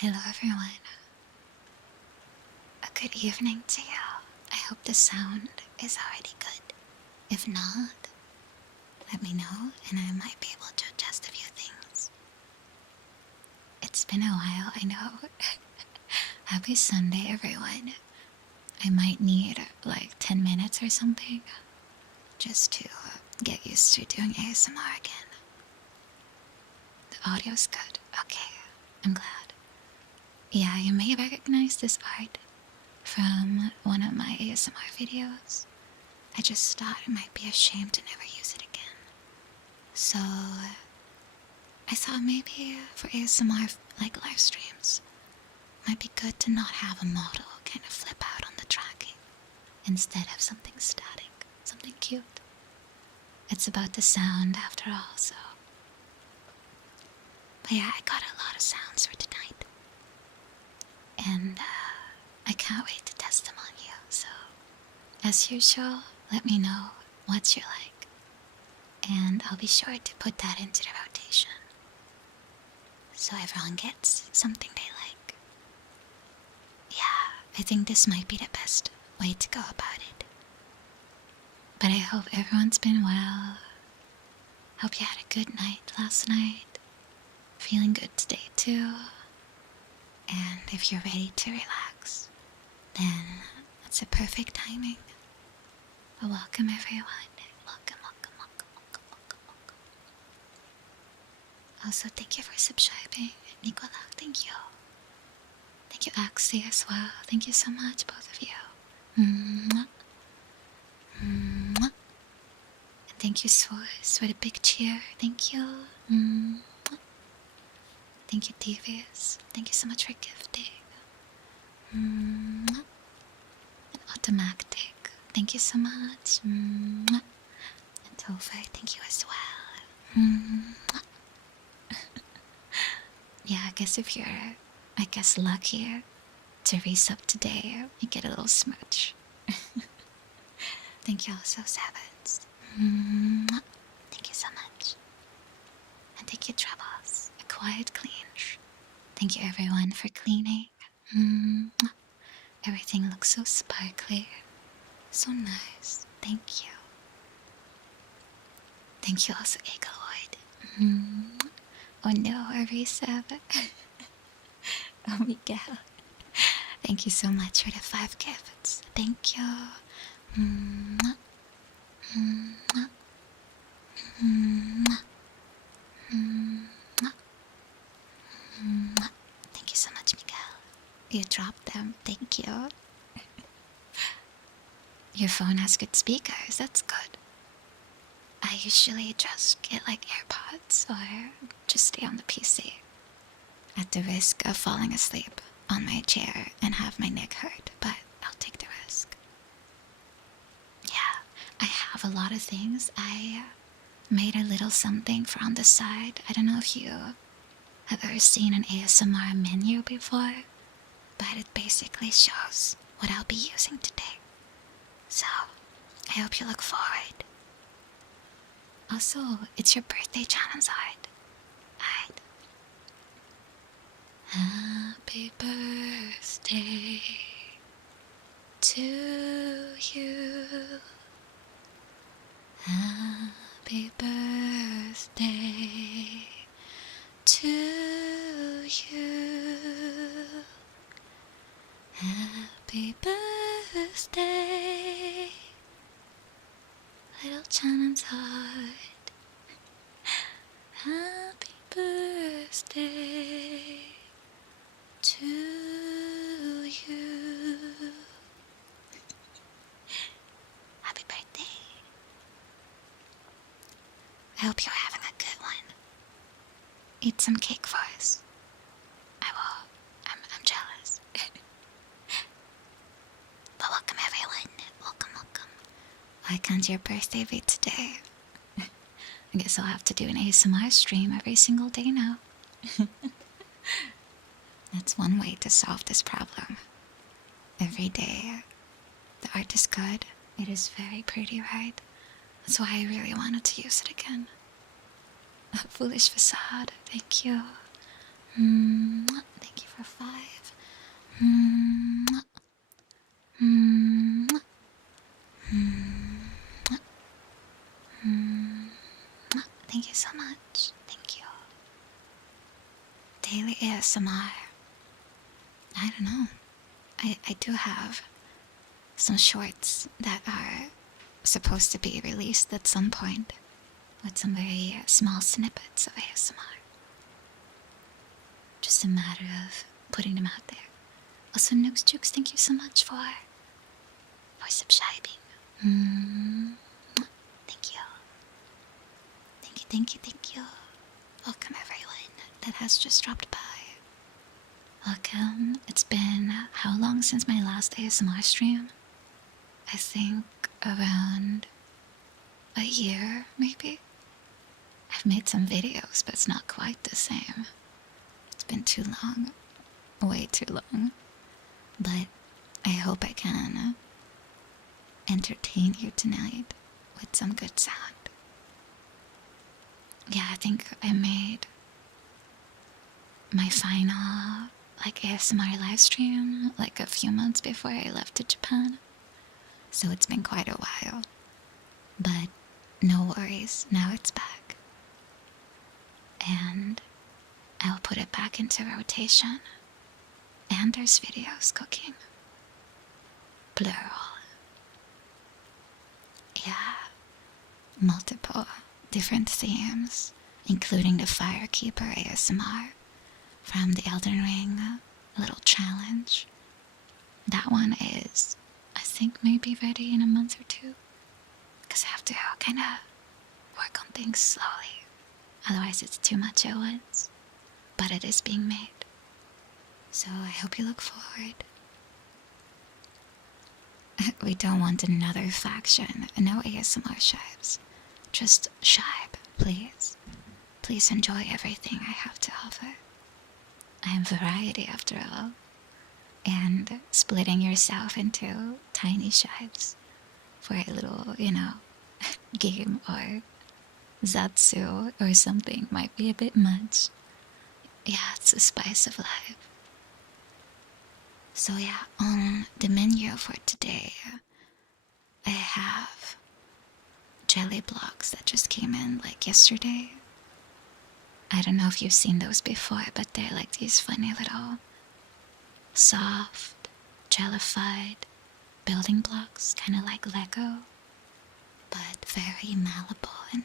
Hello everyone. A good evening to you. I hope the sound is already good. If not, let me know and I might be able to adjust a few things. It's been a while, I know. Happy Sunday everyone. I might need like 10 minutes or something just to get used to doing ASMR again. The audio's good. Okay, I'm glad. Yeah, you may recognize this art from one of my ASMR videos. I just thought it might be a shame to never use it again. So I thought maybe for ASMR like live streams, might be good to not have a model kind of flip out on the tracking. Instead have something static, something cute. It's about the sound after all, so. But yeah, I got a lot of sounds for tonight. And I can't wait to test them on you, so. As usual, let me know what you like. And I'll be sure to put that into the rotation, so everyone gets something they like. Yeah, I think this might be the best way to go about it. But I hope everyone's been well. Hope you had a good night last night. Feeling good today too. And if you're ready to relax, then that's a perfect timing. Welcome everyone. Welcome, welcome, welcome, welcome, welcome, welcome. Also, thank you for subscribing. Nicola, thank you. Thank you, Axie, as well. Thank you so much, both of you. Mwah. Mwah. And thank you, Swords, for the big cheer. Thank you. Mwah. Thank you, Devious. Thank you so much for gifting. Mwah. And Automactic. Thank you so much. Mwah. And Topher, thank you as well. Mwah. Yeah, I guess if you're, luckier to resub today, you get a little smooch. Thank you also, Sevens. Mwah. Thank you so much. And thank you, Troubles. A quiet cleanse. Thank you, everyone, for cleaning. Mwah. Everything looks so sparkly. So nice. Thank you. Thank you also, Eaglewood. Mwah. Oh no, a resub. Oh, Miguel. Thank you so much for the 5 gifts. Thank you. Mwah. Mwah. Mwah. Mwah. Mwah. Thank you so much, Miguel. You dropped them. Thank you. Your phone has good speakers. That's good. I usually just get like AirPods or just stay on the PC, at the risk of falling asleep on my chair and have my neck hurt, but I'll take the risk. Yeah, I have a lot of things. I made a little something for on the side. I don't know if you have ever seen an ASMR menu before, but it basically shows what I'll be using today. So, I hope you look forward. Also, it's your birthday, Chanamside. Alright. Happy birthday to you. Happy birthday to you. Happy birthday, little Channon's heart. Happy birthday to you. Happy birthday. I hope you're having a good one. Eat some cake for us. I will. I'm jealous. But welcome everyone. Welcome, welcome. Why can't your birthday be today? I guess I'll have to do an ASMR stream every single day now. That's one way to solve this problem. Every day. The art is good. It is very pretty, right? That's why I really wanted to use it again. A foolish facade. Thank you. Thank you for 5. Mwah. Mwah. Mwah. Thank you so much. Thank you. Daily ASMR. I don't know. I do have some shorts that are supposed to be released at some point with some very small snippets of ASMR. Just a matter of putting them out there. Also, Nooks Jukes, thank you so much for subscribing. Thank you. Thank you, thank you, thank you. Welcome everyone that has just dropped by. Welcome. It's been how long since my last ASMR stream? I think around a year, maybe? I've made some videos, but it's not quite the same. It's been too long. Way too long. But I hope I can entertain you tonight with some good sound. Yeah, I think I made my final ASMR live stream a few months before I left to Japan. So it's been quite a while. But no worries, now it's back. And I'll put it back into rotation. And there's videos cooking. Plural. Yeah. Multiple different themes, including the Firekeeper ASMR from the Elden Ring little challenge. That one is, I think, maybe ready in a month or 2. Because I have to kind of work on things slowly. Otherwise it's too much at once. But it is being made. So I hope you look forward. We don't want another faction. No ASMR shives. Just shibe, please. Please enjoy everything I have to offer. I am variety after all. And splitting yourself into tiny shives for a little, game or zatsu or something might be a bit much. Yeah, it's the spice of life. So yeah, on the menu for today, I have jelly blocks that just came in yesterday. I don't know if you've seen those before, but they're these funny little soft, jellified building blocks, kind of like Lego, but very malleable, and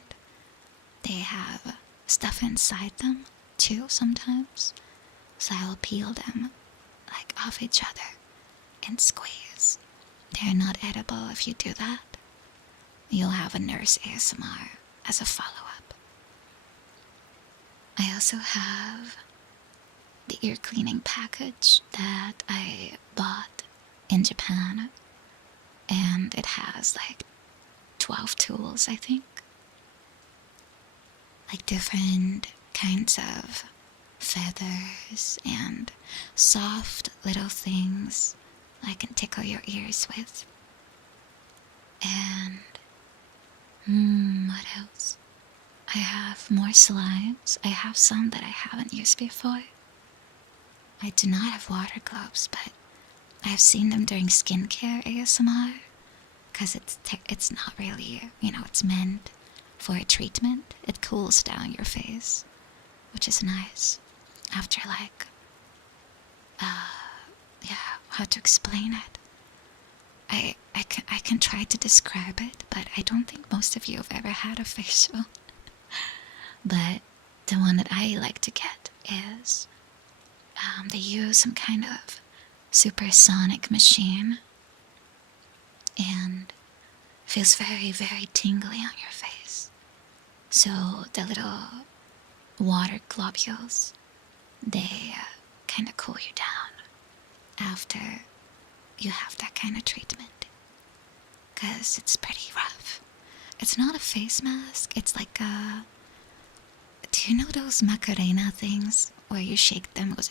they have stuff inside them too sometimes. So I'll peel them off each other and squeeze. They're not edible if you do that. You'll have a nurse ASMR as a follow-up. I also have the ear cleaning package that I bought in Japan, and it has 12 tools, I think. Different kinds of feathers and soft little things I can tickle your ears with. And what else? I have more slimes. I have some that I haven't used before. I do not have water globes, but I've seen them during skincare ASMR, because it's not really, it's meant for a treatment. It cools down your face, which is nice. After how to explain it? I can try to describe it, but I don't think most of you have ever had a facial. But the one that I like to get is they use some kind of supersonic machine, and feels very, very tingly on your face. So the little water globules, they kind of cool you down after you have that kind of treatment, because it's pretty rough. It's not a face mask, it's do you know those Macarena things where you shake them? It goes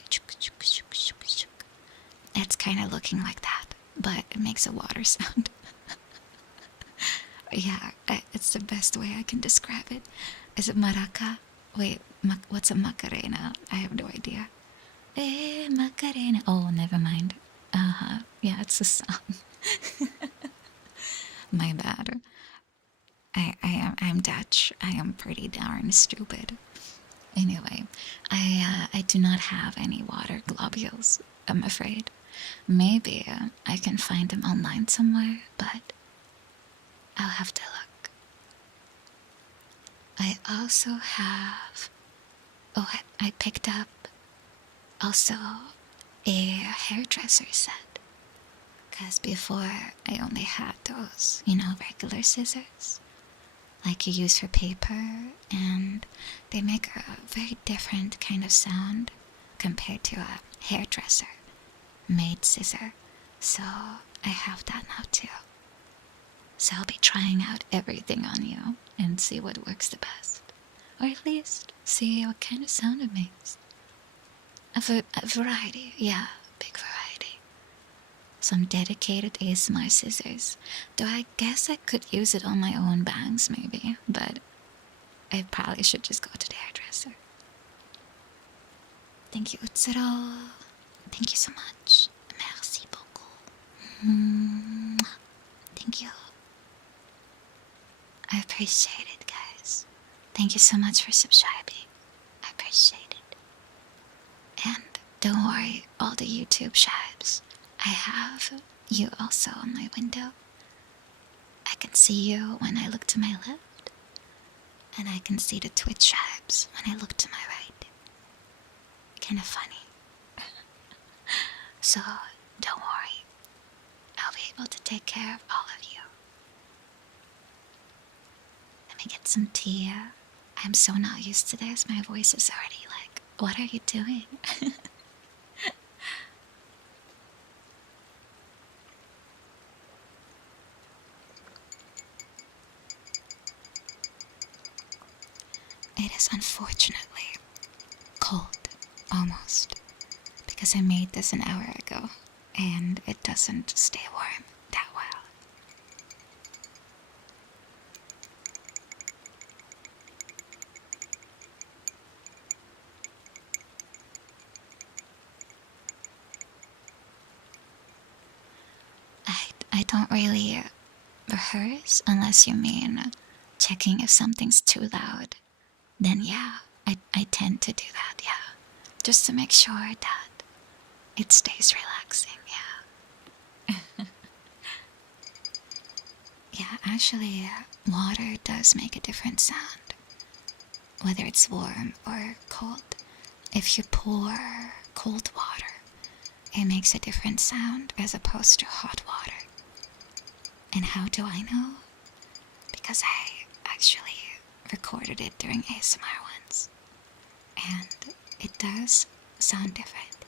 it's kind of looking like that, but it makes a water sound. Yeah, it's the best way I can describe it. Is it maraca? Wait, what's a Macarena? I have no idea. Macarena. Oh, never mind. Yeah, it's a song. My bad. I'm Dutch. I am pretty darn stupid. Anyway, I do not have any water globules, I'm afraid. Maybe I can find them online somewhere, but I'll have to look. I also have... Oh, I picked up also a hairdresser set. Because before I only had those, regular scissors. Like you use for paper, and they make a very different kind of sound compared to a hairdresser made scissor. So I have that now too. So I'll be trying out everything on you and see what works the best. Or at least see what kind of sound it makes. A variety, yeah, big variety. Some dedicated ASMR scissors. Though I guess I could use it on my own bangs maybe, but I probably should just go to the hairdresser. Thank you, Utsuro. Thank you so much. Merci beaucoup. Thank you. I appreciate it, guys. Thank you so much for subscribing. I appreciate it. And don't worry, all the YouTube shabs. I have you also on my window. I can see you when I look to my left, and I can see the Twitch shabs when I look to my right. Kinda funny. So, don't worry. I'll be able to take care of all of you. Let me get some tea. I'm so not used to this. My voice is already like, what are you doing? It is unfortunately cold, almost, because I made this an hour ago, and it doesn't stay warm that well. I don't really rehearse unless you mean checking if something's too loud. Then yeah, I tend to do that, yeah. Just to make sure that it stays relaxing, yeah. Yeah, actually, water does make a different sound. Whether it's warm or cold. If you pour cold water, it makes a different sound as opposed to hot water. And how do I know? Because I actually recorded it during ASMR once. And it does sound different.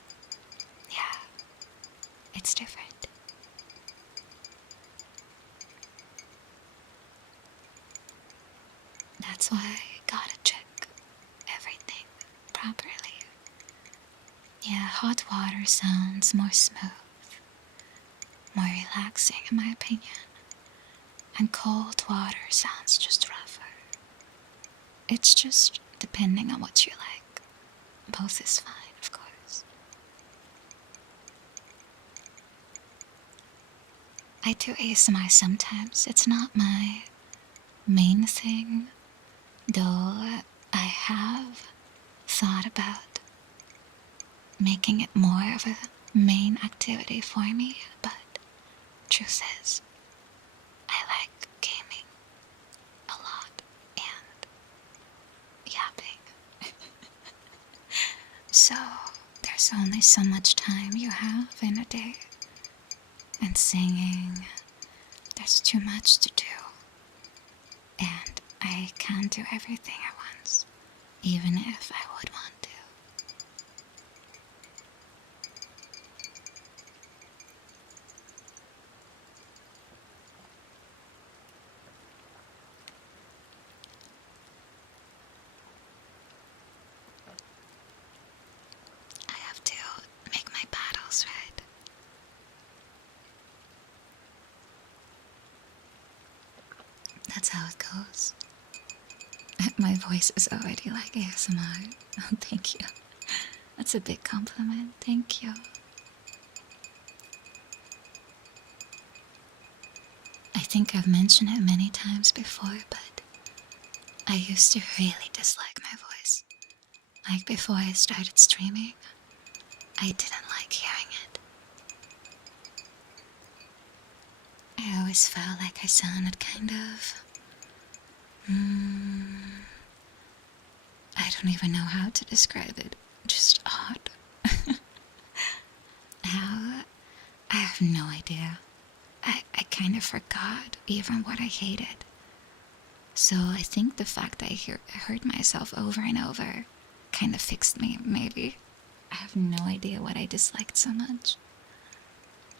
Yeah, it's different. That's why I gotta check everything properly. Yeah, hot water sounds more smooth, more relaxing in my opinion. And cold water sounds just rougher. It's just depending on what you like. Both is fine, of course. I do ASMR sometimes. It's not my main thing, though I have thought about making it more of a main activity for me, but truth is, I like gaming a lot and yapping. So there's only so much time you have in a day, and singing, there's too much to do, and I can't do everything at once, even if I would want to. I have to make my battles right. That's how it goes. My voice is already like ASMR. Oh, thank you. That's a big compliment. Thank you. I think I've mentioned it many times before, but I used to really dislike my voice. Like before I started streaming, I didn't like hearing it. I always felt like I sounded kind of... I don't even know how to describe it. Just odd. How? I have no idea. I kind of forgot even what I hated. So I think the fact that I heard myself over and over kind of fixed me, maybe. I have no idea what I disliked so much.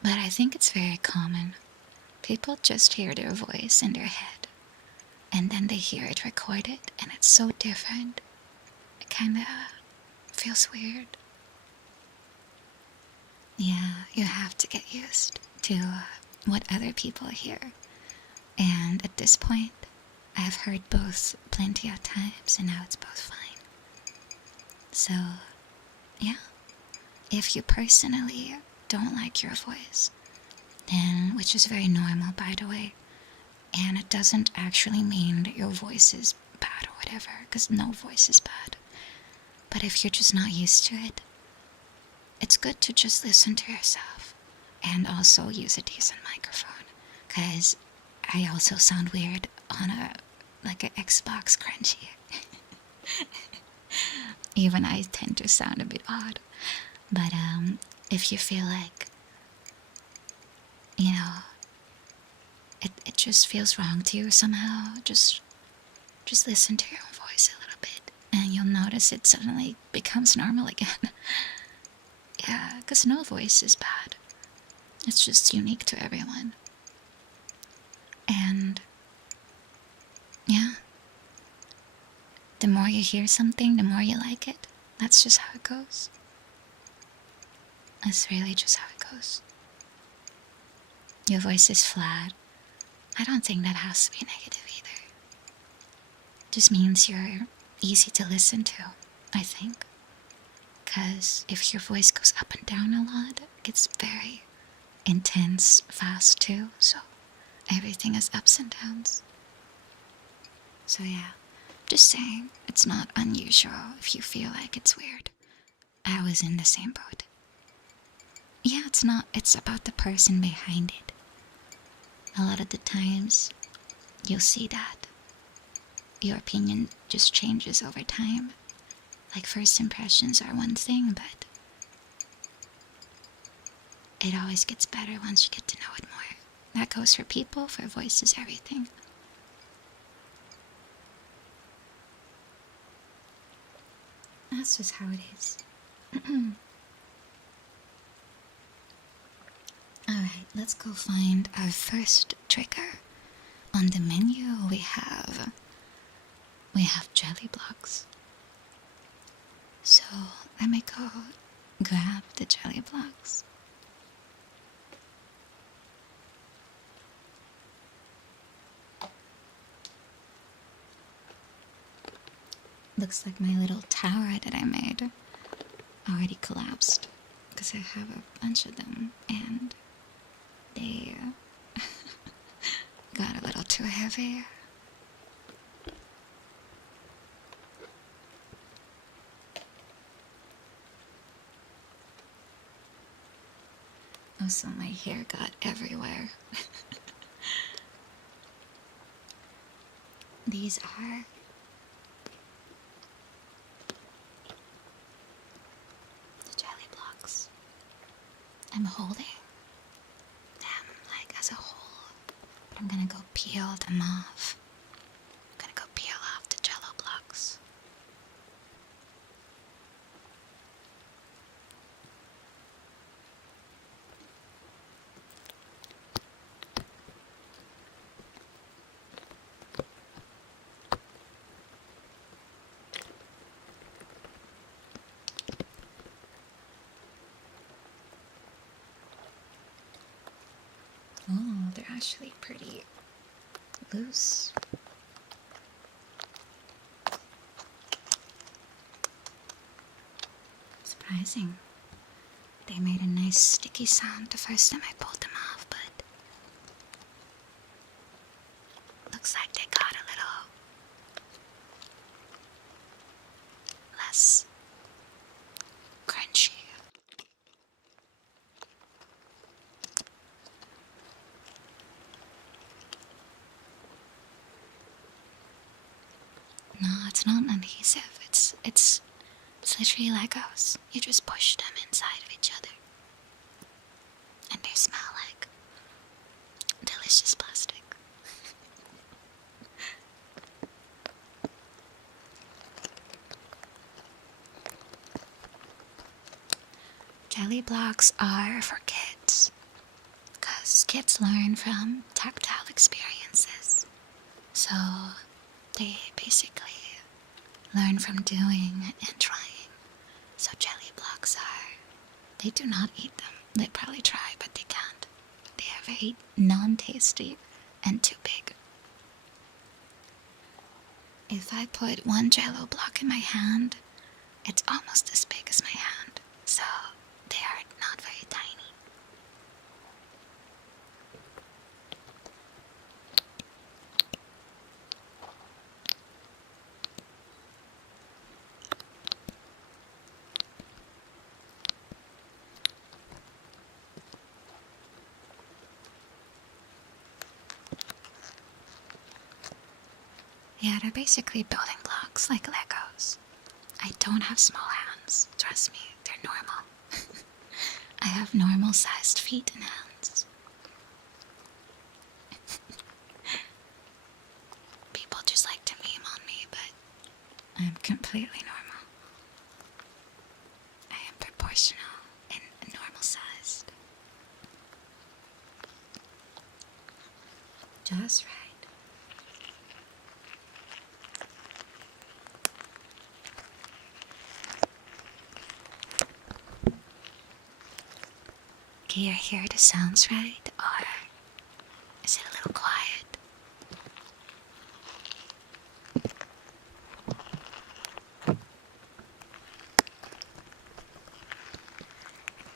But I think it's very common. People just hear their voice in their head, and then they hear it recorded, and it's so different. It kind of feels weird. Yeah, you have to get used to what other people hear. And at this point, I've heard both plenty of times, and now it's both fine. So, yeah, if you personally don't like your voice, then, which is very normal by the way, and it doesn't actually mean that your voice is bad or whatever, because no voice is bad. But if you're just not used to it, it's good to just listen to yourself and also use a decent microphone, because I also sound weird on an Xbox crunchy. Even I tend to sound a bit odd. But if you feel like, you know, it just feels wrong to you somehow, just listen to your own voice a little bit, and you'll notice it suddenly becomes normal again. Yeah, because no voice is bad. It's just unique to everyone. And yeah, the more you hear something, the more you like it. That's just how it goes. That's really just how it goes. Your voice is flat. I don't think that has to be negative either. It just means you're easy to listen to, I think. Because if your voice goes up and down a lot, it gets very intense fast too, so everything is ups and downs. So yeah, just saying, it's not unusual if you feel like it's weird. I was in the same boat. Yeah, it's about the person behind it. A lot of the times, you'll see that your opinion just changes over time. Like first impressions are one thing, but it always gets better once you get to know it more. That goes for people, for voices, everything. That's just how it is. Alright, let's go find our first trigger. On the menu we have jelly blocks. So let me go grab the jelly blocks. Looks like my little tower that I made already collapsed because I have a bunch of them and they got a little too heavy. Also, my hair got everywhere. These are the jelly blocks. I'm holding them like as a whole, but I'm gonna go peel them off. I'm gonna go peel off the jello blocks. Oh, they're actually pretty loose. Surprising. They made a nice sticky sound the first time I pulled them off, but looks like they got a little less crunchy. No, it's not adhesive. It's literally Legos. You just push them inside of each other. And they smell like delicious plastic. Jelly blocks are for kids, because kids learn from tactile experiences. So they basically learn from doing and trying. So jelly blocks they do not eat them. They probably try, but they can't. They are very non-tasty and too big. If I put one jello block in my hand, it's almost as big as my hand. So they are not very tiny. Yeah, they're basically building blocks like Legos. I don't have small hands. Trust me, they're normal. I have normal sized feet and hands. People just like to meme on me, but I'm completely normal. I am proportional and normal sized. Just right. Can you hear the sounds right, or is it a little quiet?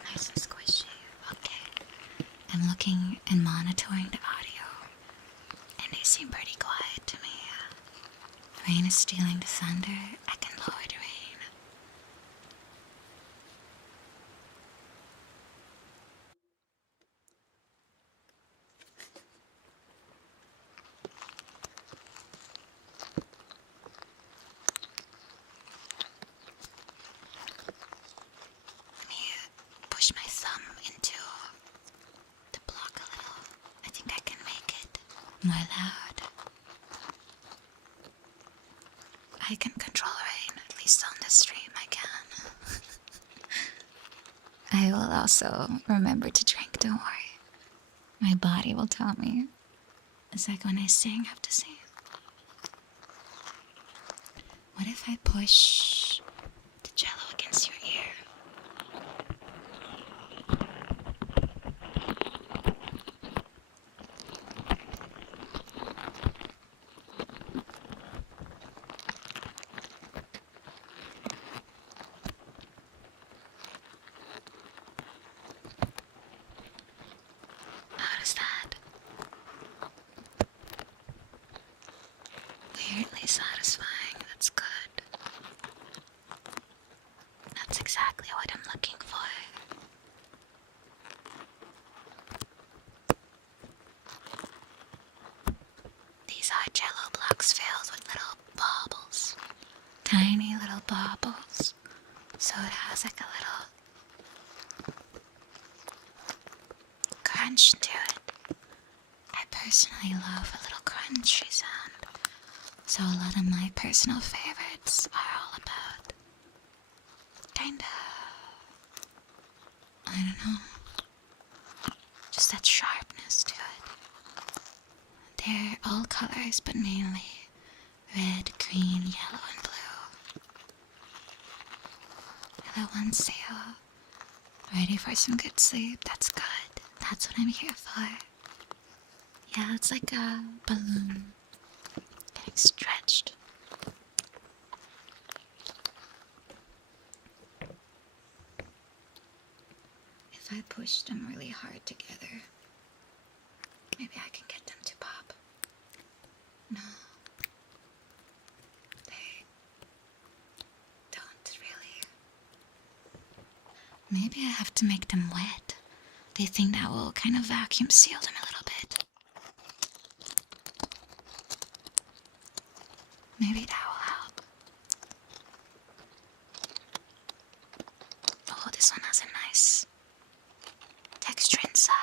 Nice and squishy. Okay. I'm looking and monitoring the audio, and they seem pretty quiet to me. Rain is stealing the thunder. I can lower the rain. Let me push my thumb into the block a little. I think I can make it more loud. I can control rain, at least on the stream I can. I will also remember to drink, don't worry. My body will tell me. It's like when I sing, I have to sing. What if I push the jello against your ear? How does that? Weirdly satisfying. That's good. That's exactly what I'm looking for. These are jello blocks filled with little baubles. Tiny little baubles. So it has like a little crunch to it. I personally love a little crunchy sound. So a lot of my personal favorites are all about kinda, I don't know, just that sharpness to it. They're all colors, but mainly red, green, yellow, and blue. Hello, one sale. Ready for some good sleep? That's good. That's what I'm here for. Yeah, it's like a balloon getting stretched. push them really hard together. Maybe I can get them to pop. No. They don't really. Maybe I have to make them wet. Do you think that will kind of vacuum seal them a little bit? Maybe that will help. Oh, this one has a nice texture inside.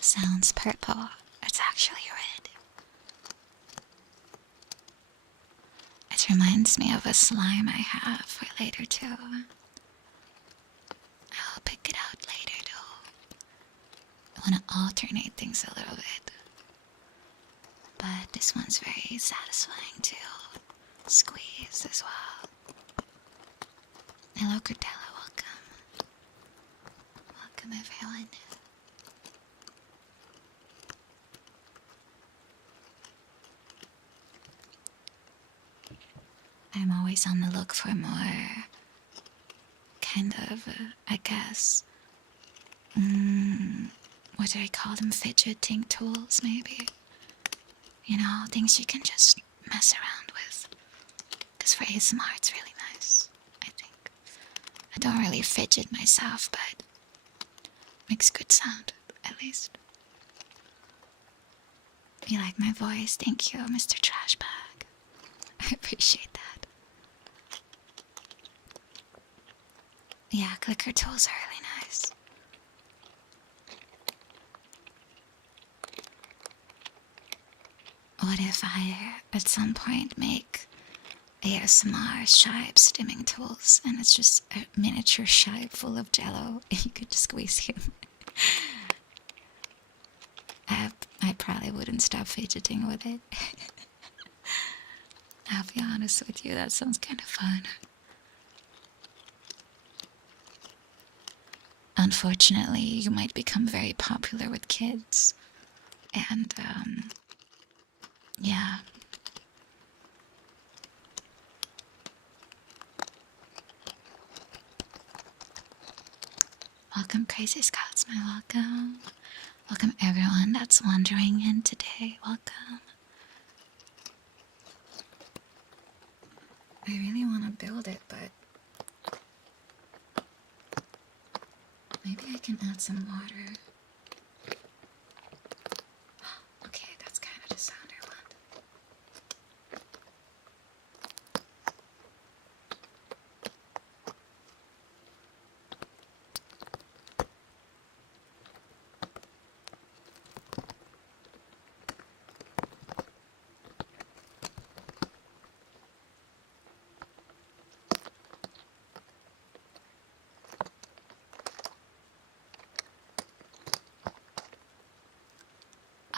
Sounds purple. It's actually red. It reminds me of a slime I have for later too. I'll pick it out later though. I want to alternate things a little bit. But this one's very satisfying to squeeze as well. Hello Cordella, welcome. Welcome everyone. I'm always on the look for more kind of, I guess, what do I call them? Fidgeting tools, maybe? You know, things you can just mess around with. Because for ASMR, it's really nice, I think. I don't really fidget myself, but makes good sound, at least. You like my voice? Thank you, Mr. Trashbag. I appreciate that. Yeah, clicker tools are really nice. What if I, at some point, make ASMR shipe stimming tools, and it's just a miniature shipe full of jello, and you could just squeeze him. I probably wouldn't stop fidgeting with it. I'll be honest with you, that sounds kind of fun. Unfortunately, you might become very popular with kids. And, yeah. Welcome, Crazy Scots, my welcome. Welcome, everyone that's wandering in today. Welcome. I really want to build it, but maybe I can add some water. Okay, that's kind of the sound I want.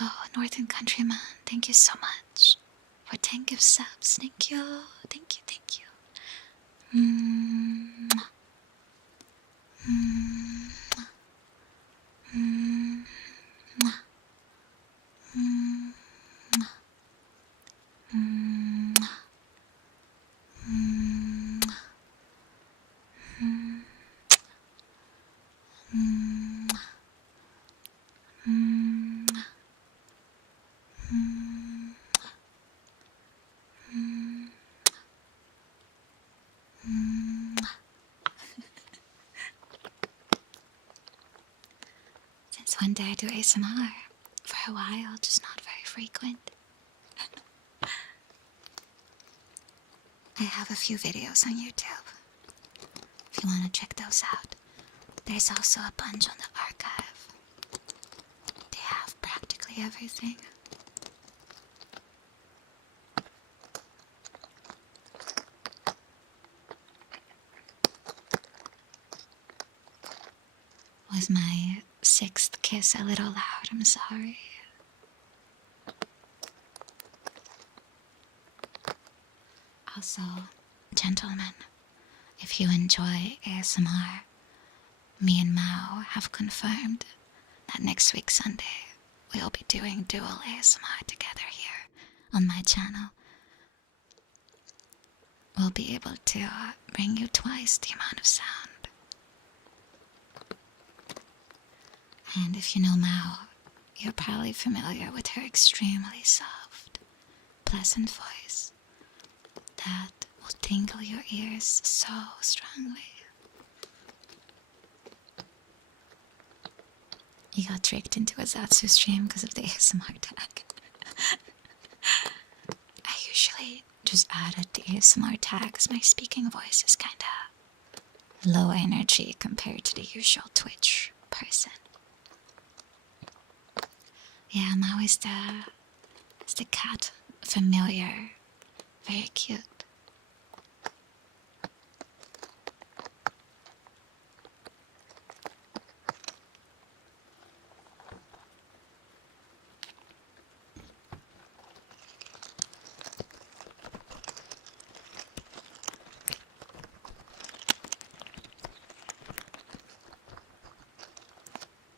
Oh, Northern Countryman, thank you so much for 10 gift subs. Thank you, thank you, thank you. Since when did I do ASMR? For a while, just not very frequent. I have a few videos on YouTube, if you want to check those out. There's also a bunch on the archive. They have practically everything. Was my sixth kiss a little loud? I'm sorry. Also, gentlemen, if you enjoy ASMR, me and Mao have confirmed that next week Sunday we'll be doing dual ASMR together here on my channel. We'll be able to bring you twice the amount of sound. And if you know Mao, you're probably familiar with her extremely soft, pleasant voice that will tingle your ears so strongly. You got tricked into a Zatsu stream because of the ASMR tag. I usually just added the ASMR tag because my speaking voice is kinda low energy compared to the usual Twitch person. Yeah, Mao is the cat familiar. Very cute.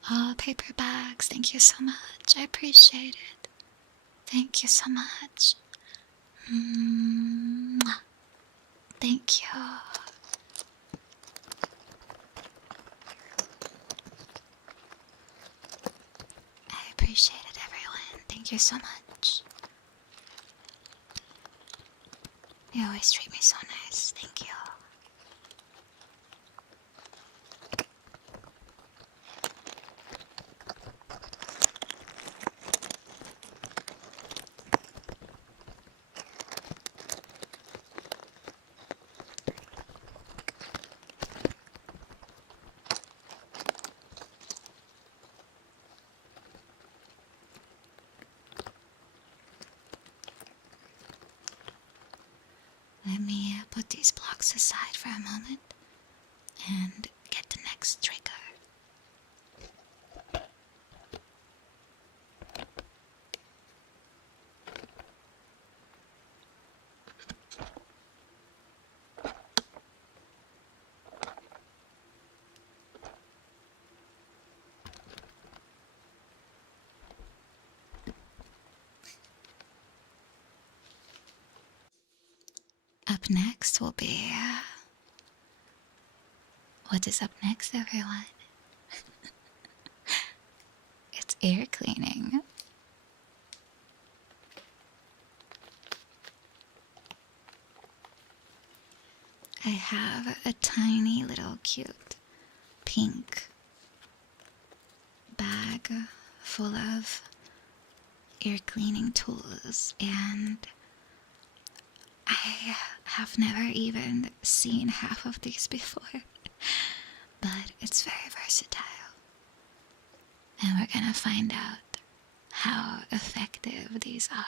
Oh, paper bags, thank you so much. I appreciate it. Thank you so much. Mwah. Thank you. I appreciate it, everyone. Thank you so much. You always treat me so nice. Thank you. Let me put these blocks aside for a moment and get the next trigger. Up next will be... what is up next, everyone? It's ear cleaning. I have a tiny little cute pink bag full of ear cleaning tools, and I have never even seen half of these before, but it's very versatile. And we're gonna find out how effective these are.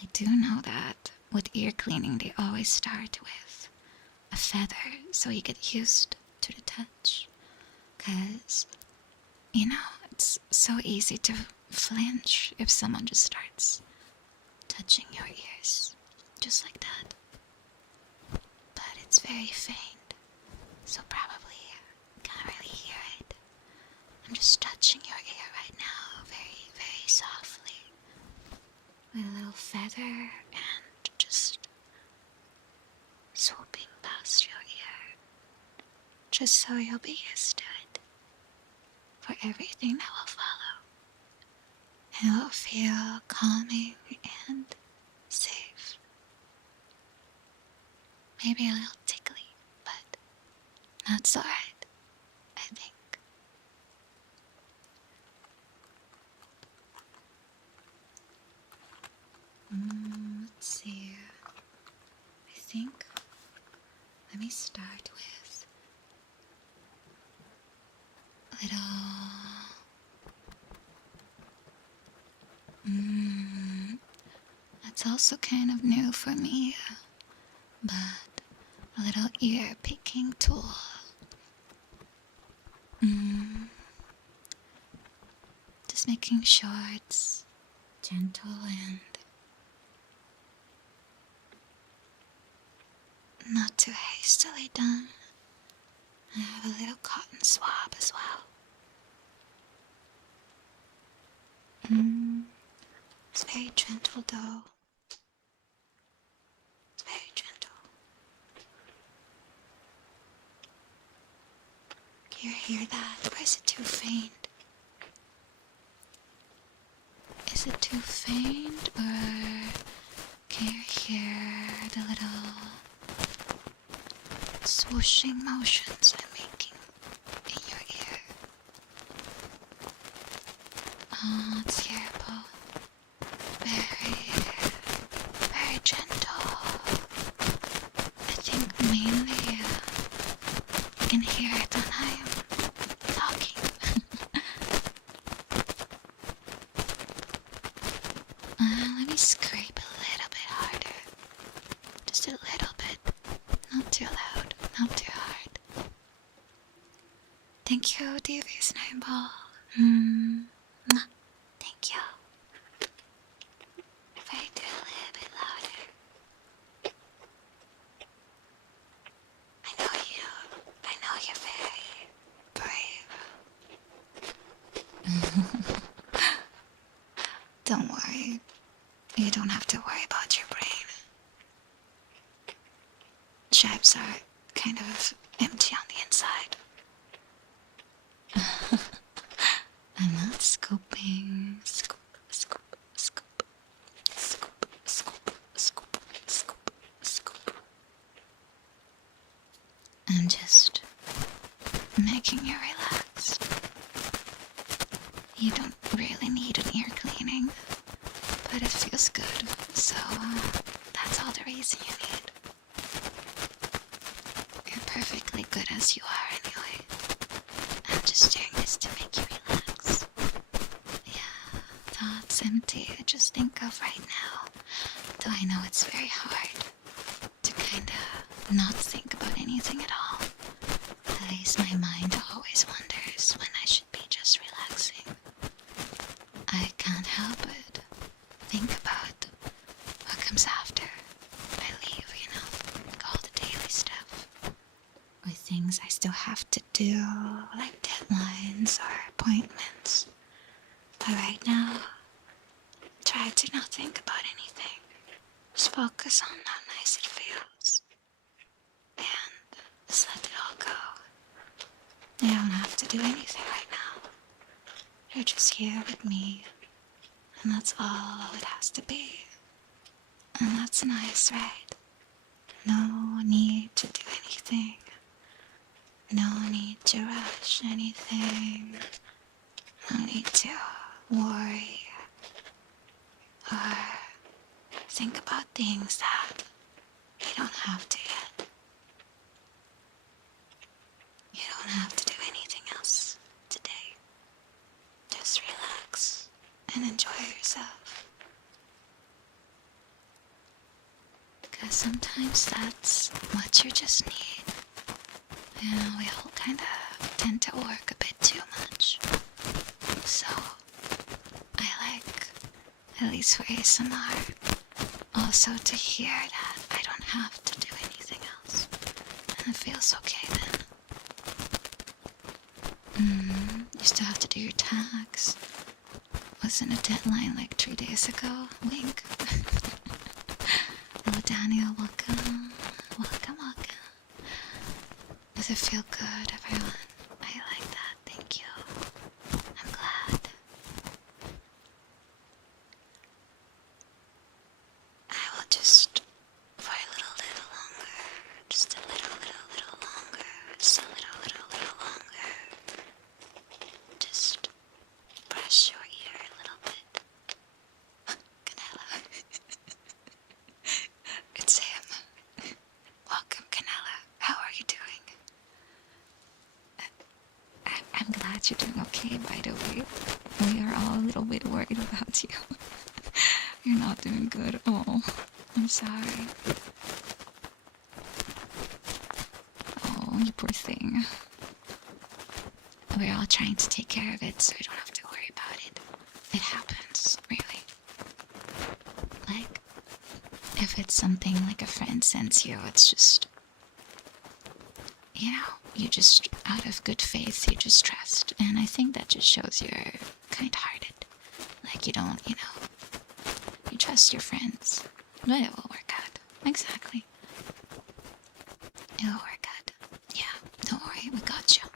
I do know that with ear cleaning they always start with a feather so you get used to the touch. Because, you know, it's so easy to flinch if someone just starts touching your ears, just like that. But it's very faint, so probably can't really hear it. I'm just touching your ear right now, very, very softly, with a little feather and just swooping past your ear, just so you'll be used to it for everything that will follow. And it will feel calming and safe. Maybe a little tickly, but that's alright, I think. Let's see. I think let me start with a little that's also kind of new for me, but a little ear picking tool. Just making sure it's gentle and not too hastily done. I have a little cotton swab as well. It's very gentle though. It's very gentle. Can you hear that? Or is it too faint? Is it too faint, or can you hear the little swooshing motions I'm making in your ear? Oh, it's hearable. Very, very gentle. I think mainly you can hear it when I'm talking. Let me scrape a little bit harder. Just a little bit. Not too loud, not too hard. Thank you, dear Snowball. Thank you. If I do a little bit louder. I know you're very brave. Don't worry. You don't have to worry about your brain. Shapes are kind of empty on the inside. I'm not scooping. Scoop, scoop, scoop. Scoop, scoop, scoop, scoop, scoop. I'm just making you relax. You don't really need an ear cleaning, but it feels good, so that's all the reason you need. You're perfectly good as you are anyway. I'm just doing this to make you relax. Yeah, thoughts empty I just think of right now, though I know it's very hard to kinda not think about anything at all. At least my mind always wonders when I should be just relaxing. I can't help it. Think about what comes after I leave, all the daily stuff. Or things I still have to do, like deadlines or appointments. But right now, try to not think about anything. Just focus on how nice it feels. And just let it all go. You don't have to do anything right now. You're just here with me. And that's all it has to be. And that's nice, right? No need to do anything. No need to rush anything. No need to worry or think about things that you don't have to yet. You don't have to do anything else today. Just relax and enjoy yourself. Because sometimes that's what you just need. We all kind of tend to work a bit too much. So, I like, at least for ASMR, also to hear that I don't have to do anything else. And it feels okay then. You still have to do your tags. Wasn't a deadline like 3 days ago? Wink. Hello Daniel, welcome. Welcome, welcome. Does it feel good, everyone? I like that, thank you. I'm glad. I will just, for a little longer, just a little longer, just a little longer. Just brush your ear a little bit. Canela. It's him. Welcome, Canela. How are you doing? I'm glad you're doing okay, by the way. We are all a little bit worried about you. You're not doing good. Oh, I'm sorry. you poor thing. We're all trying to take care of it, so you don't have to worry about it. It happens, really. Like, if it's something like a friend sends you, it's just, you know, you just, out of good faith, you just trust. And I think that just shows you're kind-hearted. Like, you don't, you know, you trust your friends. But it will work out. Exactly. It will work out. Yeah, don't worry, we got you.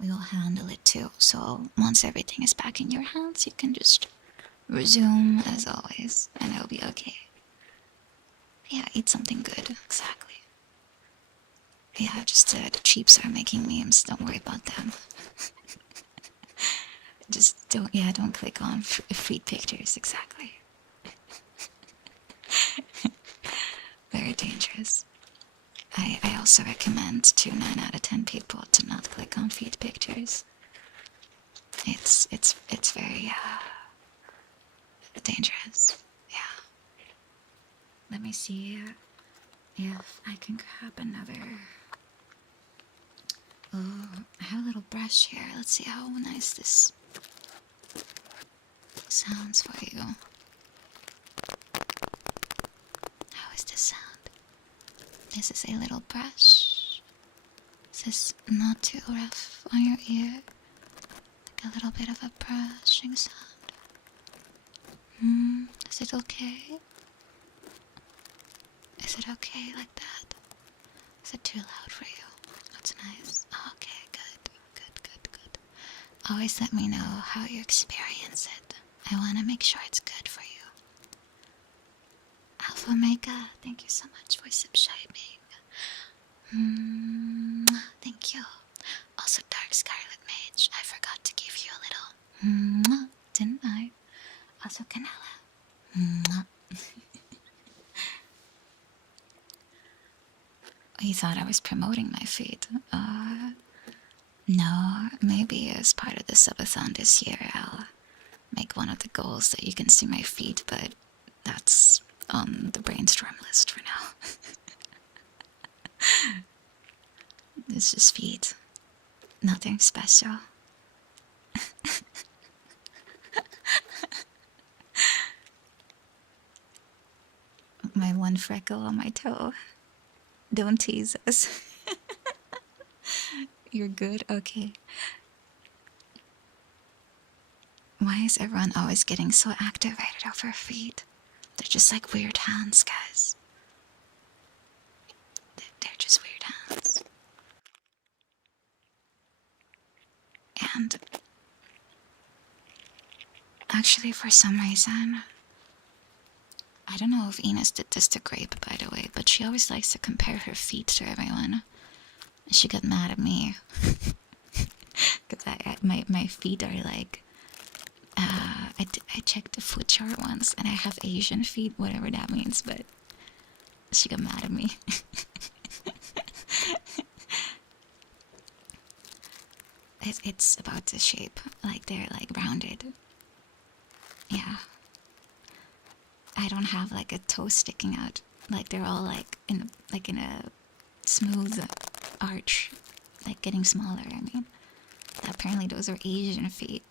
We will handle it too. So once everything is back in your hands, you can just resume as always, and it'll be okay. Yeah, eat something good. Exactly. Yeah, just the cheaps are making memes. Don't worry about them. Just don't click on feed pictures. Exactly. Very dangerous. I also recommend to 9 out of 10 people to not click on feed pictures. It's very dangerous. Yeah. Let me see if I can grab another. Oh, I have a little brush here. Let's see how nice this sounds for you. How is this sound? This is a little brush. Is this not too rough on your ear? Like a little bit of a brushing sound. Is it okay? Is it okay like that? Is it too loud for you? That's nice. Okay, good. Always let me know how you experience it. I want to make sure it's good for you. Alpha Omega, thank you so much for subscribing. Thank you. Also, Dark Scarlet Mage, I forgot to give you a little didn't I? Also, Canela. You thought I was promoting my feed? No, maybe as part of the subathon this year, I'll make one of the goals that you can see my feed, but that's on the brainstorm list for now. It's just feed. Nothing special. My one freckle on my toe. Don't tease us. You're good? Okay. Why is everyone always getting so activated over feet? They're just like weird hands, guys. They're just weird hands. And actually, for some reason, I don't know if Enos did this to Grape, by the way, but she always likes to compare her feet to everyone. And she got mad at me. Because my feet are like... I checked the foot chart once, and I have Asian feet, whatever that means, but she got mad at me. It's about the shape, like they're like rounded. Yeah. I don't have like a toe sticking out. Like they're all like in a smooth arch, like getting smaller. I mean, apparently those are Asian feet.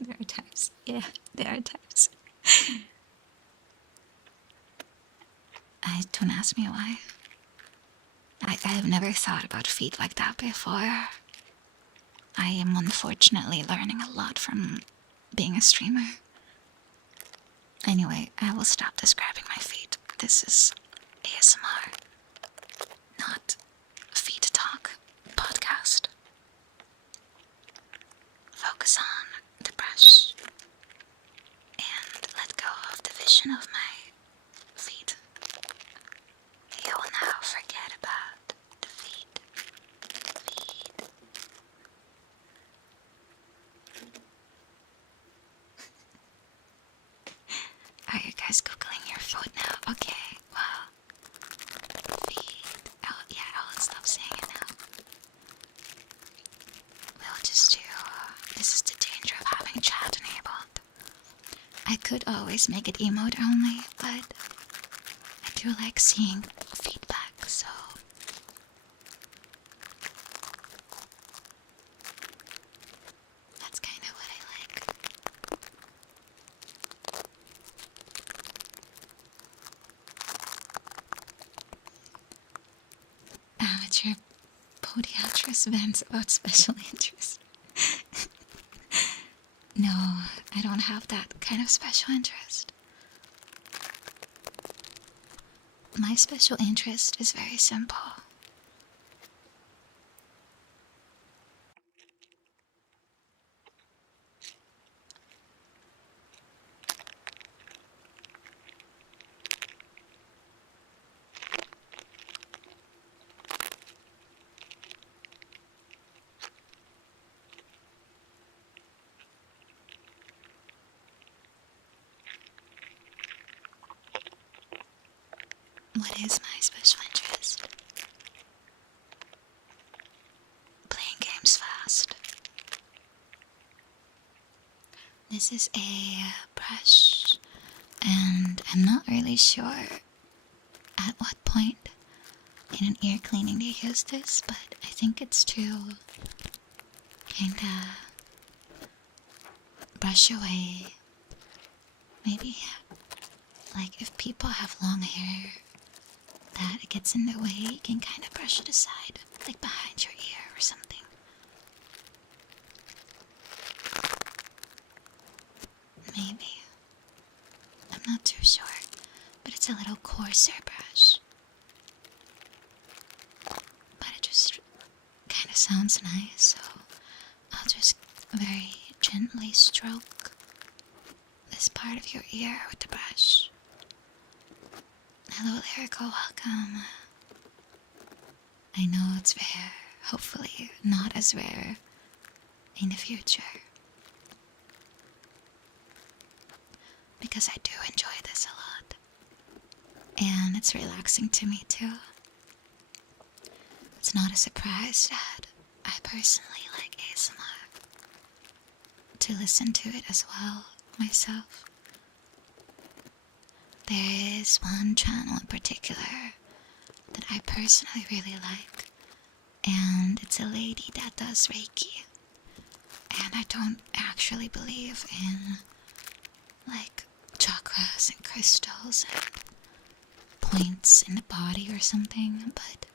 There are types. Yeah, there are types. Don't ask me why. I have never thought about feet like that before. I am unfortunately learning a lot from being a streamer. Anyway, I will stop describing my feet. This is ASMR, not feet talk podcast. Focus on the brush and let go of the vision of my feet. You will now forget about the feet. Are you guys googling your food now? Okay, wow. Feet. Oh, yeah, I'll stop saying it now. We'll just do... This is the danger of having chat enabled. I could always make it emote only, but I do like seeing feedback, so interest vents about special interest. No, I don't have that kind of special interest. My special interest is very simple. What is my special interest? Playing games fast. This is a brush, and I'm not really sure at what point in an ear cleaning they use this, but I think it's to kinda brush away. Maybe, like, if people have long hair that it gets in the way, you can kind of brush it aside, like behind your ear or something. Maybe. I'm not too sure, but it's a little coarser brush. But it just kind of sounds nice, so I'll just very gently stroke this part of your ear with the brush. Hello, Lyrical, welcome. I know it's rare, hopefully not as rare in the future. Because I do enjoy this a lot. And it's relaxing to me too. It's not a surprise that I personally like ASMR. To listen to it as well, myself. There is one channel in particular that I personally really like, and it's a lady that does Reiki. And I don't actually believe in, like, chakras and crystals and points in the body or something, but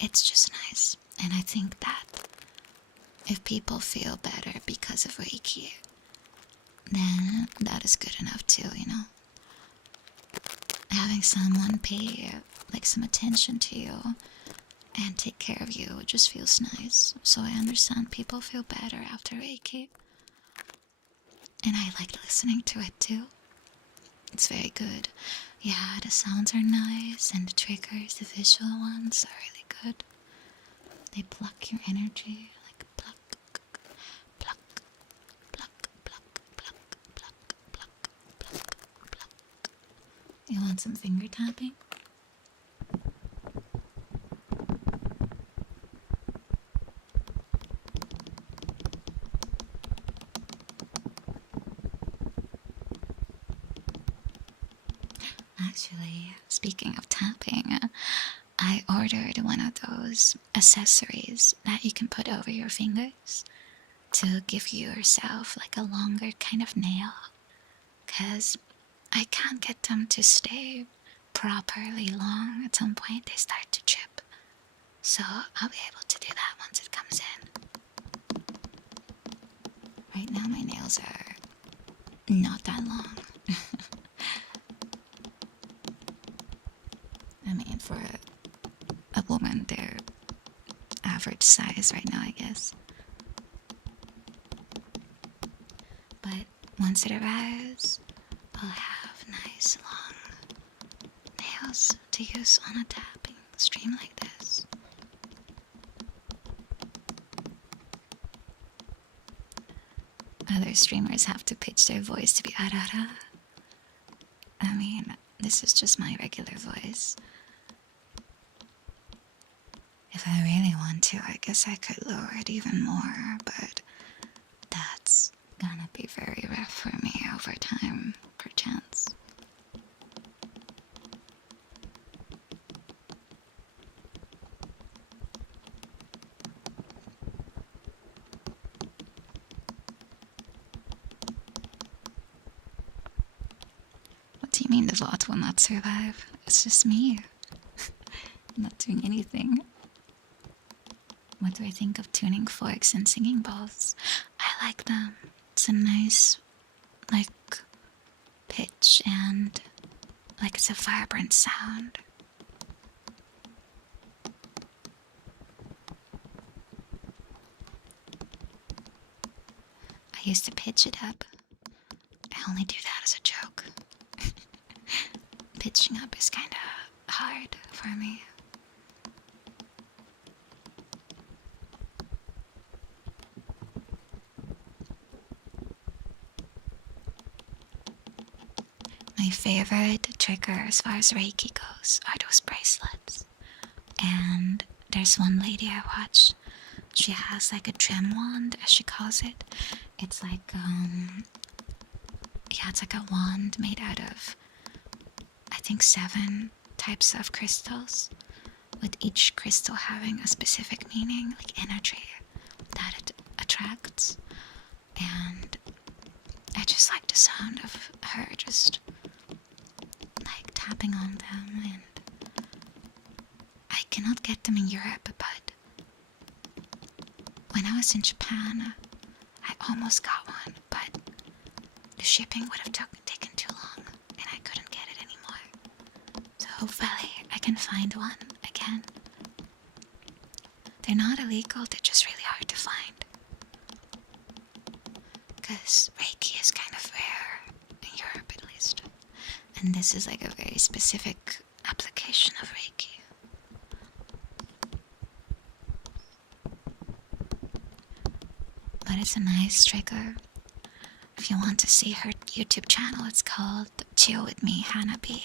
it's just nice. And I think that if people feel better because of Reiki, then that is good enough too, you know? Having someone pay, like, some attention to you and take care of you just feels nice. So I understand people feel better after Reiki. And I like listening to it too. It's very good. Yeah, the sounds are nice, and the triggers, the visual ones, are really good. They pluck your energy, like pluck, pluck, pluck, pluck, pluck, pluck, pluck, pluck, pluck. You want some finger tapping? Actually, speaking of tapping, I ordered one of those accessories that you can put over your fingers to give yourself like a longer kind of nail, because I can't get them to stay properly long. At some point they start to chip, so I'll be able to do that once it comes in. Right now my nails are not that long. I mean, for a woman, they're average size right now, I guess. But once it arrives, I'll have nice long nails to use on a tapping stream like this. Other streamers have to pitch their voice to be arara. I mean, this is just my regular voice. If I really want to, I guess I could lower it even more, but that's gonna be very rough for me over time, perchance. What do you mean the VOD will not survive? It's just me. I'm not doing anything. What do I think of tuning forks and singing bowls? I like them. It's a nice, like, pitch and, like, it's a vibrant sound. I used to pitch it up. I only do that as a joke. Pitching up is kind of hard for me. My favorite trigger as far as Reiki goes are those bracelets. And there's one lady I watch. She has like a gem wand, as she calls it. It's like, yeah, it's like a wand made out of, I think, 7 types of crystals, with each crystal having a specific meaning, like energy that it attracts. And I just like the sound of her just like tapping on them, and I cannot get them in Europe, but when I was in Japan, I almost got one, but the shipping would have taken too long, and I couldn't get it anymore. So hopefully I can find one again. They're not illegal, they're just really hard to find. Because Reiki is kind of rare, in Europe at least. And this is like a very specific application of Reiki. But it's a nice trigger. If you want to see her YouTube channel, it's called Chill With Me Hanabi.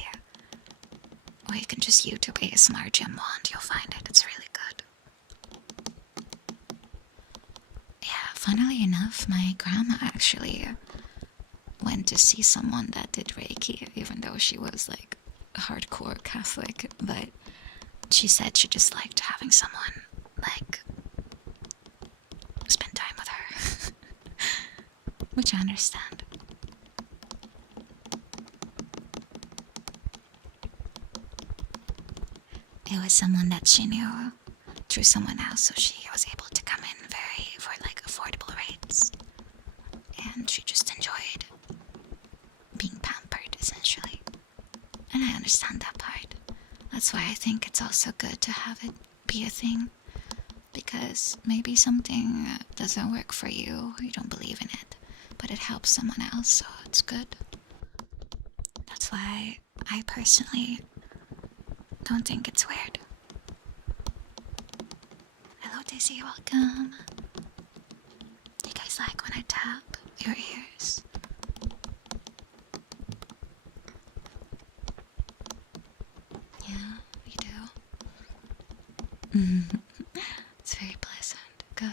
Or you can just YouTube ASMR Gem Wand, you'll find it, it's really good. Yeah, funnily enough, my grandma actually went to see someone that did Reiki, even though she was like a hardcore Catholic, but she said she just liked having someone like spend time with her. Which I understand. It was someone that she knew through someone else, so she was able to come in for like affordable rates. And she just enjoyed being pampered, essentially. And I understand that part. That's why I think it's also good to have it be a thing. Because maybe something doesn't work for you, you don't believe in it, but it helps someone else, so it's good. That's why I personally don't think it's weird. Hello Daisy, welcome. Do you guys like when I tap your ears? Yeah, you do? It's very pleasant. Good.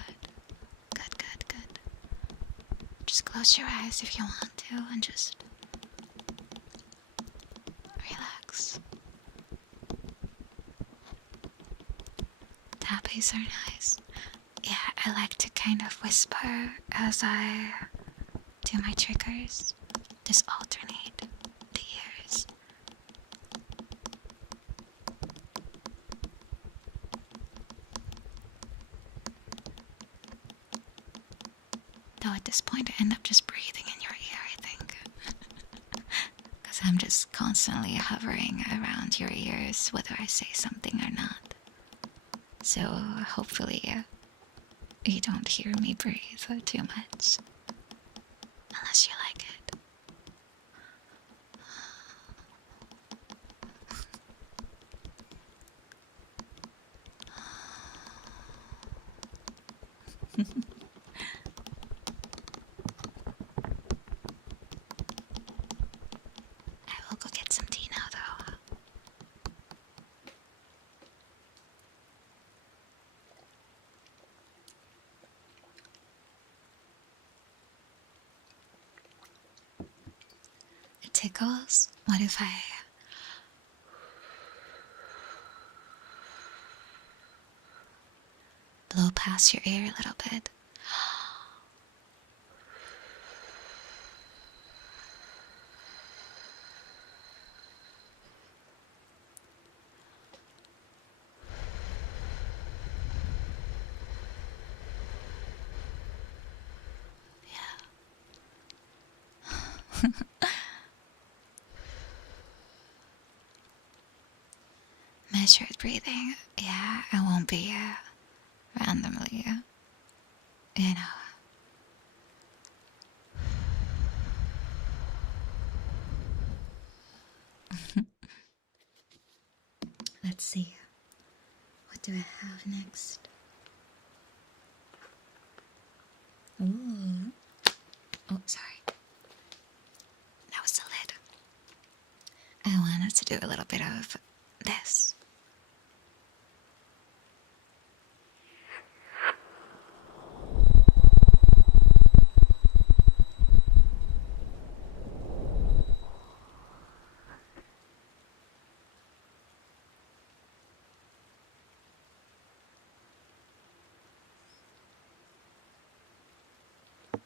Good, good, good. Just close your eyes if you want to and just relax. Tappies are nice. Yeah, I like to kind of whisper as I do my triggers. Just alternate the ears. Though at this point I end up just breathing in your ear, I think. Because I'm just constantly hovering around your ears whether I say something or not. So hopefully you don't hear me breathe too much. Unless you like it. I will go get some tea now though. It tickles. What if I blow past your ear a little bit? Measured breathing. Yeah, it won't be randomly, you know. Let's see. What do I have next? Ooh. Oh, sorry. That was the lid. I wanted to do a little bit of this.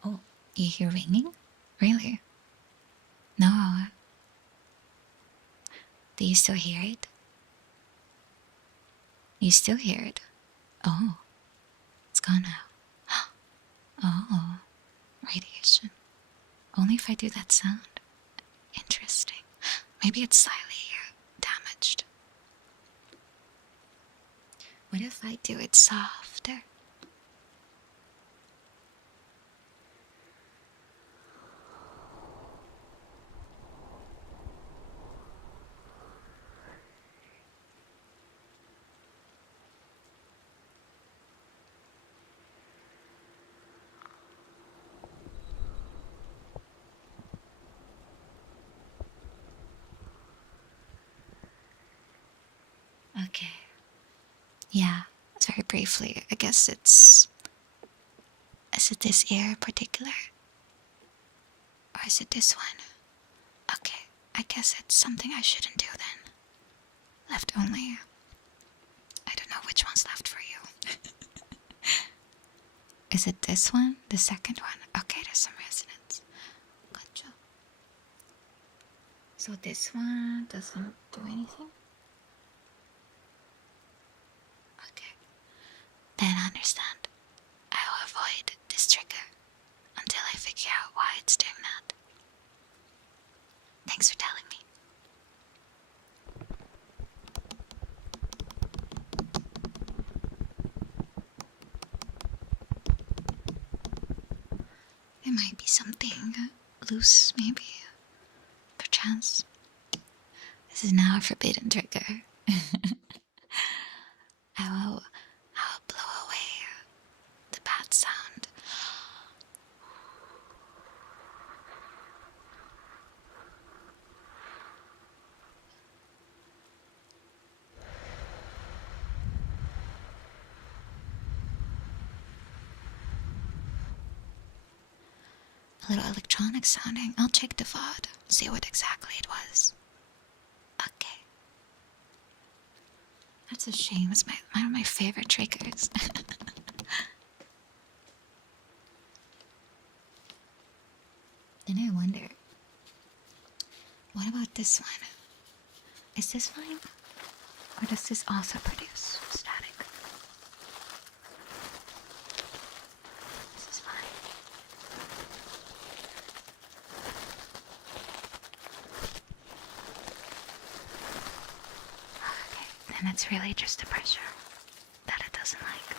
Oh, you hear ringing? Really? No. Do you still hear it? You still hear it? Oh, it's gone now. Oh, radiation. Only if I do that sound. Interesting. Maybe it's slightly damaged. What if I do it softer? Okay. Yeah, very briefly. I guess it's... Is it this ear in particular? Or is it this one? Okay, I guess it's something I shouldn't do then. Left only. I don't know which one's left for you. Is it this one? The second one? Okay, there's some resonance. Gotcha. So this one doesn't do anything? Okay. Then I understand. I will avoid this trigger until I figure out why it's doing that. Thanks for telling me. It might be something loose, maybe. Perchance. This is now a forbidden trigger. I will blow away the bad sound. A little electronic sounding. I'll check the VOD, see what exactly it was. Okay. That's a shame. It's one of my favorite triggers. Then I wonder, what about this one? Is this fine? Or does this also produce static? This is fine. Okay, then it's really just the pressure that it doesn't like.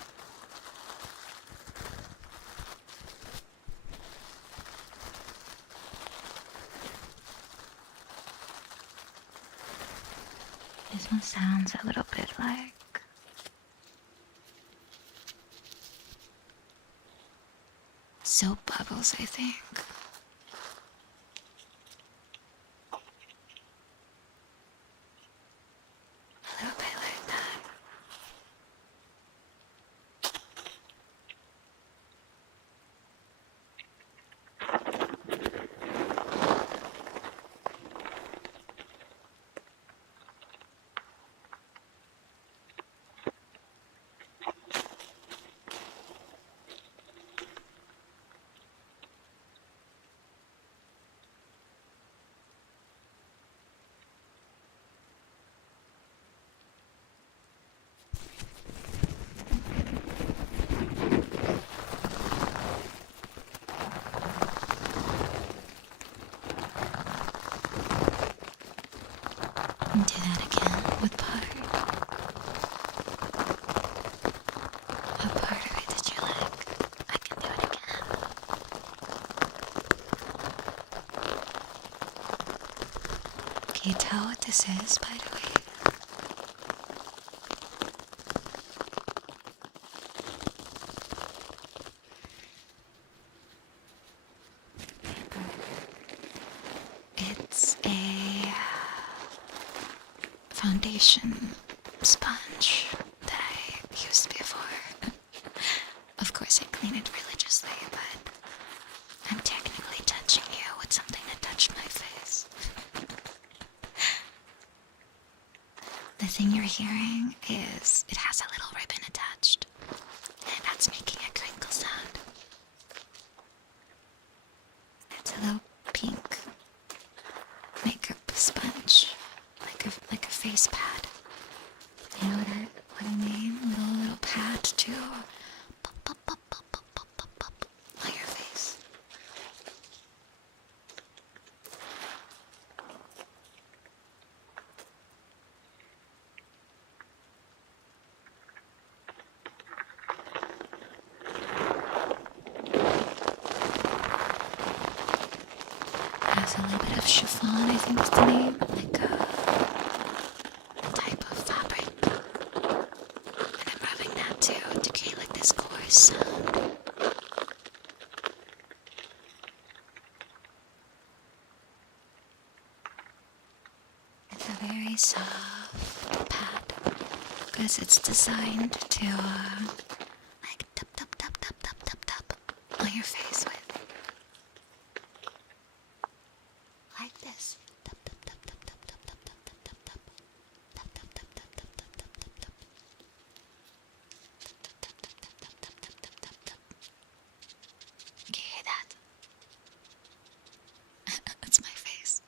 This one sounds a little bit like soap bubbles, I think. A little bit like that. tell what this is, by the way? It's a foundation sponge that I used before. Of course, I clean it religiously, but I'm technically touching you with something that touched my face. The thing you're hearing is it has a little ribbon attached, and that's making a crinkle sound. It's a little pink makeup sponge, like a face pad. You know what I mean? Little pad to pop, pop, pop, pop, pop, pop, pop, pop on your face. Has a little bit of chiffon, I think is the name, like a type of fabric. And I'm rubbing that too to create like this coarse sound. It's a very soft pad because it's designed to like tap tap tap tap tap tap tap on your face with. Like this. Tap tap tap tap tap tap tap tap tap tap tap. Tap tap tap tap tap tap tap tap tap. Tap tap tap tap tap tap tap tap tap. Can you hear that? That's my face.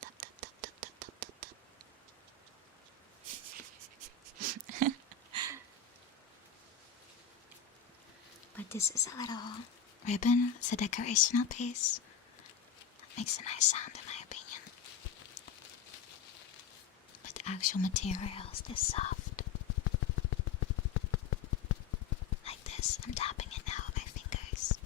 Tap tap tap tap tap tap tap tap. But this is a little ribbon. It's a decorational piece. That makes a nice sound in my opinion. But the actual material is this soft. Like this. I'm tapping it now with my fingers.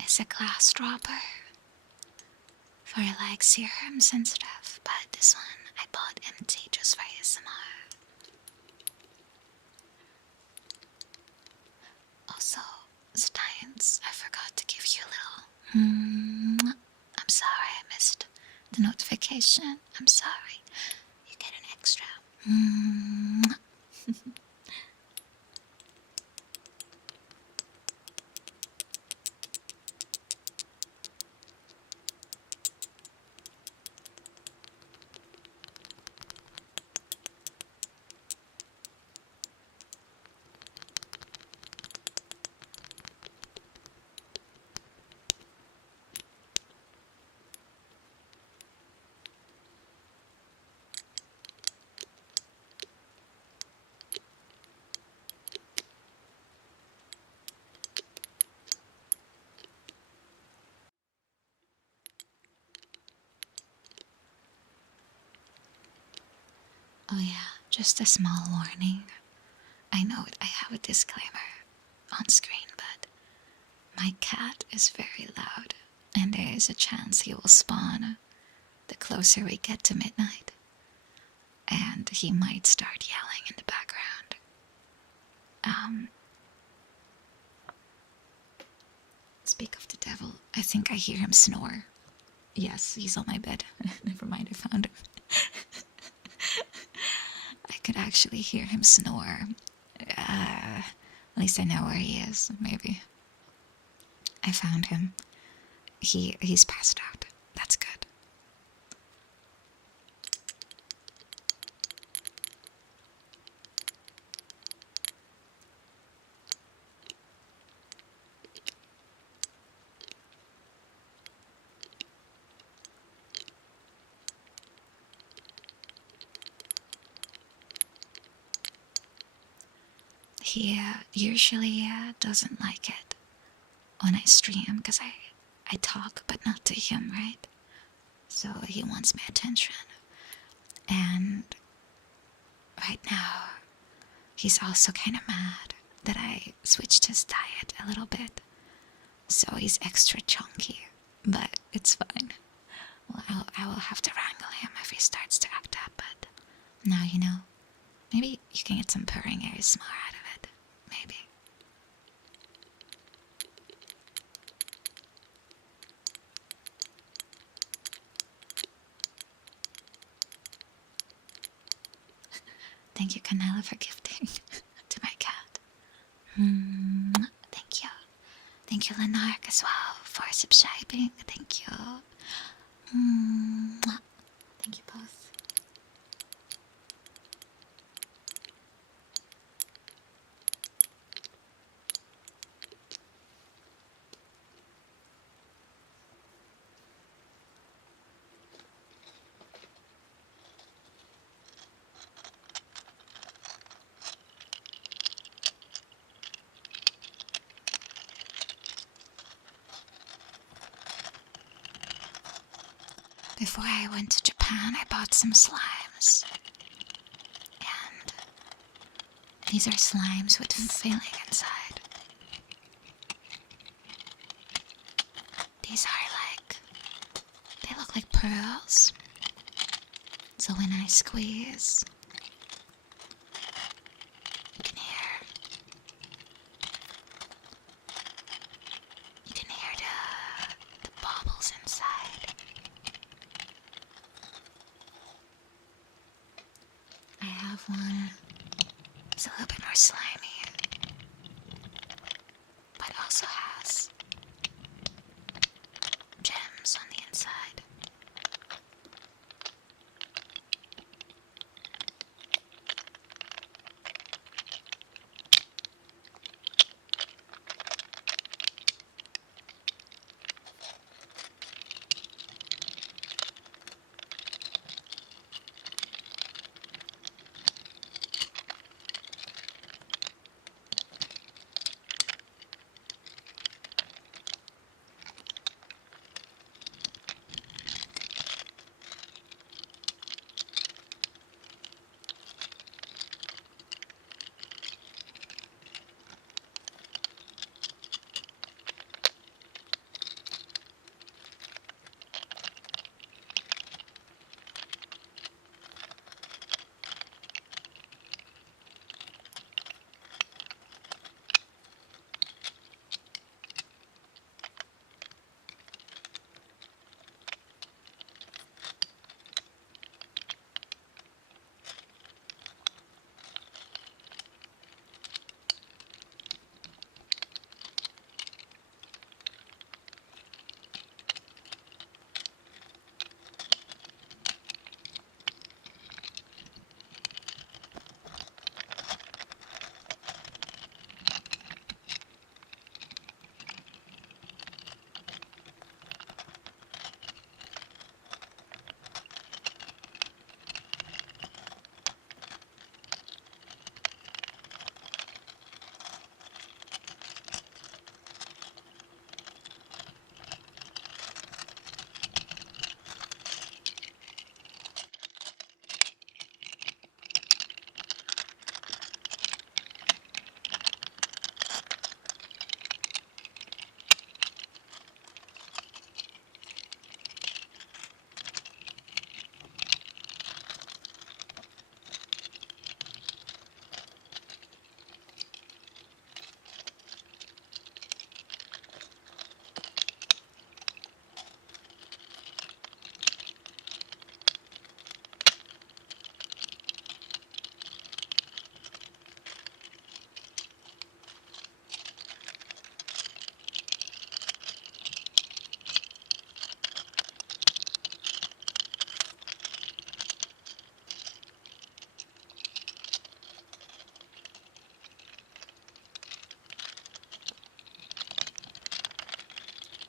It's a glass dropper for like serum sensitive, but this one I bought empty just for ASMR. Also, Steins, I forgot to give you a little. I'm sorry I missed the notification. I'm sorry. You get an extra. Just a small warning. I know I have a disclaimer on screen, but my cat is very loud, and there is a chance he will spawn the closer we get to midnight. And he might start yelling in the background. Speak of the devil, I think I hear him snore. Yes, he's on my bed. Never mind, I found him. I could actually hear him snore. At least I know where he is, maybe. I found him. He's passed out. That's good. He usually doesn't like it when I stream, because I talk but not to him, right? So he wants my attention. And right now, he's also kind of mad that I switched his diet a little bit. So he's extra chunky, but it's fine. Well, I will have to wrangle him if he starts to act up, but now you know. Maybe you can get some purring ASMR out of it. Maybe. Thank you, Canela, for gifting to my cat. Thank you. Thank you, Lenark, as well, for subscribing. Thank you. Thank you both. Before I went to Japan, I bought some slimes. And these are slimes with filling inside. These are they look like pearls. So when I squeeze, you can hear the bubbles inside. I have one. It's a little bit more slimy, but also has gems on the inside.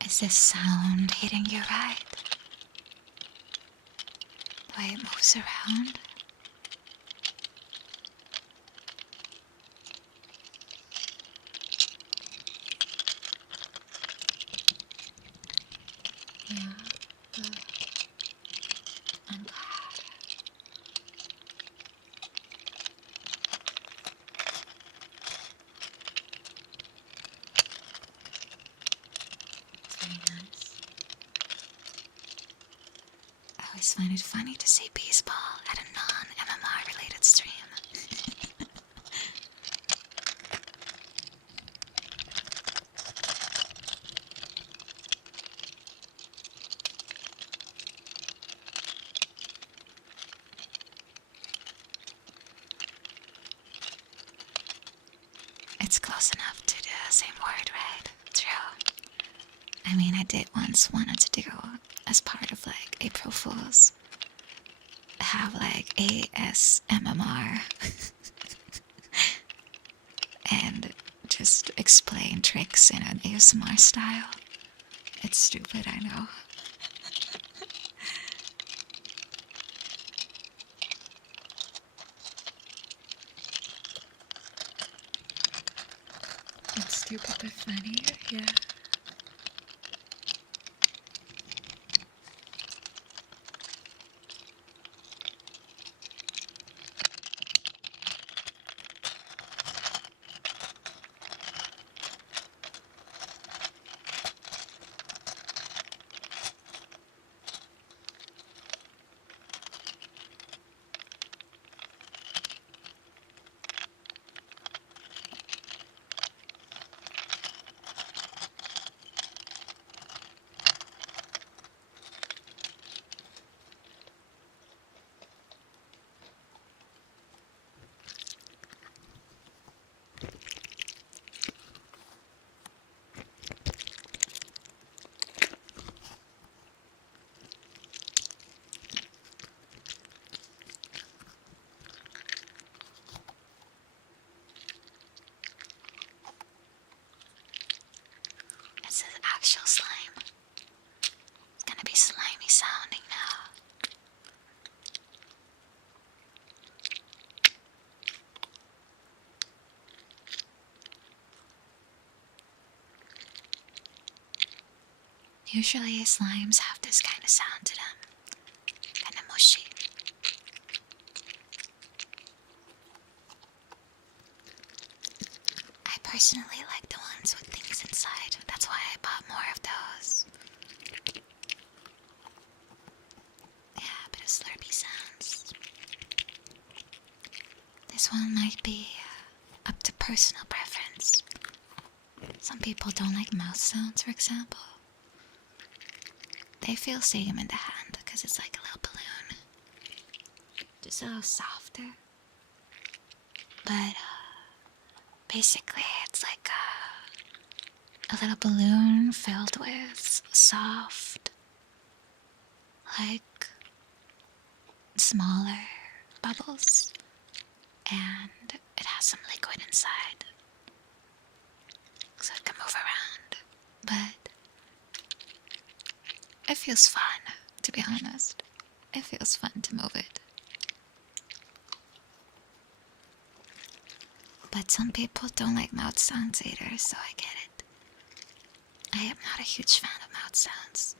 Is this sound hitting you right? The way it moves around? Yeah, good. I'm glad. It's very nice. I always find it funny to see baseball at a non-MMR related stream. It's close enough to the same word, right? True. I mean, I did once wanted to do as part of like April Fool's have like ASMR and just explain tricks in an ASMR style. It's stupid, I know. It's stupid but funny, yeah. This is actual slime. It's gonna be slimy sounding now. Usually slimes have this kind of sound to them. Kinda mushy. I personally like the ones with things inside. That's why I bought more of those. Yeah, a bit of slurpy sounds. This one might be up to personal preference. Some people don't like mouth sounds, for example. They feel same in the hand because it's like a little balloon. Just a little softer. But basically it's like a little balloon filled with soft, like smaller bubbles. And it has some liquid inside. So it can move around. But it feels fun, to be honest. It feels fun to move it. But some people don't like mouth sounds either, so I get it. I am not a huge fan of mouth sounds.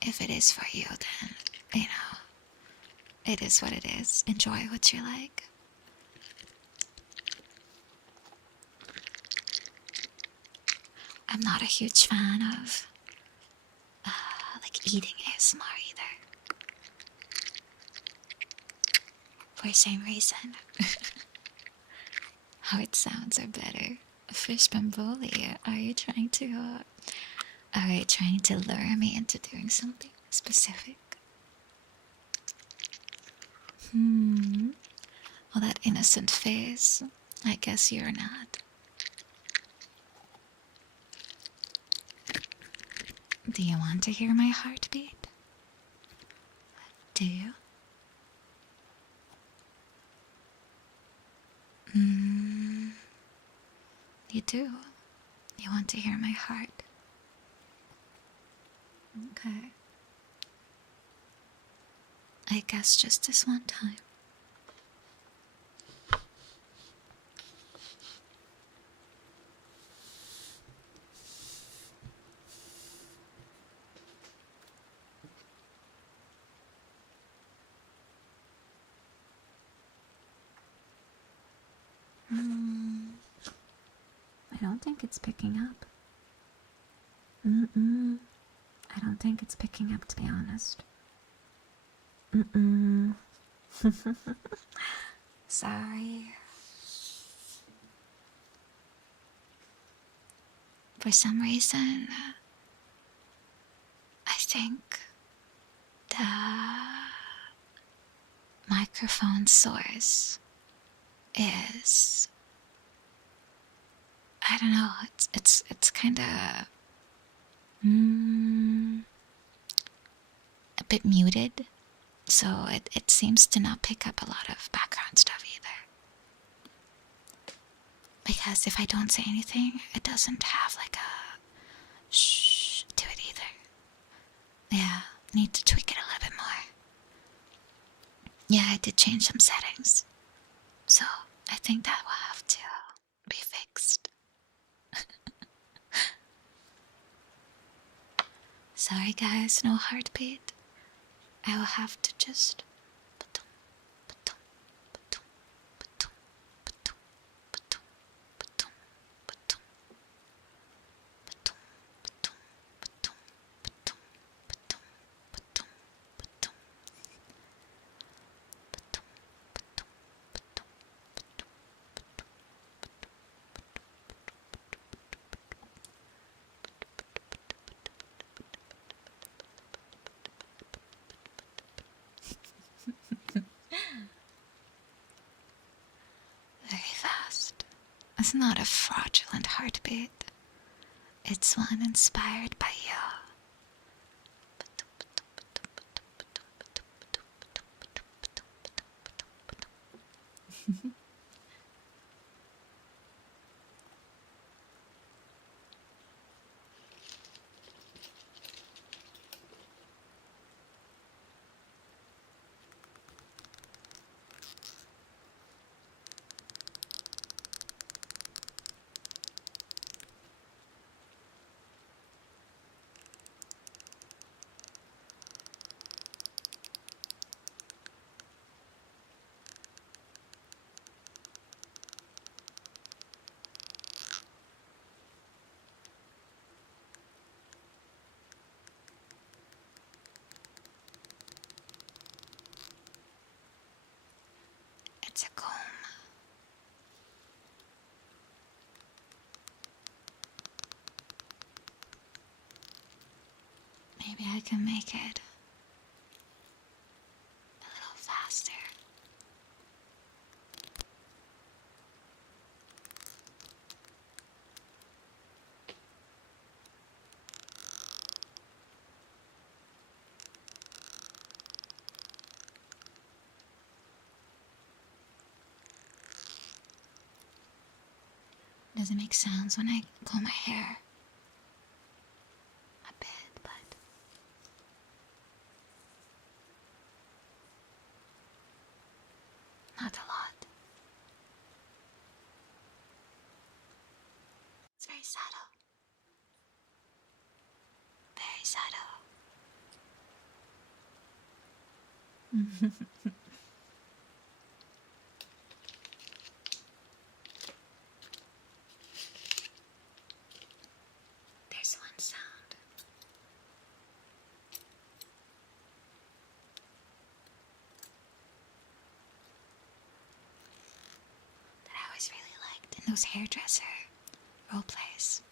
If it is for you, then, it is what it is. Enjoy what you like. I'm not a huge fan of like eating ASMR either. For the same reason. How it sounds are better. Fish Bamboli, are you trying to lure me into doing something specific? Well, that innocent face. I guess you're not. Do you want to hear my heartbeat? Do you? You do? You want to hear my heart? Okay. I guess just this one time. I don't think it's picking up. I don't think it's picking up, to be honest. Sorry. For some reason, I think the microphone source is, I don't know, it's kind of a bit muted, so it seems to not pick up a lot of background stuff either. Because if I don't say anything, it doesn't have like a shh to it either. Yeah, need to tweak it a little bit more. Yeah, I did change some settings, so I think that will have to be fixed. Sorry guys, no heartbeat. I will have to just very fast. It's not a fraudulent heartbeat. It's one inspired by you. It's a comb. Maybe I can make it a little faster. Does it make sounds when I comb my hair? A bit, but not a lot. It's very subtle. Very subtle. There's one sound that I always really liked in those hairdresser role plays.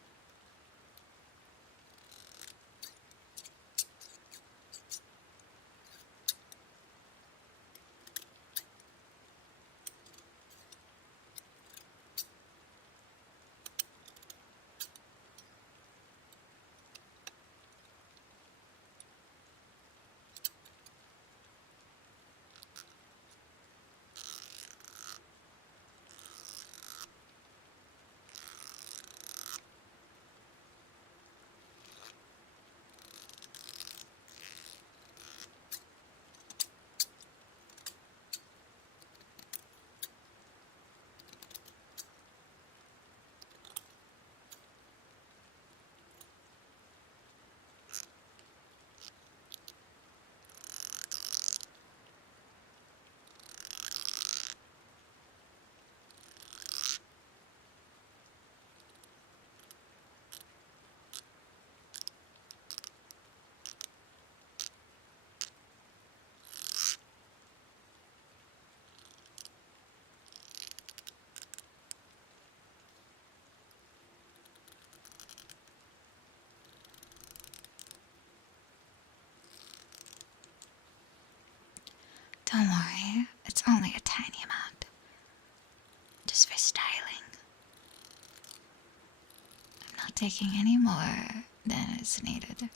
taking any more than is needed.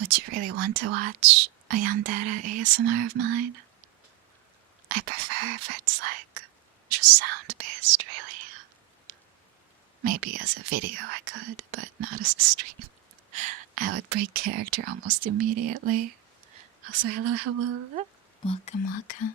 Would you really want to watch a yandere ASMR of mine? I prefer if it's like just sound-based, really. Maybe as a video I could, but not as a stream. I would break character almost immediately. Also, hello, hello. Welcome, welcome.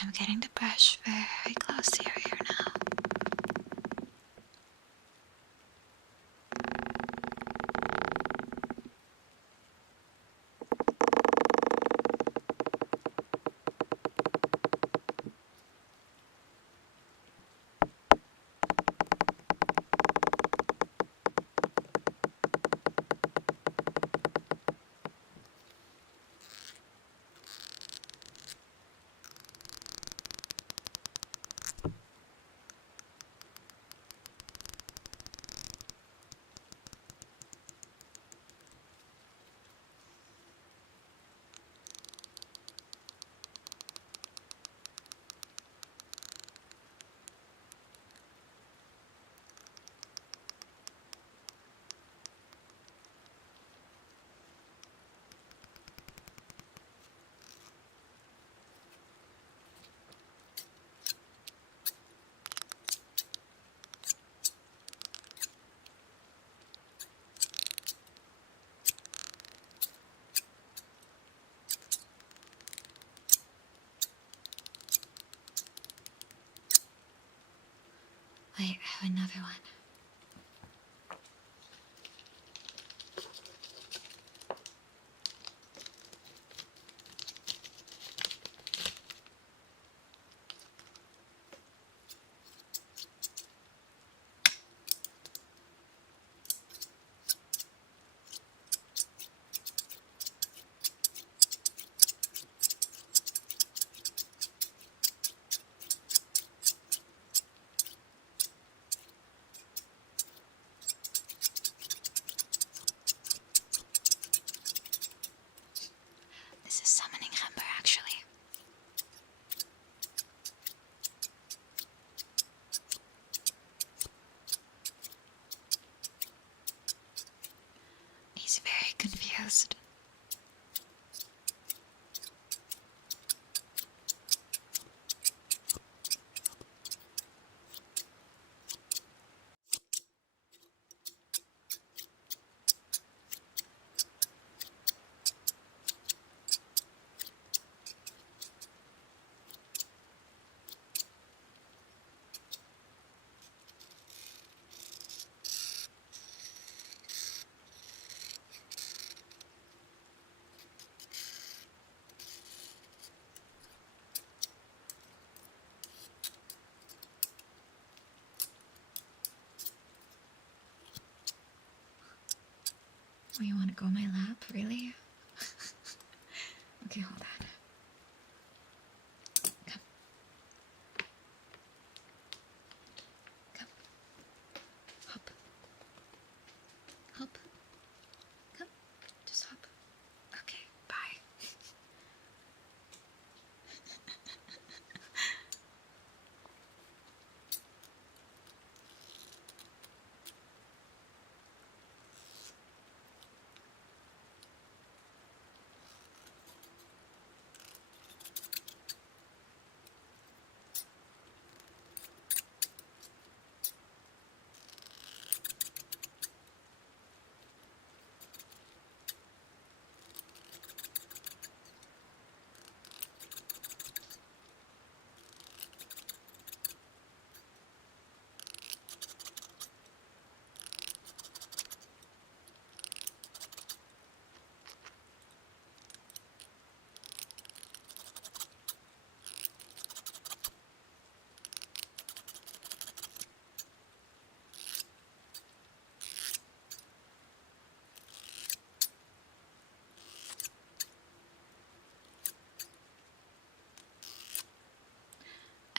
I'm getting the brush very close to your ear now. Wait, I have another one. Oh, you want to go on my lap? Really? Okay, hold on. Come. Come. Hop. Hop. Come. Just hop. Okay, bye.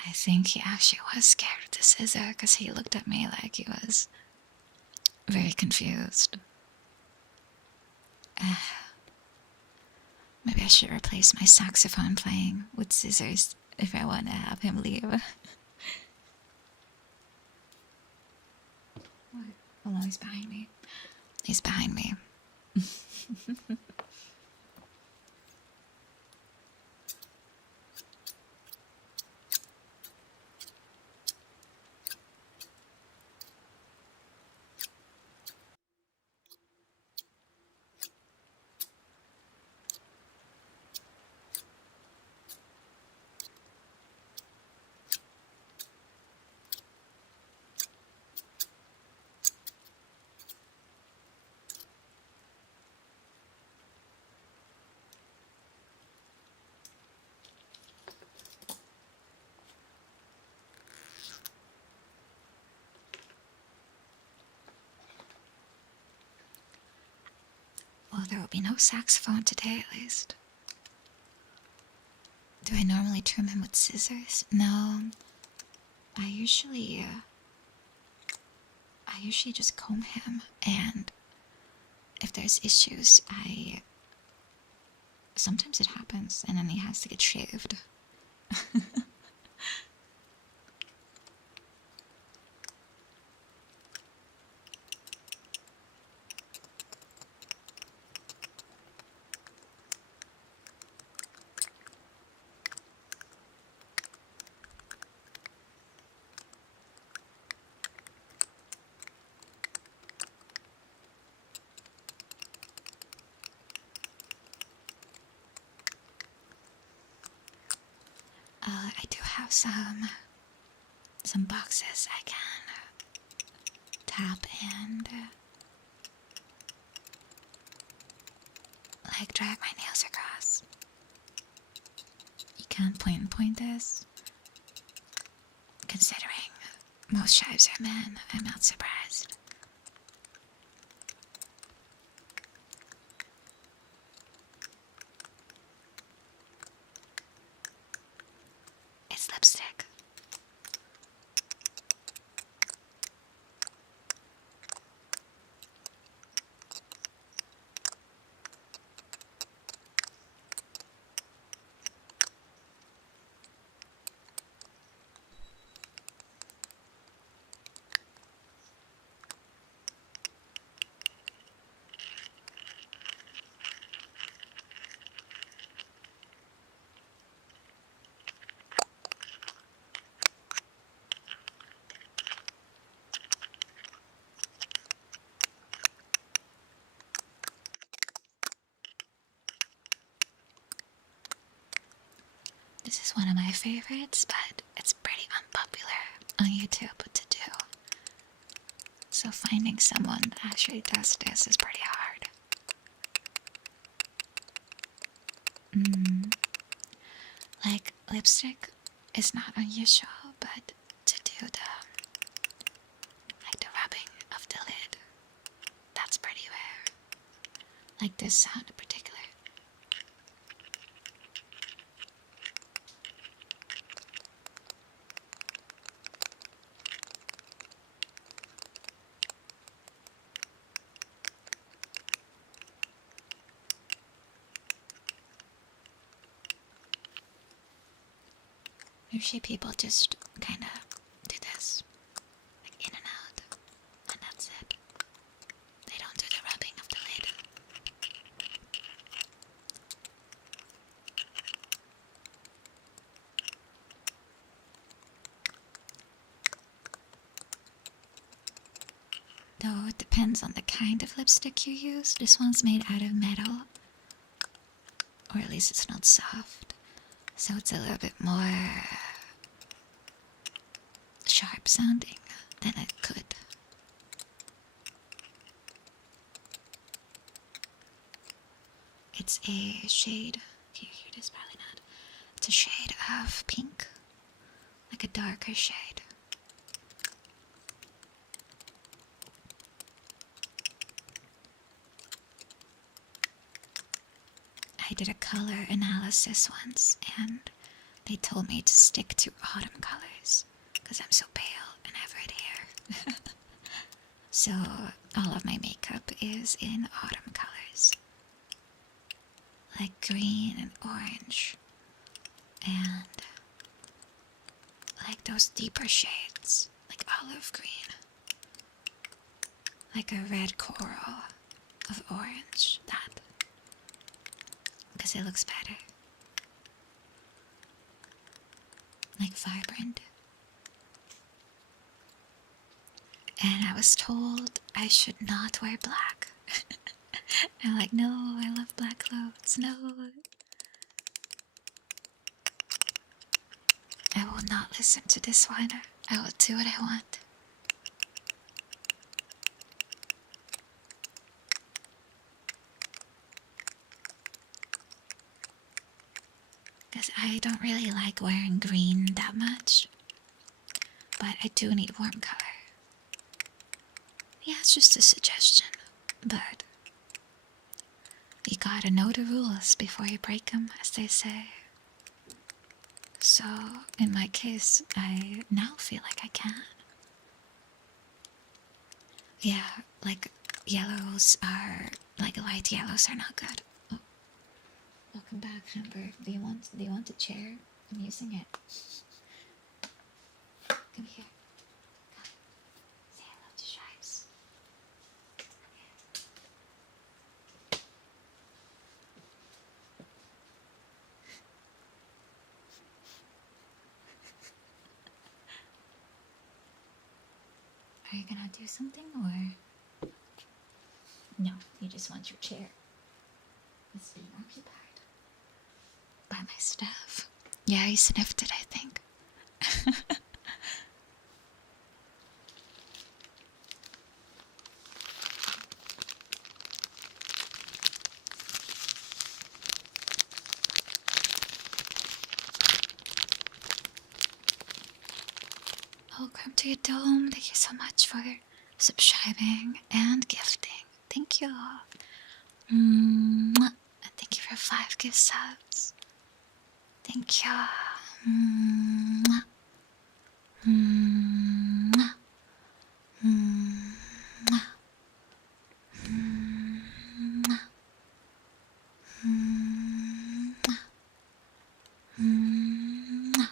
I think he actually was scared of the scissor because he looked at me like he was very confused. Maybe I should replace my saxophone playing with scissors if I want to have him leave. What? Oh no, he's behind me. He's behind me. Well, there will be no saxophone today, at least. Do I normally trim him with scissors? No. I usually just comb him, and if there's issues, sometimes it happens, and then he has to get shaved. I do have some boxes I can tap and like drag my nails across. You can't point this. Considering most shaves are men, I'm not surprised. It's lipstick. This is one of my favorites, but it's pretty unpopular on YouTube to do. So finding someone that actually does this is pretty hard. Like, lipstick is not unusual, but to do the rubbing of the lid, that's pretty rare. like this sound in particular. Usually people just kind of do this, like in and out, and that's it. They don't do the rubbing of the lid. Though it depends on the kind of lipstick you use. This one's made out of metal, or at least it's not soft, so it's a little bit more sharp sounding than it could. It's a shade, can you hear this? Probably not. It's a shade of pink, like a darker shade. I did a color analysis once and they told me to stick to autumn colors because I'm so pale and have red hair. So all of my makeup is in autumn colors, like green and orange and like those deeper shades, like olive green, like a red coral of orange, that, because it looks better, like vibrant. And I was told I should not wear black. I'm like, no, I love black clothes, no. I will not listen to this one. I will do what I want. Because I don't really like wearing green that much. But I do need warm color. Yeah, it's just a suggestion. But you gotta know the rules before you break them, as they say. So, in my case, I now feel like I can. Yeah, like yellows are, like light yellows are not good. Oh. Welcome back, Hamburg. Do you want a chair? I'm using it. Come here. Come. Say hello to Sharps. Are you gonna do something or no? You just want your chair. It's being occupied by my stuff. Yeah, he sniffed it, I think. Welcome to your dome. Thank you so much for subscribing and gifting. Thank you. And thank you for 5 gift subs. Thank you. Mwah. Mwah. Mwah. Mwah. Mwah. Mwah.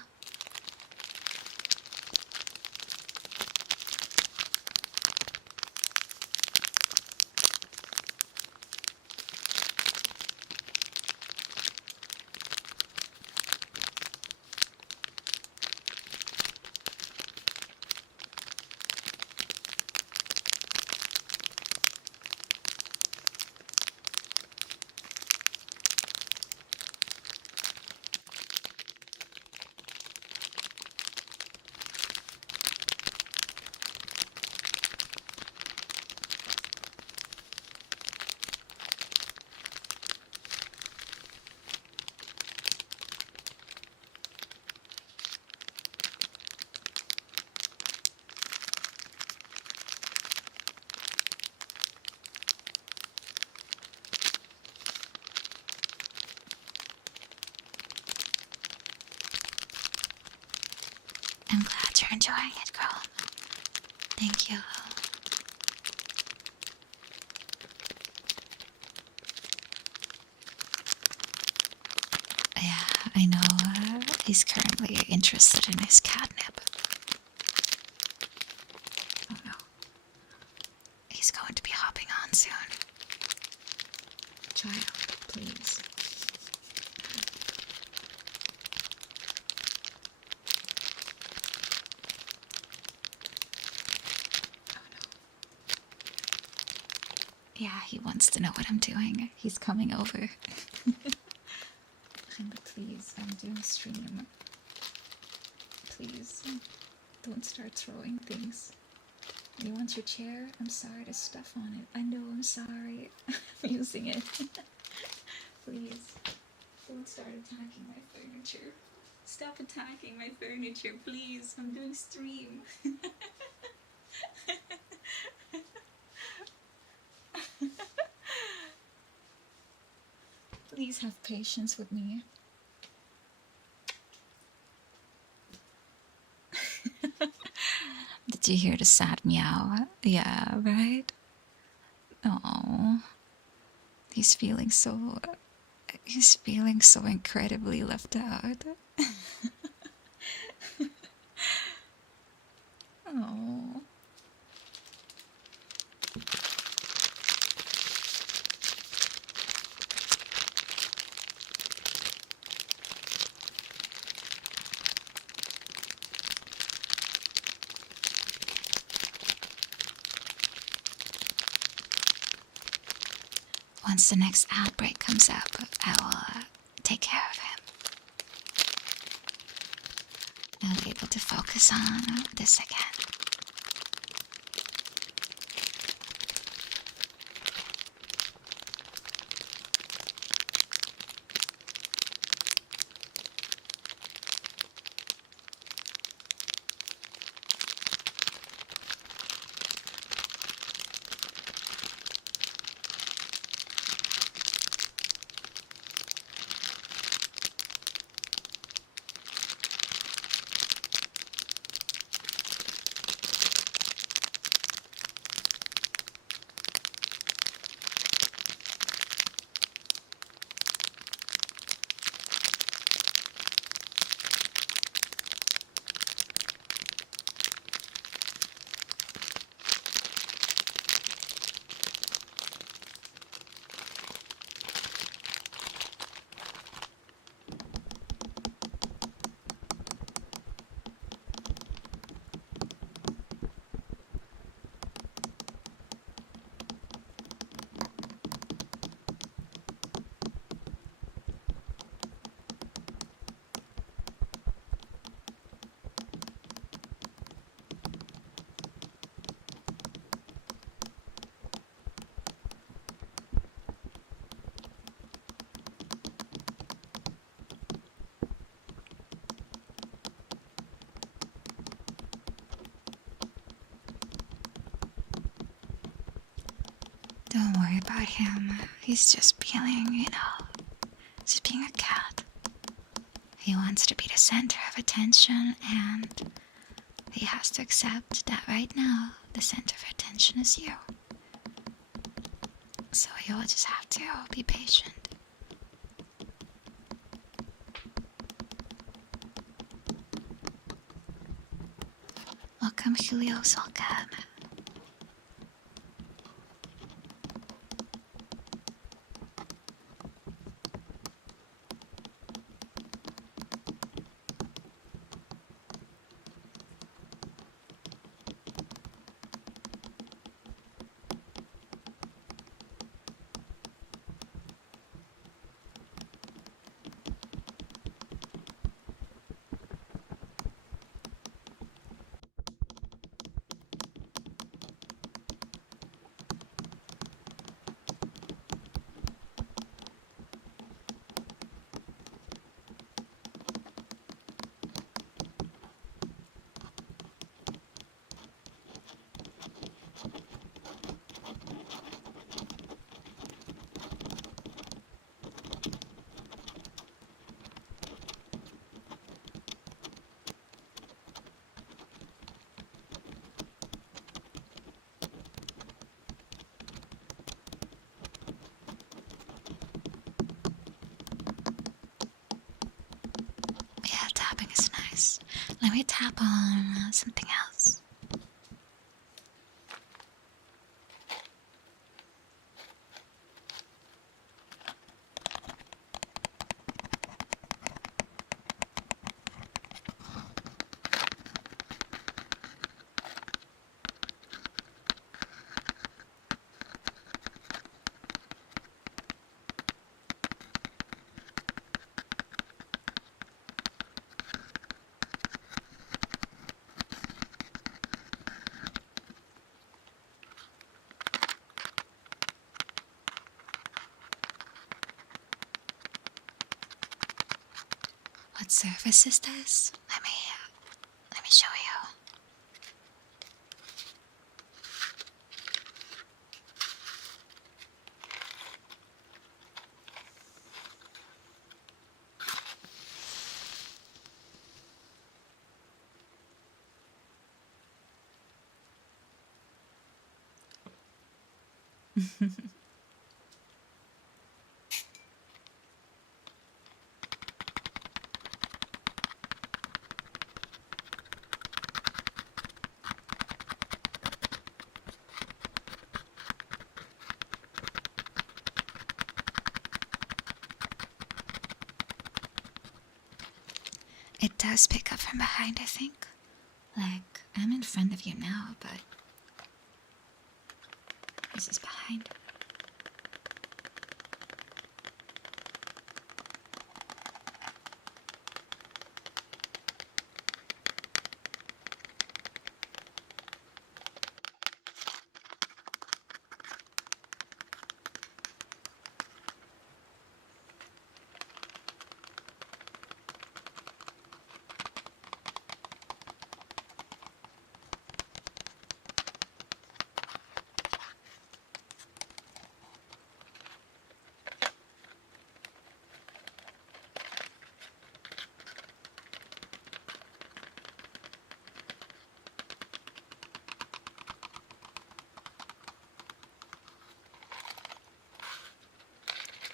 I'm glad you're enjoying it, girl. Thank you. Yeah, I know he's currently interested in his catnip. Oh no. He's going to be hopping on soon. Child, please. Oh no. Yeah, he wants to know what I'm doing. He's coming over. Please, I'm doing a stream. Please, don't start throwing things. You want your chair? I'm sorry, there's stuff on it. I know, I'm sorry. I'm using it. Please, don't start attacking my furniture. Stop attacking my furniture, please. I'm doing stream. Please have patience with me. Did you hear the sad meow? Yeah, right? Oh, he's feeling so incredibly left out. Oh. Once the next outbreak comes up, I will take care of him. I'll be able to focus on this again. Don't worry about him. He's just being, just being a cat. He wants to be the center of attention, and he has to accept that right now the center of attention is you. So you'll just have to be patient. Welcome, Helios, welcome. let me tap on something else. What service is this? Let me show you. It does pick up from behind, I think. Like, I'm in front of you now, but this is behind.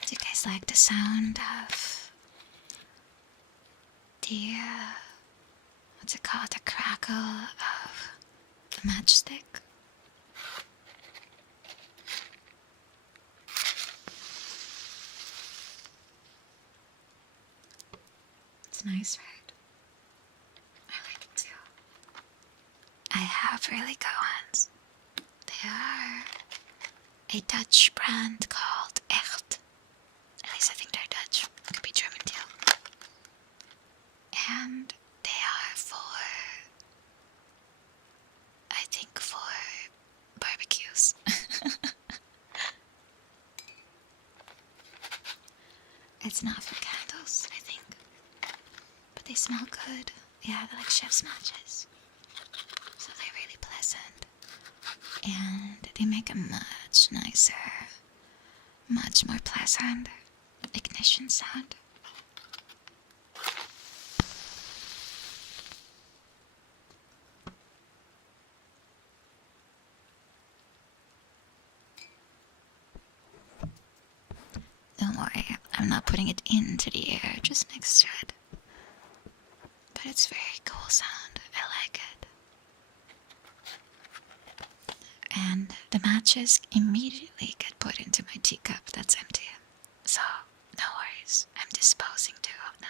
Do you guys like the sound of the, what's it called? The crackle of the matchstick? It's nice, right? I like it too. I have really good ones. They are a Dutch brand called Echt. At least I think they're Dutch. Could be German too. And they are I think for barbecues. It's not for candles, I think. But they smell good. Yeah, they're like chef's matches. So they're really pleasant. And they make a much nicer, much more pleasant ignition sound. Don't worry, I'm not putting it into the air, just next to it. But it's very cool sound, I like it. And the matches immediately get put into my teacup that's empty. So, no worries, I'm disposing two of them.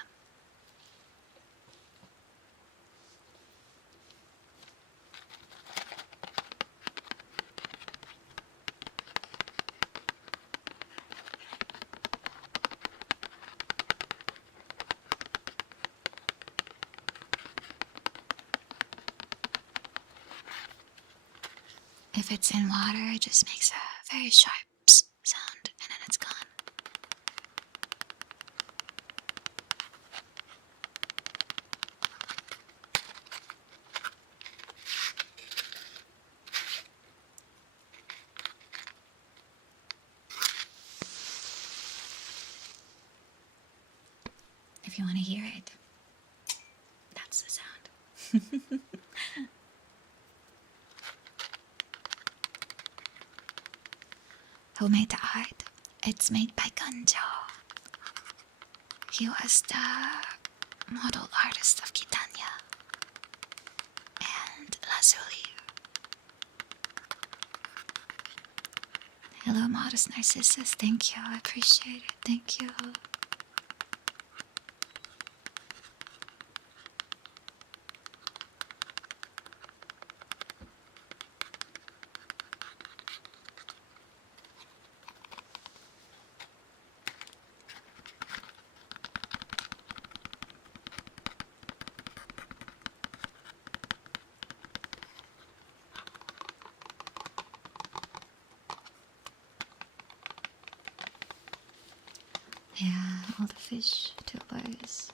If it's in water, it just makes a very sharp psst sound, and then it's gone. If you want to hear it, that's the sound. Who made the art? It's made by Ganjo. He was the model artist of Kitanya. Hello, Modest Narcissus. Thank you. I appreciate it. Thank you. Yeah, all the fish tubers.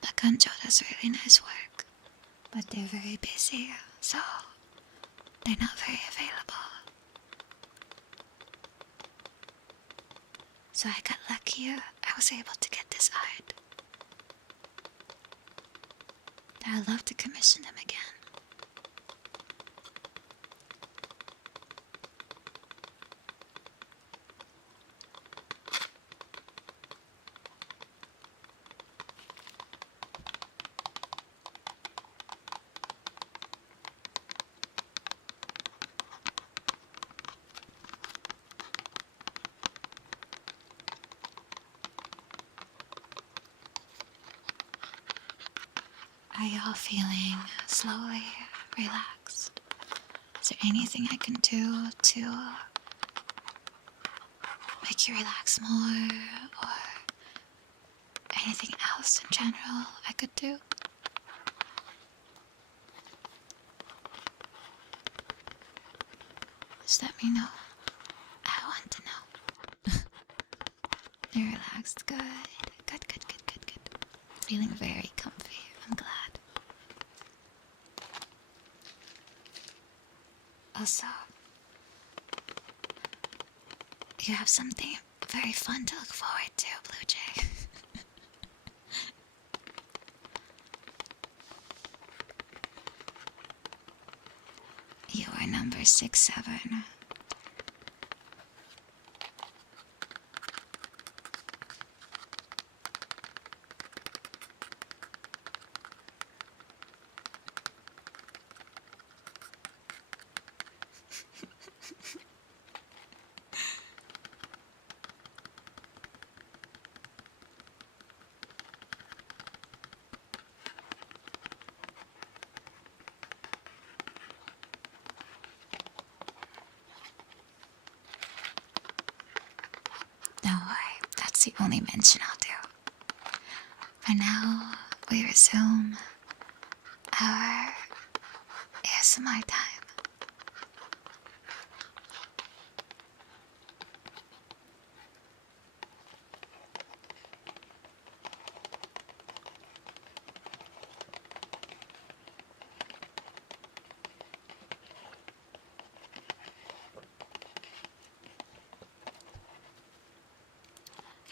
Bakanjo does really nice work, but they're very busy, so they're not very available. So I got lucky. I was able to get this art. I'd love to commission them again. Are y'all feeling slowly relaxed? Is there anything I can do to make you relax more, or anything else in general I could do? Just let me know. I want to know. You're relaxed. Good. Good, good, good, good, good. Feeling very comfy. I'm glad. Also, you have something very fun to look forward to, Blue Jay. You are number 67. Don't worry, that's the only mention I'll do. For now, we resume our ASMR time.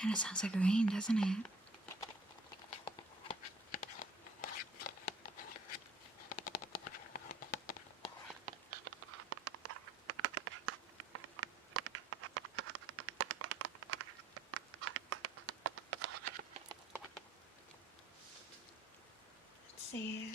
Kinda sounds like rain, doesn't it? Let's see.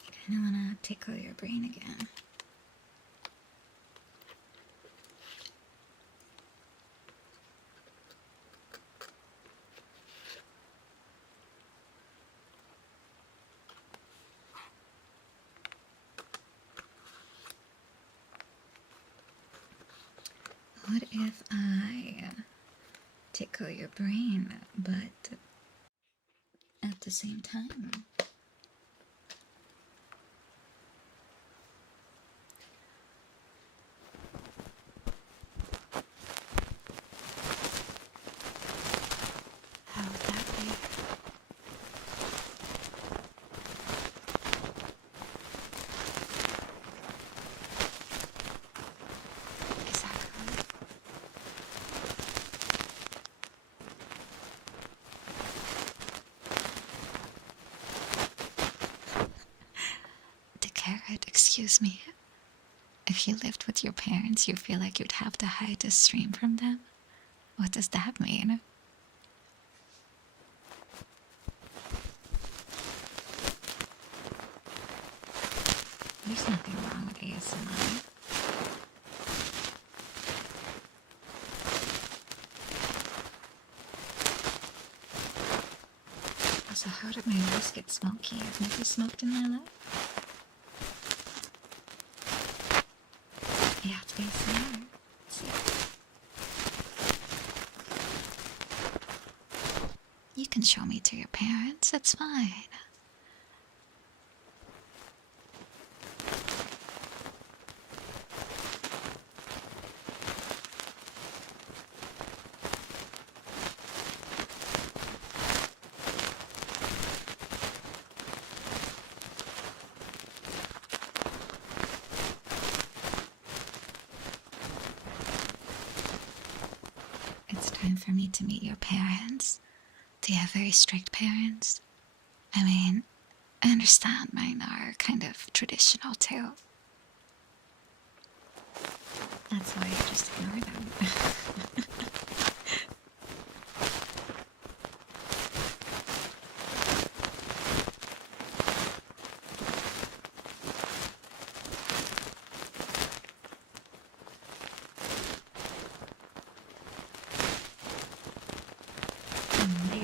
I kinda wanna tickle your brain again. What if I tickle your brain, but at the same time? How would that be? Exactly. The carrot, excuse me. If you lived with your parents, you feel like you'd have to hide the stream from them? What does that mean? There's nothing wrong with ASMR. Also, how did my voice get smoky? I've never smoked in my life. Yeah, it's ASMR. See? You can show me to your parents, it's fine. It's time for me to meet your parents. Do you have very strict parents? I mean, I understand mine are kind of traditional too. That's why I just ignore them.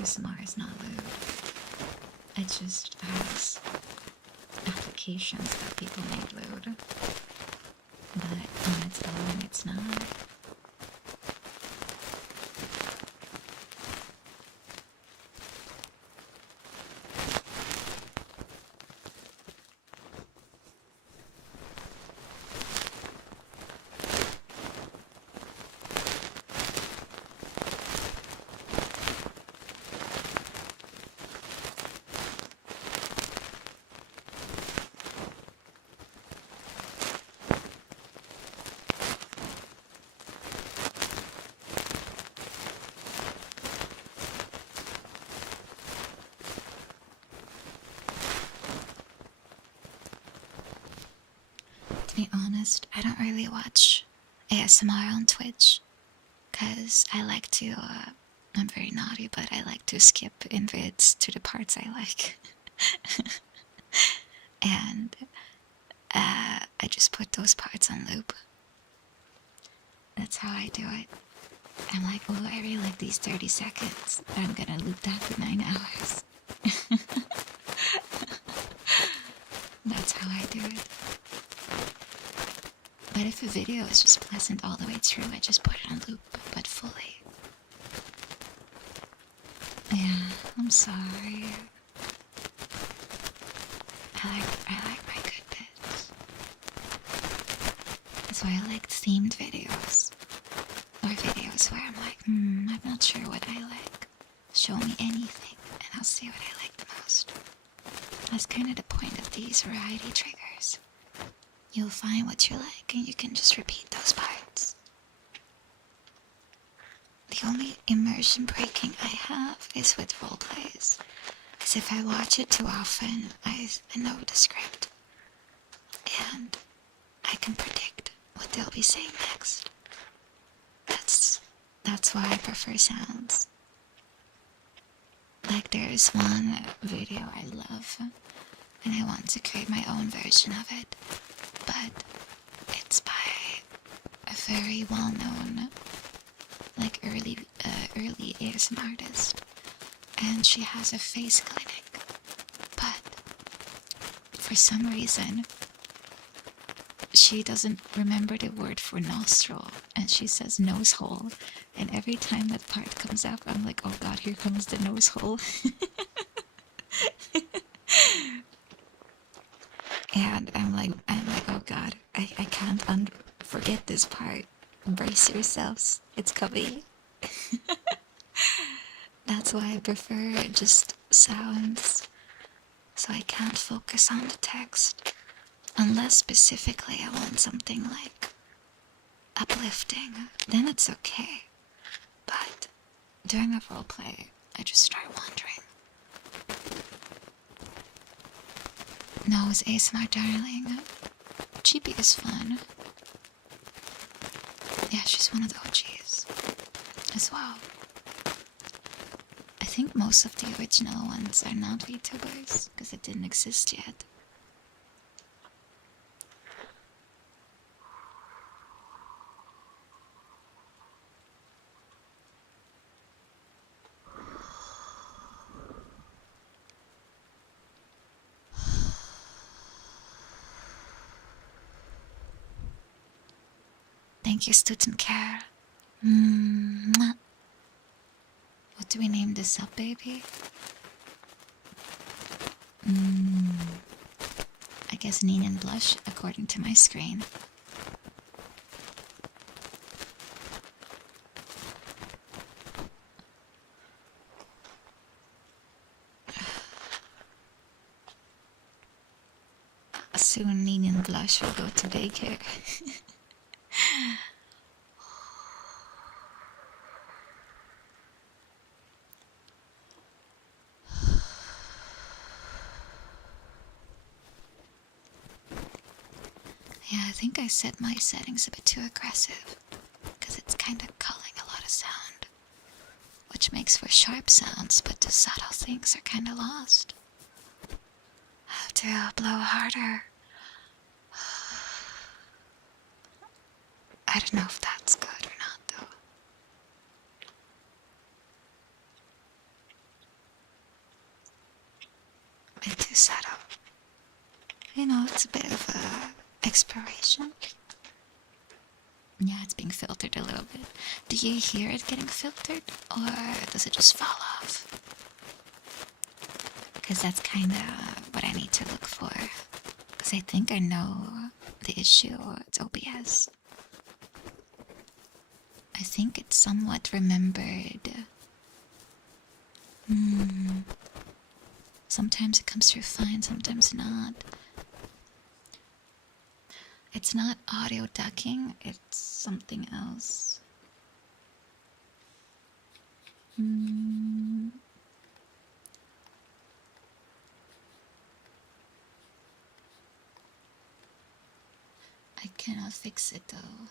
ASMR is not lewd. It just has applications that people make lewd. But when it's on, it's not. To be honest, I don't really watch ASMR on Twitch, because I like to, I'm very naughty, but I like to skip invids to the parts I like. And I just put those parts on loop. That's how I do it. I'm like, oh, I really like these 30 seconds. I'm gonna loop that for 9 hours. That's how I do it. But if a video is just pleasant all the way through, I just put it on loop, but fully. Yeah, I'm sorry. I like my good bits. That's why I like themed videos. Or videos where I'm like, I'm not sure what I like. Show me anything, and I'll see what I like the most. That's kind of the point of these variety triggers. You'll find what you like, and you can just repeat those parts. The only immersion breaking I have is with roleplays. Because if I watch it too often, I know the script. And I can predict what they'll be saying next. That's why I prefer sounds. Like there's one video I love, and I want to create my own version of it. But it's by a very well-known, like early ASMR artist, and she has a face clinic. But for some reason, she doesn't remember the word for nostril, and she says nose hole. And every time that part comes up, I'm like, oh god, here comes the nose hole. And I'm like, oh god, I can't forget this part. Brace yourselves, it's coming. That's why I prefer just sounds, so I can't focus on the text. Unless specifically I want something like uplifting, then it's okay. But during a roleplay, I just start wandering. No, it's ASMR darling. Chibi is fun. Yeah, she's one of the OGs. as well. I think most of the original ones are not VTubers because it didn't exist yet. Thank you, student care. What do we name this up, baby? I guess Ninin Blush, according to my screen. Soon Ninin Blush will go to daycare. Yeah, I think I set my settings a bit too aggressive, because it's kind of culling a lot of sound, which makes for sharp sounds, but the subtle things are kind of lost. I have to blow harder. I don't know if that's good or not, though. A bit too subtle. You know, it's a bit of a exploration. Yeah, it's being filtered a little bit. Do you hear it getting filtered, or does it just fall off? Because that's kind of what I need to look for. Because I think I know the issue. It's OBS. I think it's somewhat remembered. Sometimes it comes through fine, sometimes not. It's not audio ducking, it's something else. I cannot fix it though.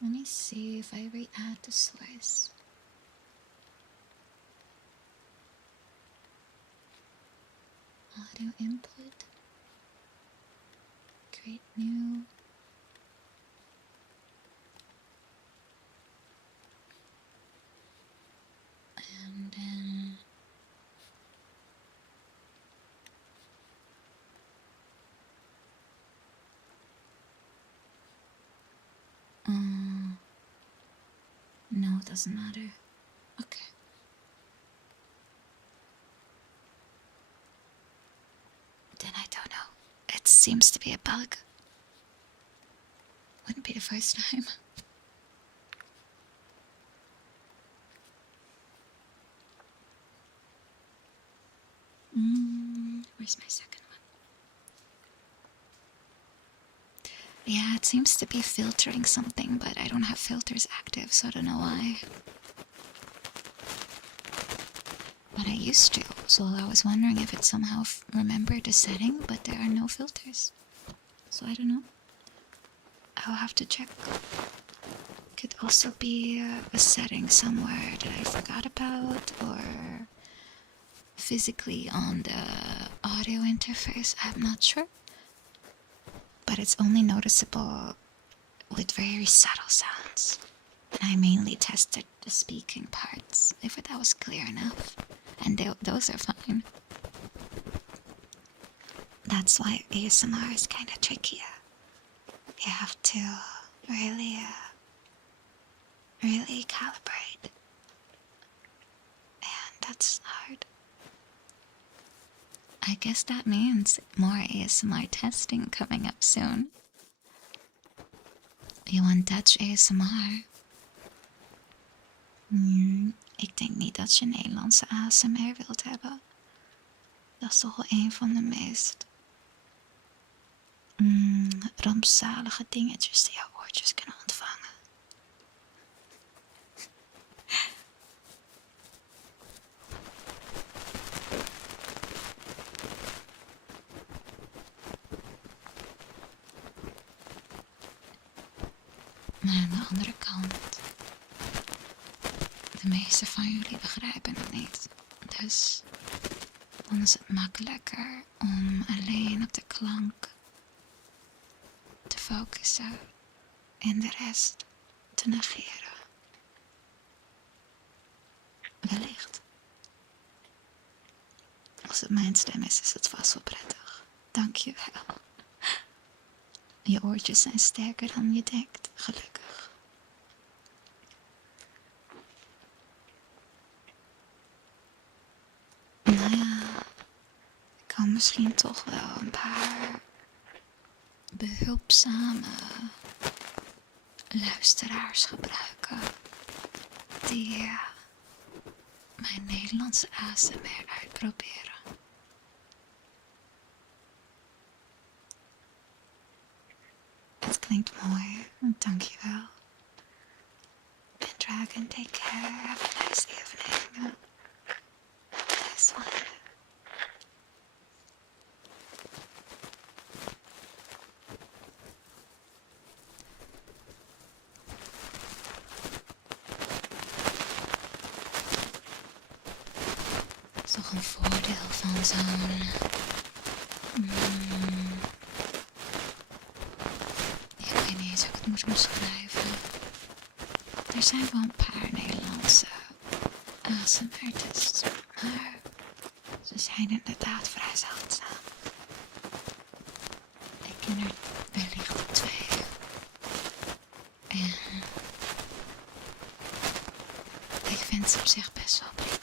Let me see if I re-add the source. Audio input. Create new. And then no, it doesn't matter. Okay. Then I don't know. It seems to be a bug. Wouldn't be the first time. Where's my second one? Yeah, it seems to be filtering something, but I don't have filters active, so I don't know why. But I used to, so I was wondering if it somehow remembered the setting, but there are no filters. So I don't know. I'll have to check. Could also be a setting somewhere that I forgot about, or physically on the audio interface, I'm not sure. But it's only noticeable with very subtle sounds. And I mainly tested the speaking parts, if that was clear enough. And those are fine. That's why ASMR is kind of tricky. You have to really calibrate. And that's hard. I guess that means more ASMR testing coming up soon. You want Dutch ASMR? Ik denk niet dat je Nederlandse ASMR wilt hebben. Dat is toch wel een van de meest rampzalige dingetjes die jouw oortjes kunnen ontvangen. Maar aan de andere kant, de meeste van jullie begrijpen het niet. Dus dan is het makkelijker om alleen op de klank te focussen en de rest te negeren. Wellicht. Als het mijn stem is het vast wel prettig. Dank je wel. Je oortjes zijn sterker dan je denkt, gelukkig. Nou ja, ik kan misschien toch wel een paar behulpzame luisteraars gebruiken die mijn Nederlandse ASMR uitproberen. Het klinkt mooi, dankjewel. And Dragon, take care. Have a nice evening. Nice one. Dat is toch een voordeel van zo'n... Ik weet niet eens hoe ik het moet beschrijven. Er zijn wel een paar Nederlandse ASMR-artists, maar ze zijn inderdaad vrij zeldzaam. Ik ken er wellicht 2. En ik vind ze op zich best wel prima.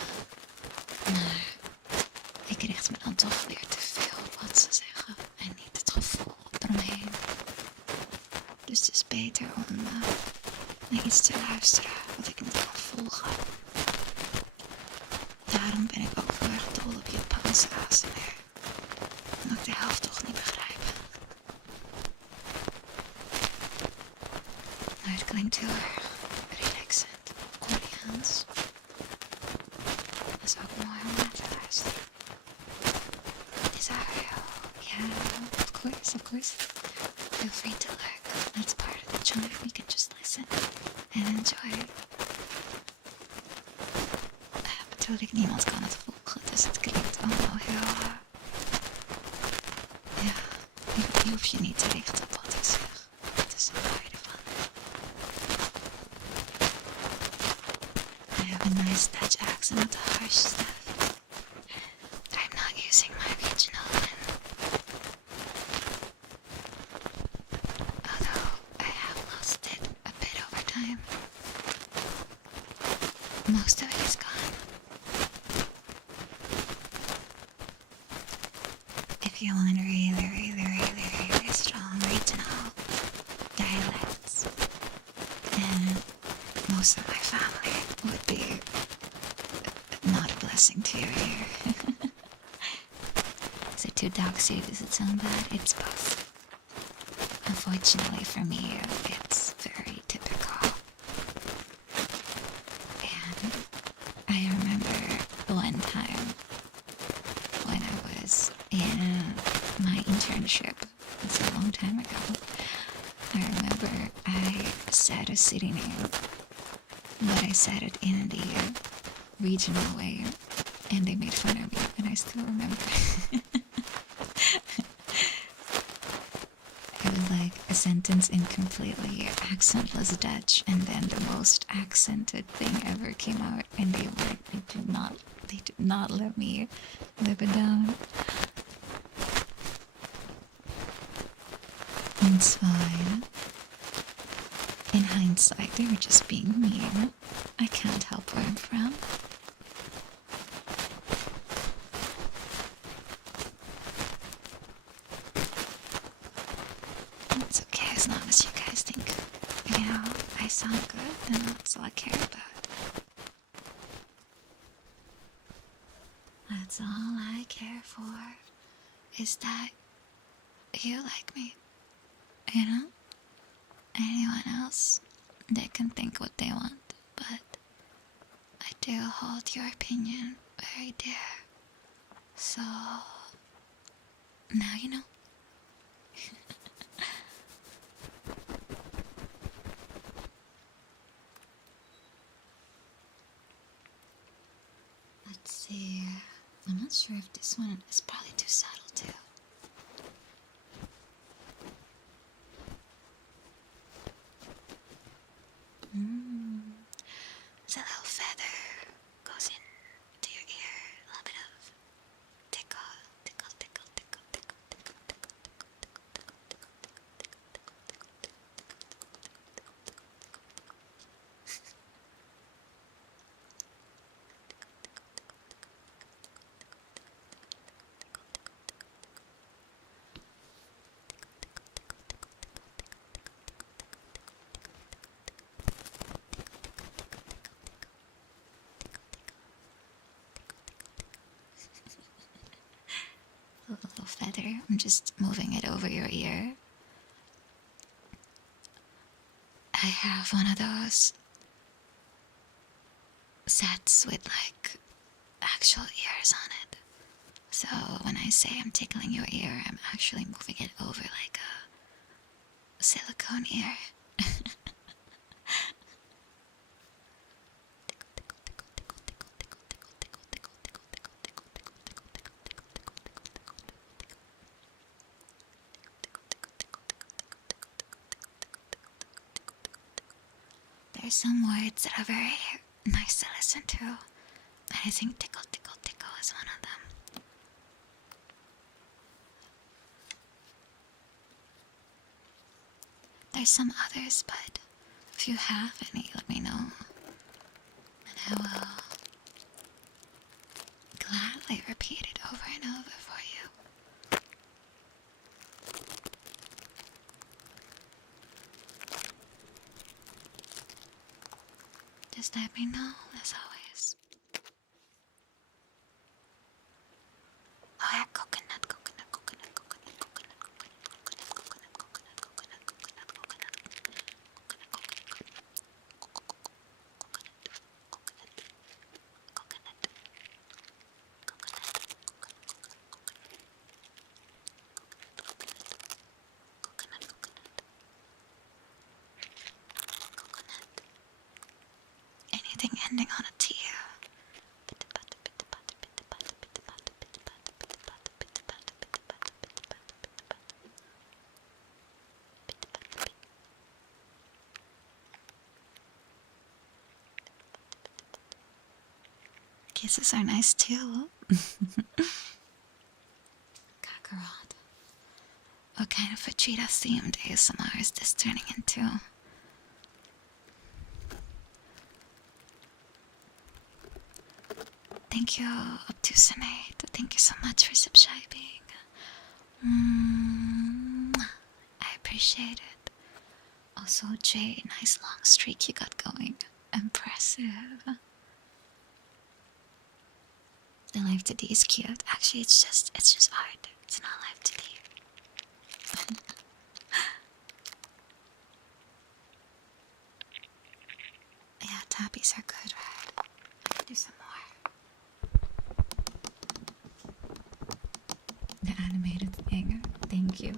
Maar ik richt me dan toch weer te veel op wat ze zeggen en niet het gevoel eromheen. Dus het is beter om naar iets te luisteren wat ik niet kan volgen. Daarom ben ik ook heel erg dol op Japanse ASMR. Omdat ik de helft toch niet begrijp. Maar het klinkt heel erg relaxend. Koreaans. Dat is ook mooi om naar te luisteren. Is that real? Yeah, of course. Feel free to lurk. That's part of the charm. You can just listen and enjoy. Natuurlijk, niemand kan het volgen, dus het klinkt allemaal heel... ja, je hoeft je niet te richten op wat ik zeg. Dus dan hou je ervan. I have a nice Dutch accent with the harsh stuff. I'm not using my regional one. Although I have lost it a bit over time. Most of it is gone. If you want really strong regional dialects, then most of my family would be not a blessing to your ear. Is it too doxy? Does it sound bad? It's both. Unfortunately for me, it's very typical. And I remember one time when I was in my internship, it's a long time ago, I remember I said a city name, but I said it in the regional way, and they made fun of me, and I still remember. It was like a sentence in completely accentless Dutch, and then the most accented thing ever came out, and they did not let me live it down. It's fine. In hindsight, they were just being mean. I can't help where I'm from. It's okay as long as you guys think, I sound good, then that's all I care about. That's all I care for, is that you like me, Anyone else, they can think what they want, but I do hold your opinion very dear. So, now you know. feather. I'm just moving it over your ear. I have one of those sets with like actual ears on it. So when I say I'm tickling your ear, I'm actually moving it over like a silicone ear. There's some words that are very nice to listen to, and I think tickle tickle tickle is one of them. There's some others, but if you have any, let me know, and I will gladly repeat it over and over for you. Just let me know, as always. Oh yeah, coconut, coconut, coconut, coconut, coconut, coconut, coconut, coconut, coconut, coconut, coconut, anything ending on a T. Kisses are nice too. Kakarot. What kind of Vegeta themed ASMR is this turning into? Thank you, Obtusenate. Thank you so much for subscribing. I appreciate it. Also, Jay, nice long streak you got going. Impressive. The live to D is cute. Actually, it's just art. It's not live to D. Yeah, tappies are good, right? I can do some more. The animated thing. Thank you.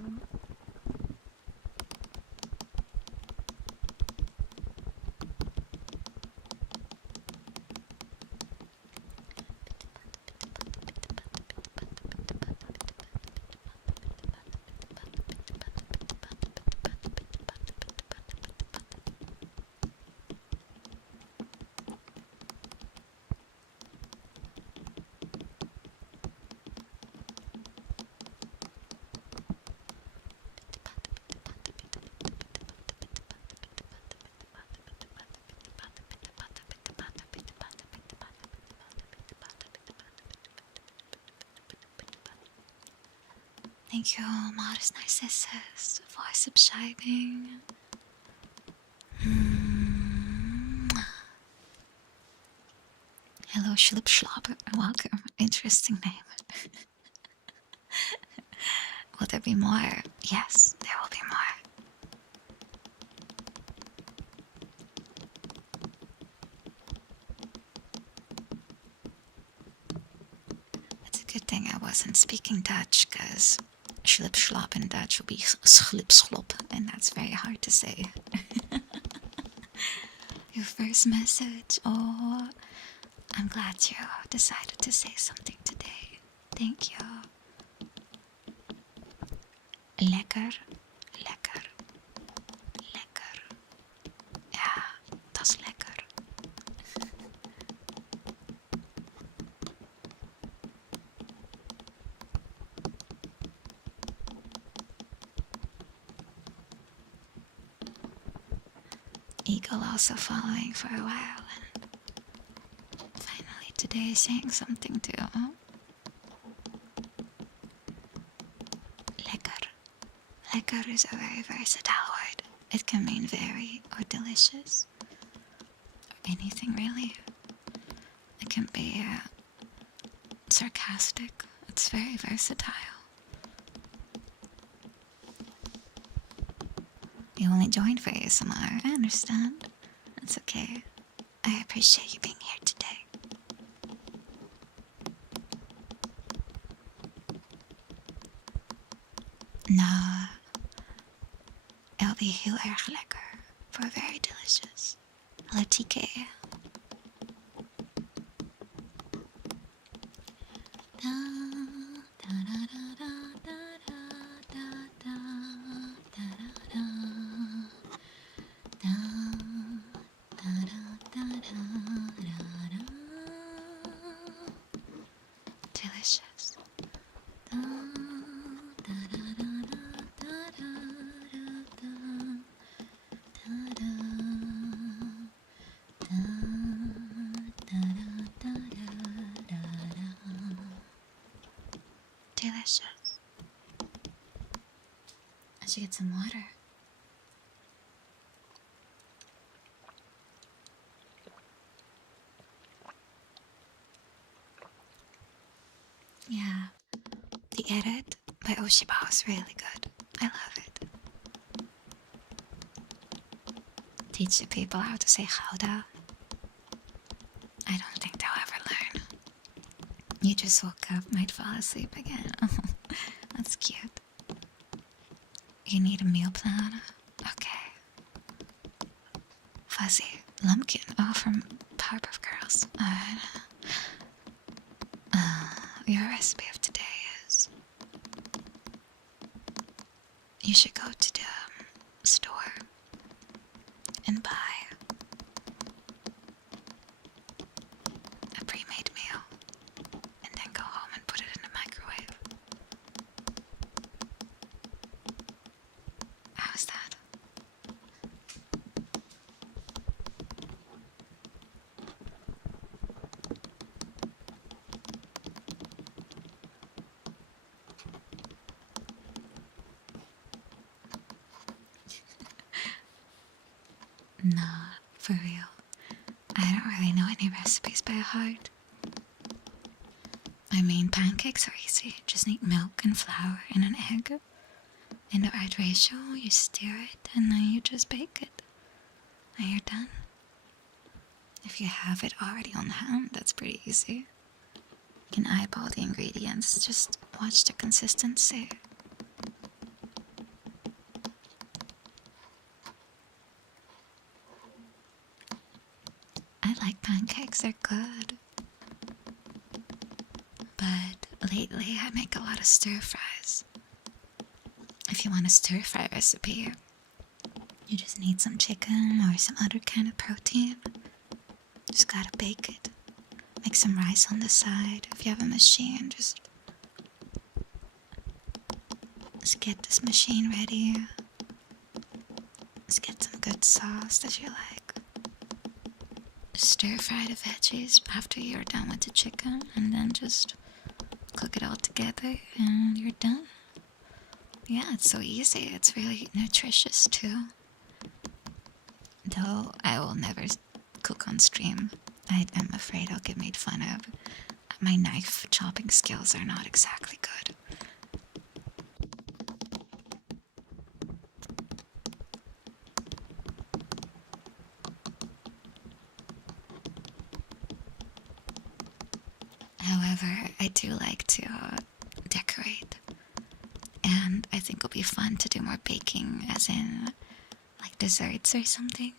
Thank you, Modest Narcissus, for subscribing. Hello, Schlip Schlop. Welcome. Interesting name. Will there be more? Yes, there will be more. It's a good thing I wasn't speaking Dutch, because Schlip Schlop in Dutch will be Schlip Schlop, and that's very hard to say. Your first message. Oh, I'm glad you decided to say something today. Thank you. Lekker, lekker, lekker. Ja, dat is lekker. Eagle also following for a while, and finally today saying something too. Lekker. Lekker is a very versatile word. It can mean very or delicious, or anything really. It can be sarcastic. It's very versatile. You only joined for ASMR. I understand. That's okay. I appreciate you being here today. No, it'll be heel erg lekker. For very delicious. Latike. Delicious. Delicious. I should get some water. Yeah, the edit by Oshiba was really good. I love it. Teach the people how to say howda. I don't think they'll ever learn. You just woke up, might fall asleep again. That's cute. You need a meal plan? Okay. Fuzzy, Lumpkin, from Powerpuff Girls. Your recipe of today is... You should go to the store and buy a pre-made meal and then go home and put it in the microwave. How's that? Nah, for real. I don't really know any recipes by heart. I mean, pancakes are easy. Just need milk and flour and an egg. In the right ratio, you stir it and then you just bake it. And you're done. If you have it already on hand, that's pretty easy. You can eyeball the ingredients, just watch the consistency. I like pancakes, they're good. But lately I make a lot of stir fries. If you want a stir fry recipe, you just need some chicken or some other kind of protein. Just gotta bake it. Make some rice on the side. If you have a machine, just get this machine ready. Just get some good sauce that you like. Stir fry the veggies after you're done with the chicken, and then just cook it all together and you're done. Yeah, it's so easy. It's really nutritious too. Though I will never cook on stream. I'm afraid I'll get made fun of. My knife chopping skills are not exactly good. However, I do like to decorate. And I think it'll be fun to do more baking, as in like desserts or something.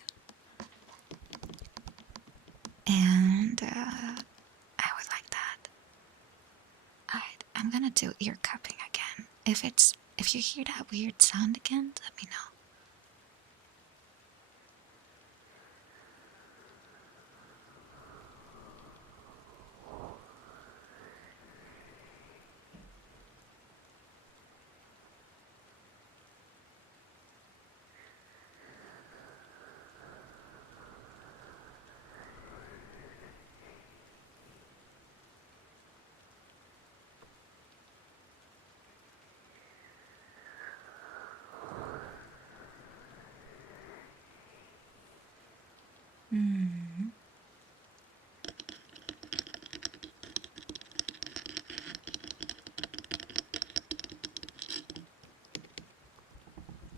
And I would like that. Alright, I'm gonna do ear cupping again. If you hear that weird sound again, let me know.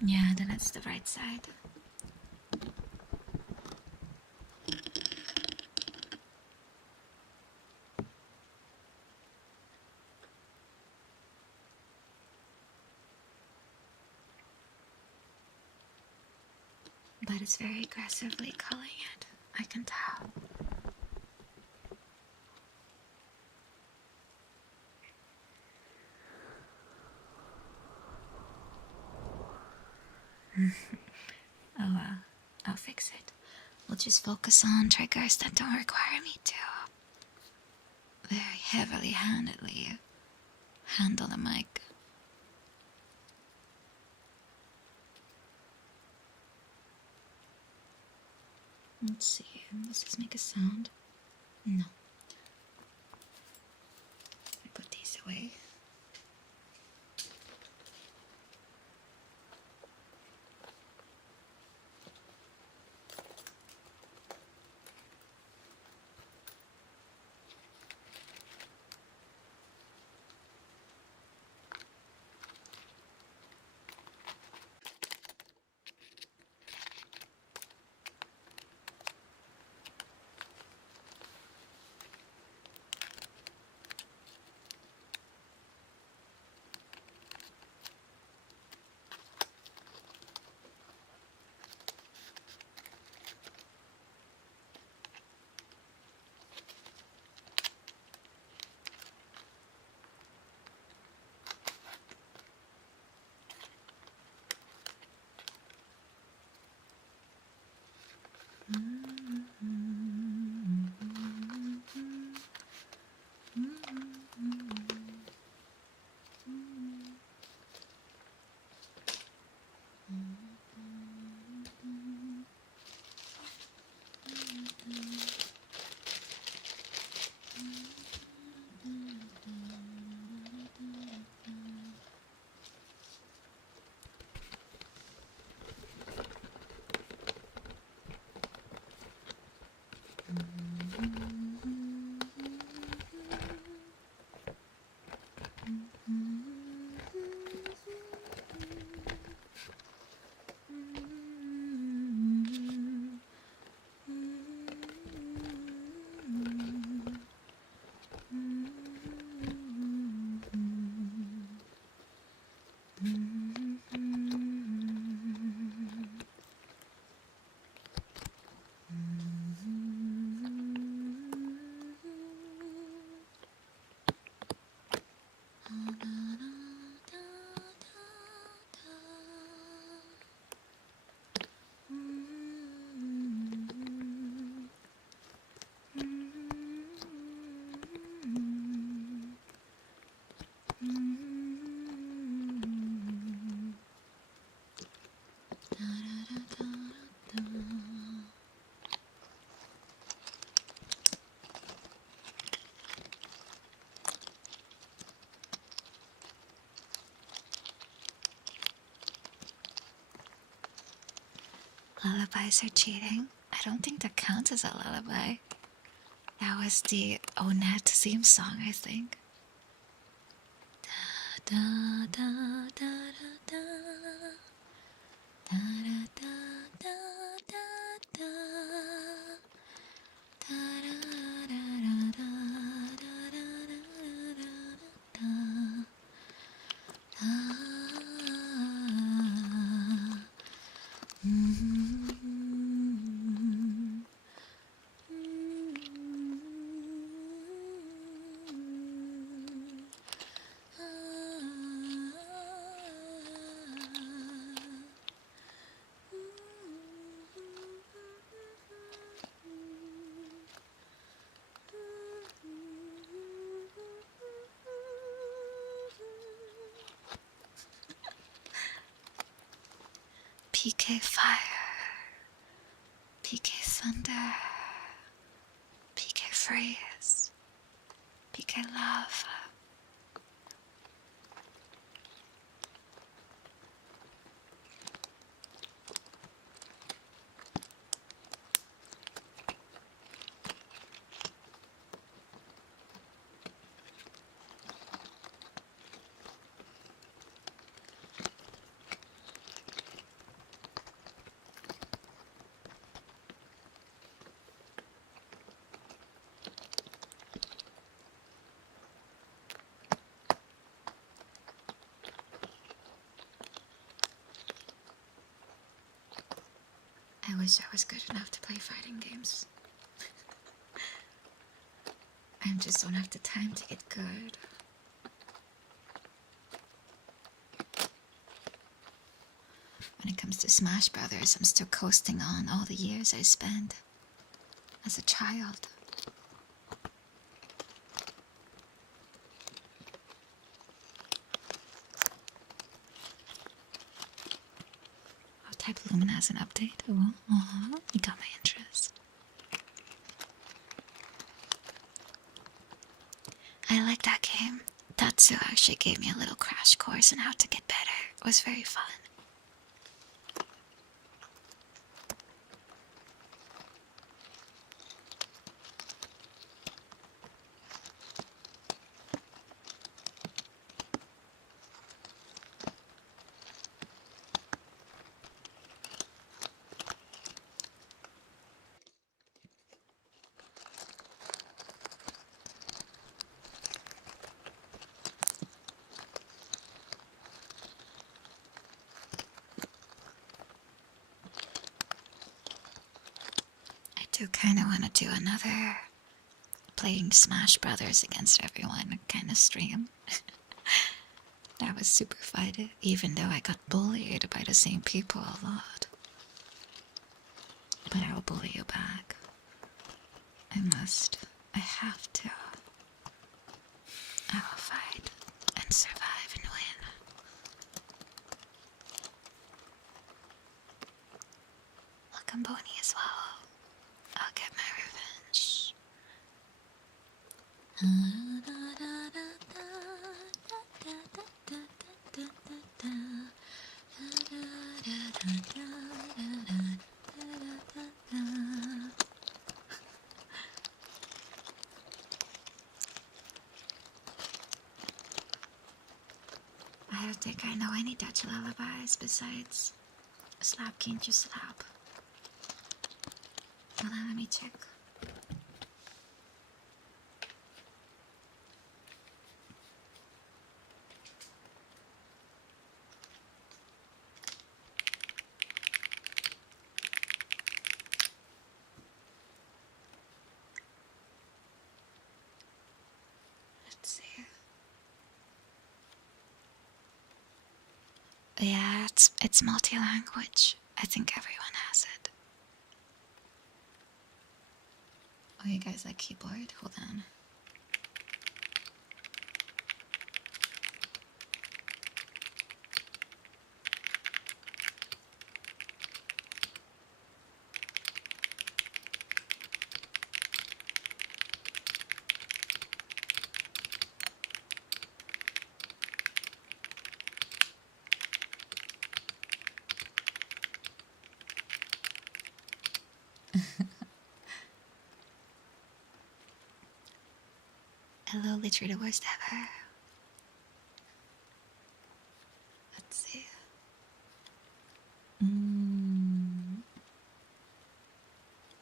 Yeah, then it's the right side. But it's very aggressively culling it. I can tell. Oh well, I'll fix it. We'll just focus on triggers that don't require me to very heavily handedly handle the mic. Let's see, does this make a sound? No. I put these away. Lullabies are cheating. I don't think that counts as a lullaby. That was the Onet theme song, I think. Da da da da da da da da da da PK Fire, PK Thunder, PK Freeze, PK Love. wish I was good enough to play fighting games. I just don't have the time to get good. When it comes to Smash Brothers, I'm still coasting on all the years I spent as a child. Oh, Type Lumen has an update. Oh, you got my interest. I like that game. Tatsu actually gave me a little crash course on how to get better. It was very fun. I do kind of want to do another playing Smash Brothers against everyone kind of stream. That was super fun, even though I got bullied by the same people a lot. But I will bully you back. I must. I have to. I will fight and survive and win. Welcome, Bonnie, as well. I'll get my revenge. I don't think I know any Dutch lullabies besides Slap Kindje Slap. Hold on, let me check. Let's see. Yeah, it's multi-language. I think everyone has it. Oh, you guys like keyboard? Hold on. Hello, literally the worst ever. Let's see.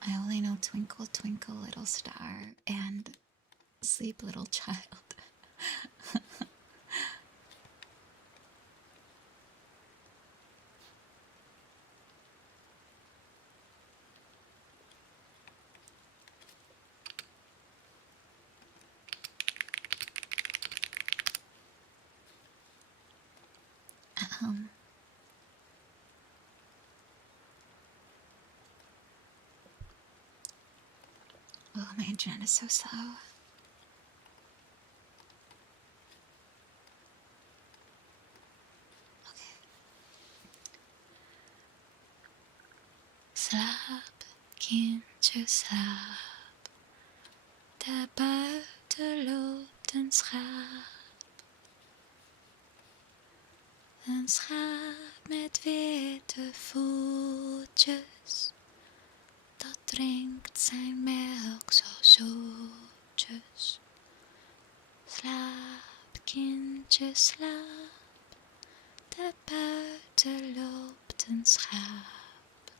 I only know Twinkle, Twinkle, Little Star and Sleep, Little Child. Oh, my internet is so slow. Okay. Slaap, kindje, slaap. Daar buiten loopt een schaap. Een schaap met witte voetjes. Dat drinkt zijn melk zo zoetjes. Slaap, kindje, slaap. Daar buiten loopt een schaap.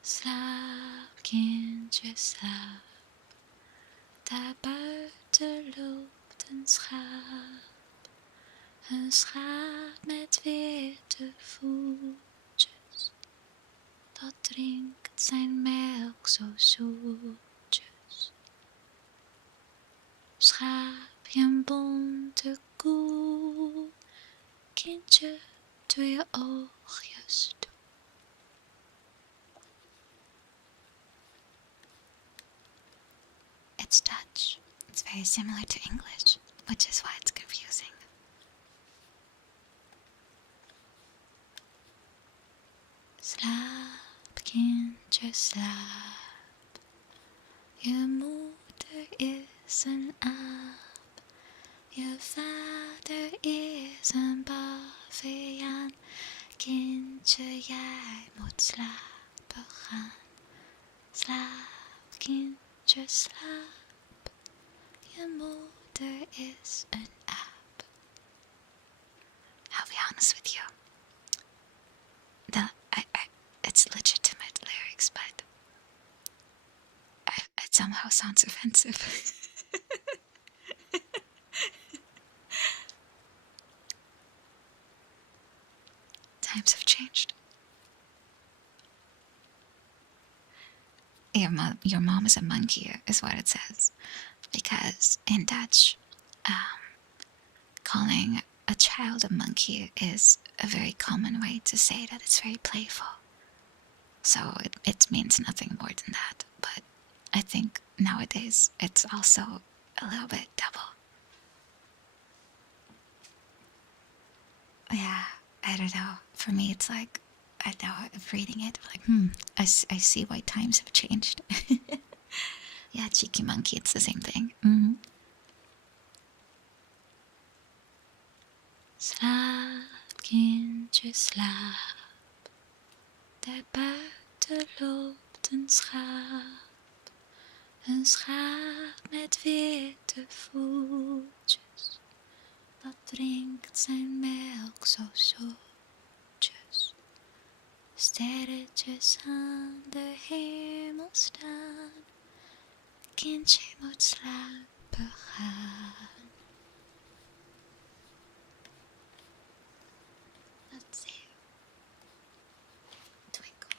Slaap, kindje, slaap. Daar buiten loopt een schaap. Een schaap met witte voetjes. drinkt zijn melk zo zoetjes. Schaap je een bonte koe, kindje, doe je oogjes toe. It's Dutch. It's very similar to English, which is why it's confusing. Slaap, kindje, slaap. Je moeder is een aap. Je vader is een baviaan. Kindje, jij moet slapen gaan. Slaap, kindje, slaap. Je moeder is een aap. I'll be honest with you. It's legitimate lyrics, but it somehow sounds offensive. Times have changed. Your mom is a monkey, is what it says. Because in Dutch, calling a child a monkey is a very common way to say that it's very playful. So it means nothing more than that. But I think nowadays it's also a little bit double. Yeah, I don't know. For me, it's like, I know, reading it, like, I see why times have changed. Yeah, cheeky monkey, it's the same thing. Mm-hmm. Slaap, kindje, slaap. Daar buiten loopt een schaap. Een schaap met witte voetjes. Dat drinkt zijn melk zo zoetjes. Sterretjes aan de hemel staan. Kindje moet slapen gaan. Let's see. Twinkle.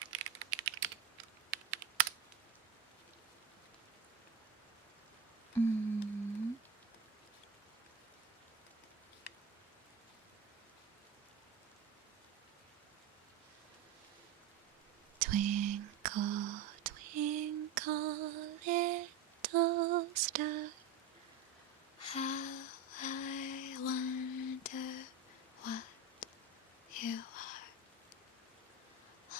Twinkle, twinkle, little star, how I wonder what you are.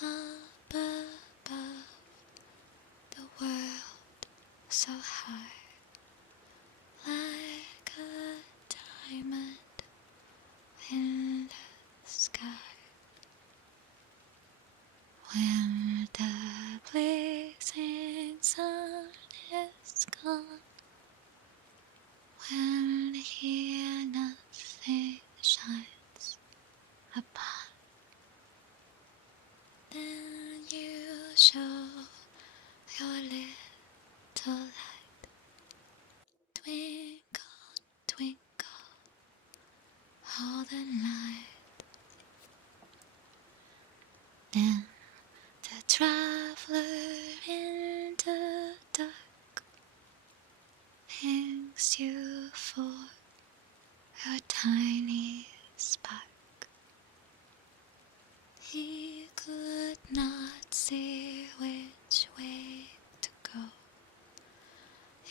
Up above the world so high, like a diamond in the sky. When the blazing sun is gone, when here nothing shines upon, then you show your little light. Twinkle, twinkle, all the night. Then the traveler in the dark thanks you for your tiny spark. He could not see which way to go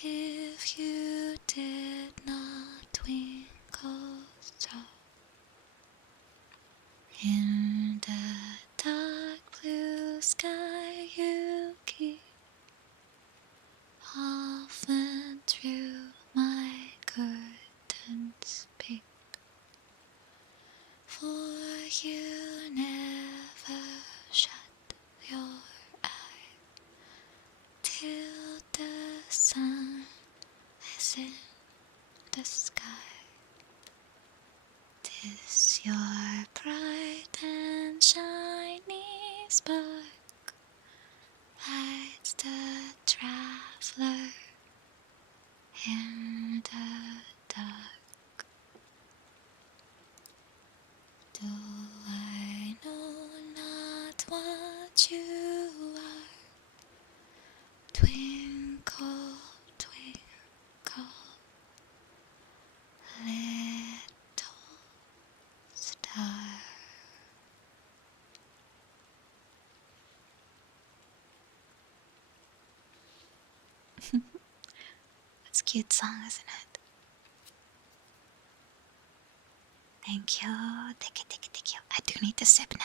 if you did not twinkle so. In the dark blue sky you keep, often through my curtains peep, for you never shut your eye till the sun is in the sky. 'Tis your bright and shiny spark lights the traveler in the dark. Though I know not what you It's a cute song, isn't it? Thank you. Thank you. I do need to sip now.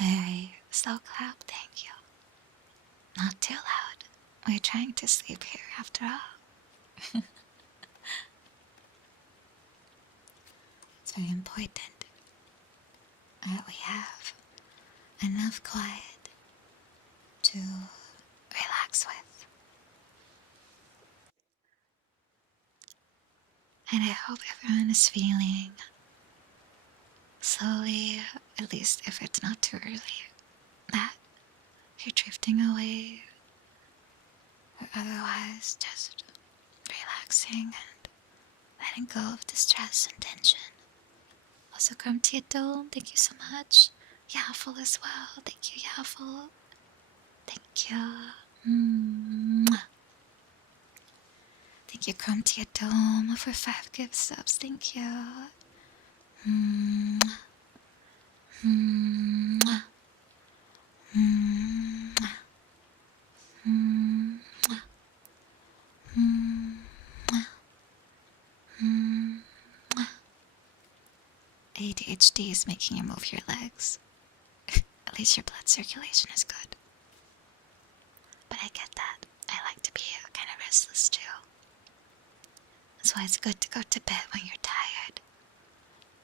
Very slow clap, thank you. Not too loud. We're trying to sleep here after all. It's very important that we have enough quiet to relax with. And I hope everyone is feeling slowly, at least if it's not too early, that you're drifting away, or otherwise just relaxing and letting go of the stress and tension. Also, Grumpy Dome, thank you so much. Yaho as well, thank you, Yaho. Thank you. Mwah. Thank you, Grumpy Dome, for 5 gift subs. Thank you. Mwah. Mwah. Mwah. Mwah. Mwah. Mwah. ADHD is making you move your legs. At least your blood circulation is good. But I get that. I like to be kind of restless too. That's why it's good to go to bed when you're tired.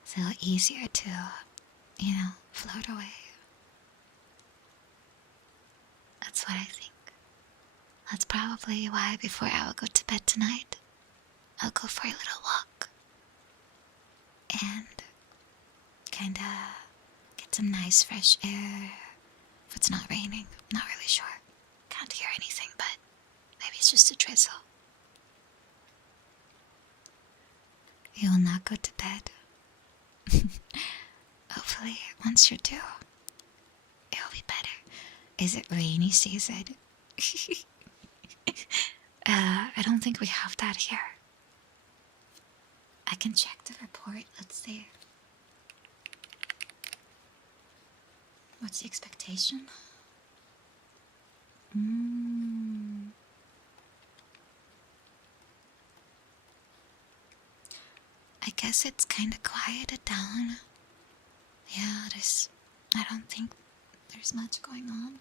It's a little easier to, float away. That's what I think. That's probably why before I will go to bed tonight, I'll go for a little walk. And kinda get some nice fresh air. If it's not raining, I'm not really sure. Can't hear anything, but maybe it's just a drizzle. You will not go to bed. Hopefully, once you're due, it'll be better. Is it rainy season? I don't think we have that here. I can check the report. Let's see. What's the expectation? I guess it's kind of quieted down. Yeah, I don't think there's much going on.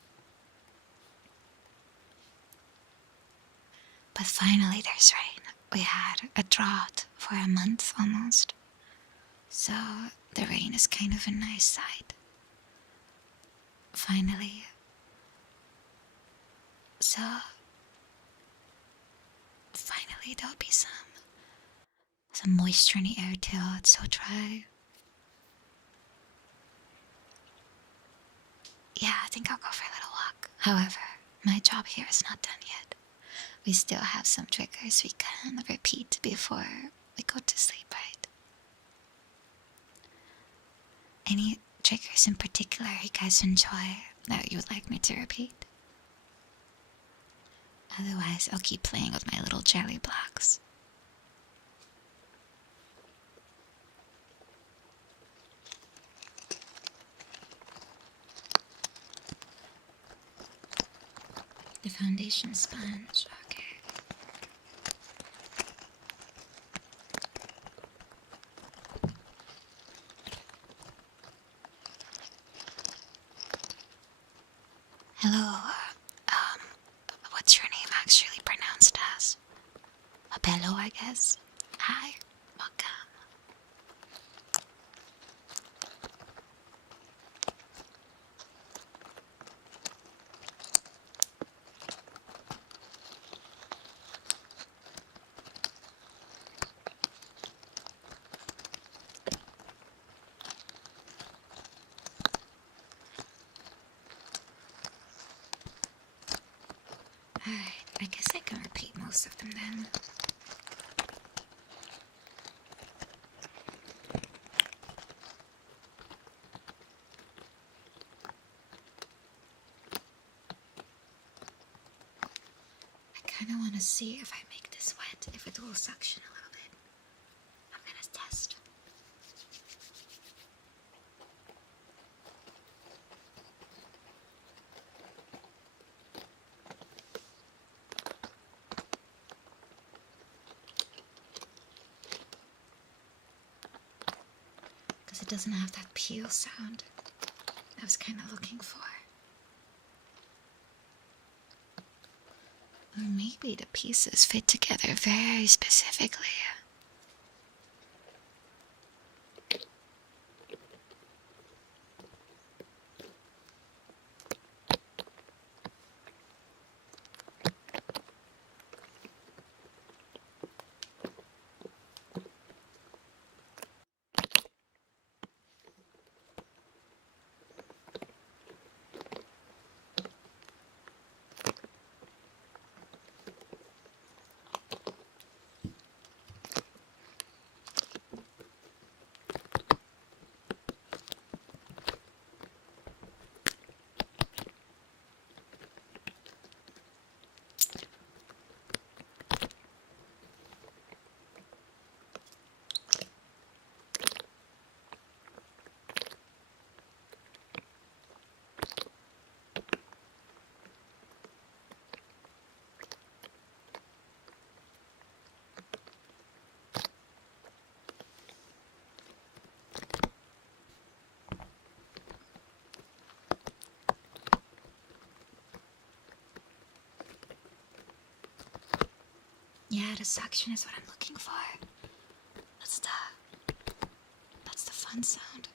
But finally there's rain. We had a drought for a month almost. So the rain is kind of a nice sight. Finally. So finally there'll be some moisture in the air too. It's so dry. Yeah, I think I'll go for a little walk. However, my job here is not done yet. We still have some triggers we can repeat before we go to sleep, right? Any triggers in particular you guys enjoy that you would like me to repeat? Otherwise, I'll keep playing with my little jelly blocks. The foundation sponge, okay. Hello, what's your name actually pronounced as? Abello, I guess. Hi, welcome. Alright, I guess I can repeat most of them then. want to see if I make this wet, if it will suction a little bit. I'm gonna test. Because it doesn't have that peel sound I was kind of looking for. Or maybe the pieces fit together very specifically. Yeah, the suction is what I'm looking for. That's the fun sound.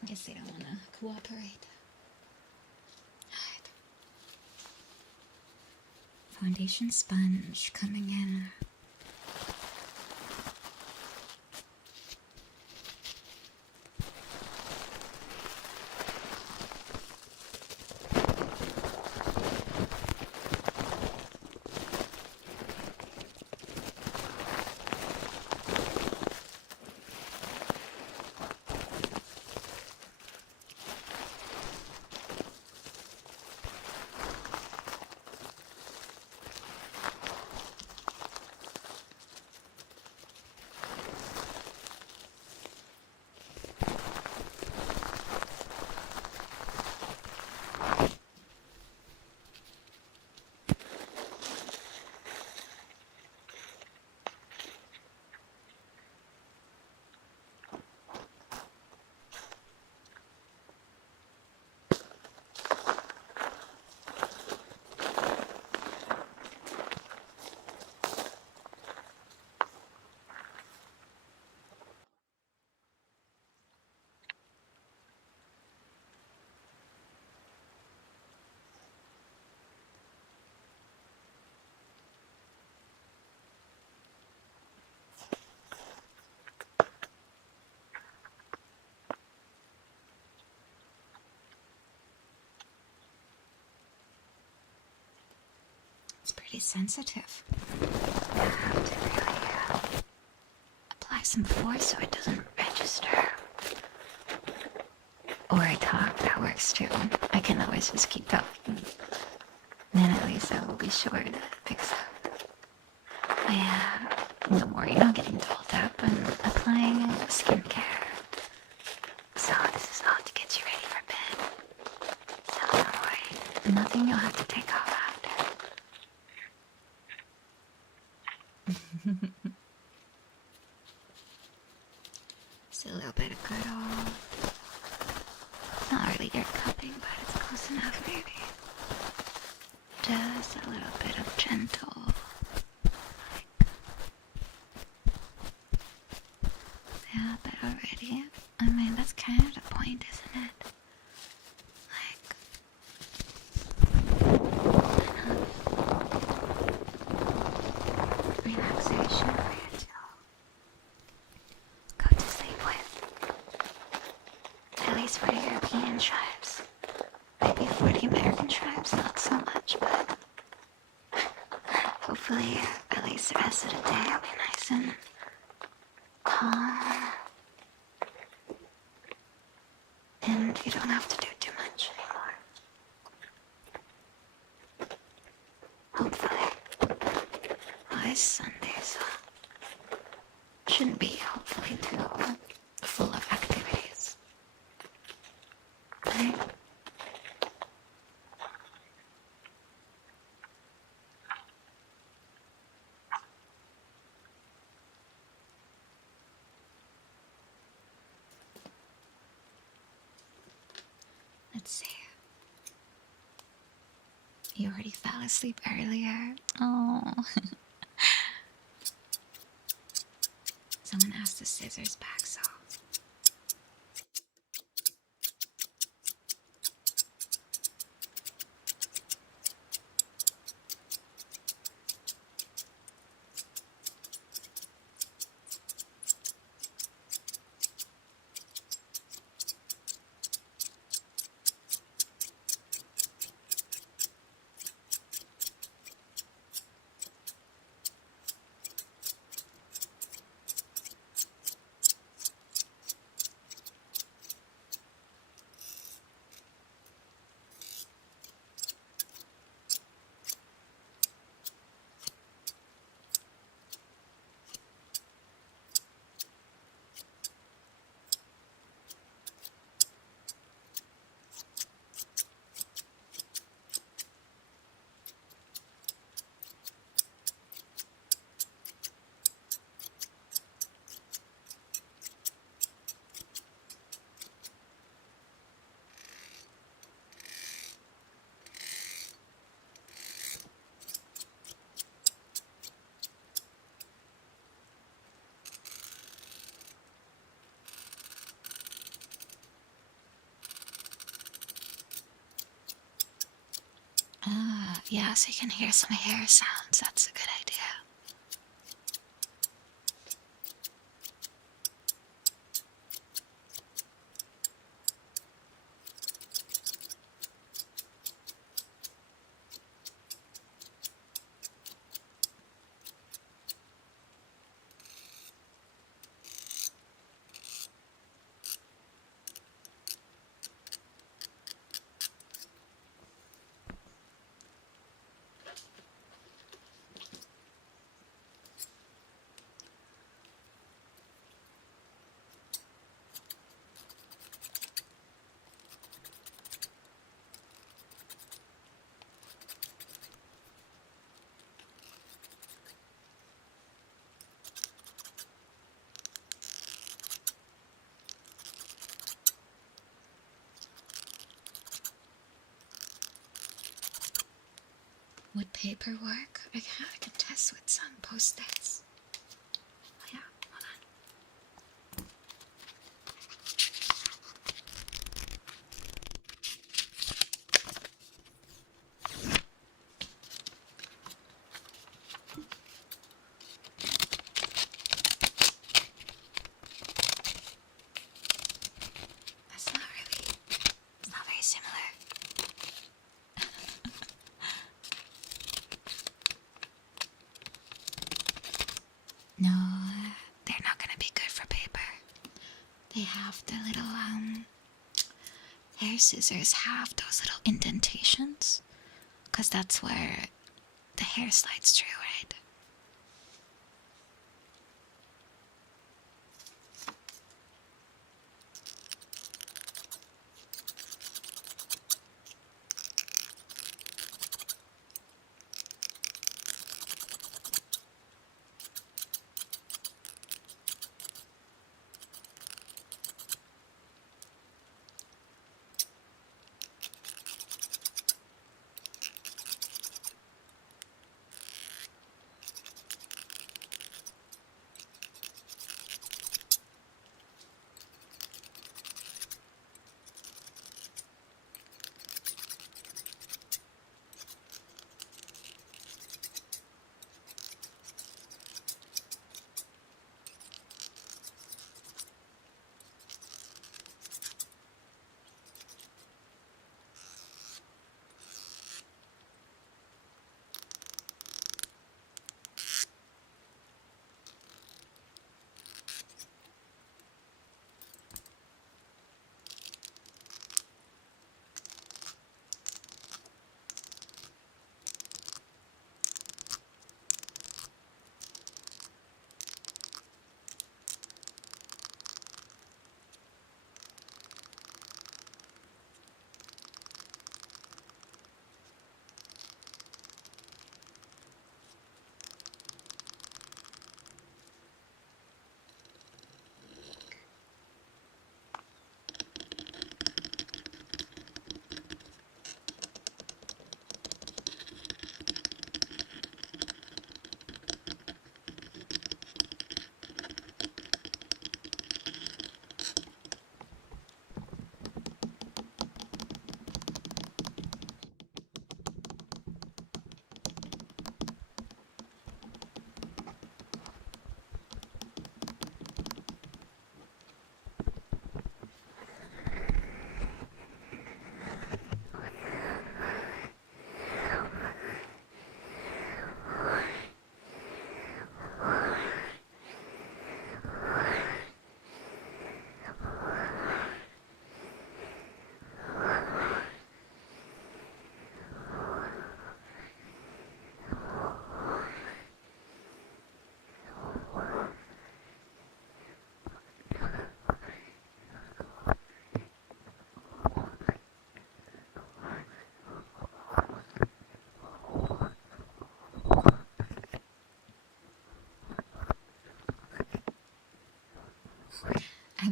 I guess they don't want to cooperate. Alright. Foundation sponge coming in. It's pretty sensitive. I have to really apply some force so it doesn't register. Or I talk, that works too. I can always just keep talking. Then at least I will be sure that it picks up. Yeah, don't worry, you're not getting dolled up. I'm applying skincare. So this is all to get you ready for bed. So don't worry, nothing you'll have to take off after. Just a little bit of good old, not really ear cupping, but it's close enough maybe. Just a little bit of gentle, yeah, but already, I mean, that's kind of the point, isn't it? Like, relaxation for you to go to sleep with. At least for the European tribes. Maybe for the American tribes, not so much, but hopefully, at least the rest of the day will be nice and calm. And you don't have to do too much anymore. Hopefully. Well, it's Sunday, so shouldn't be hopefully too full of activities. Right? Let's see. You already fell asleep earlier. Oh. Someone asked the scissors back, so. Yeah, so you can hear some hair sounds. That's a good idea. Would paper work? I can test with some post-its. Oh yeah, hold on. It's not very similar. No, they're not gonna be good for paper. They have the little hair scissors have those little indentations, because that's where the hair slides through, right?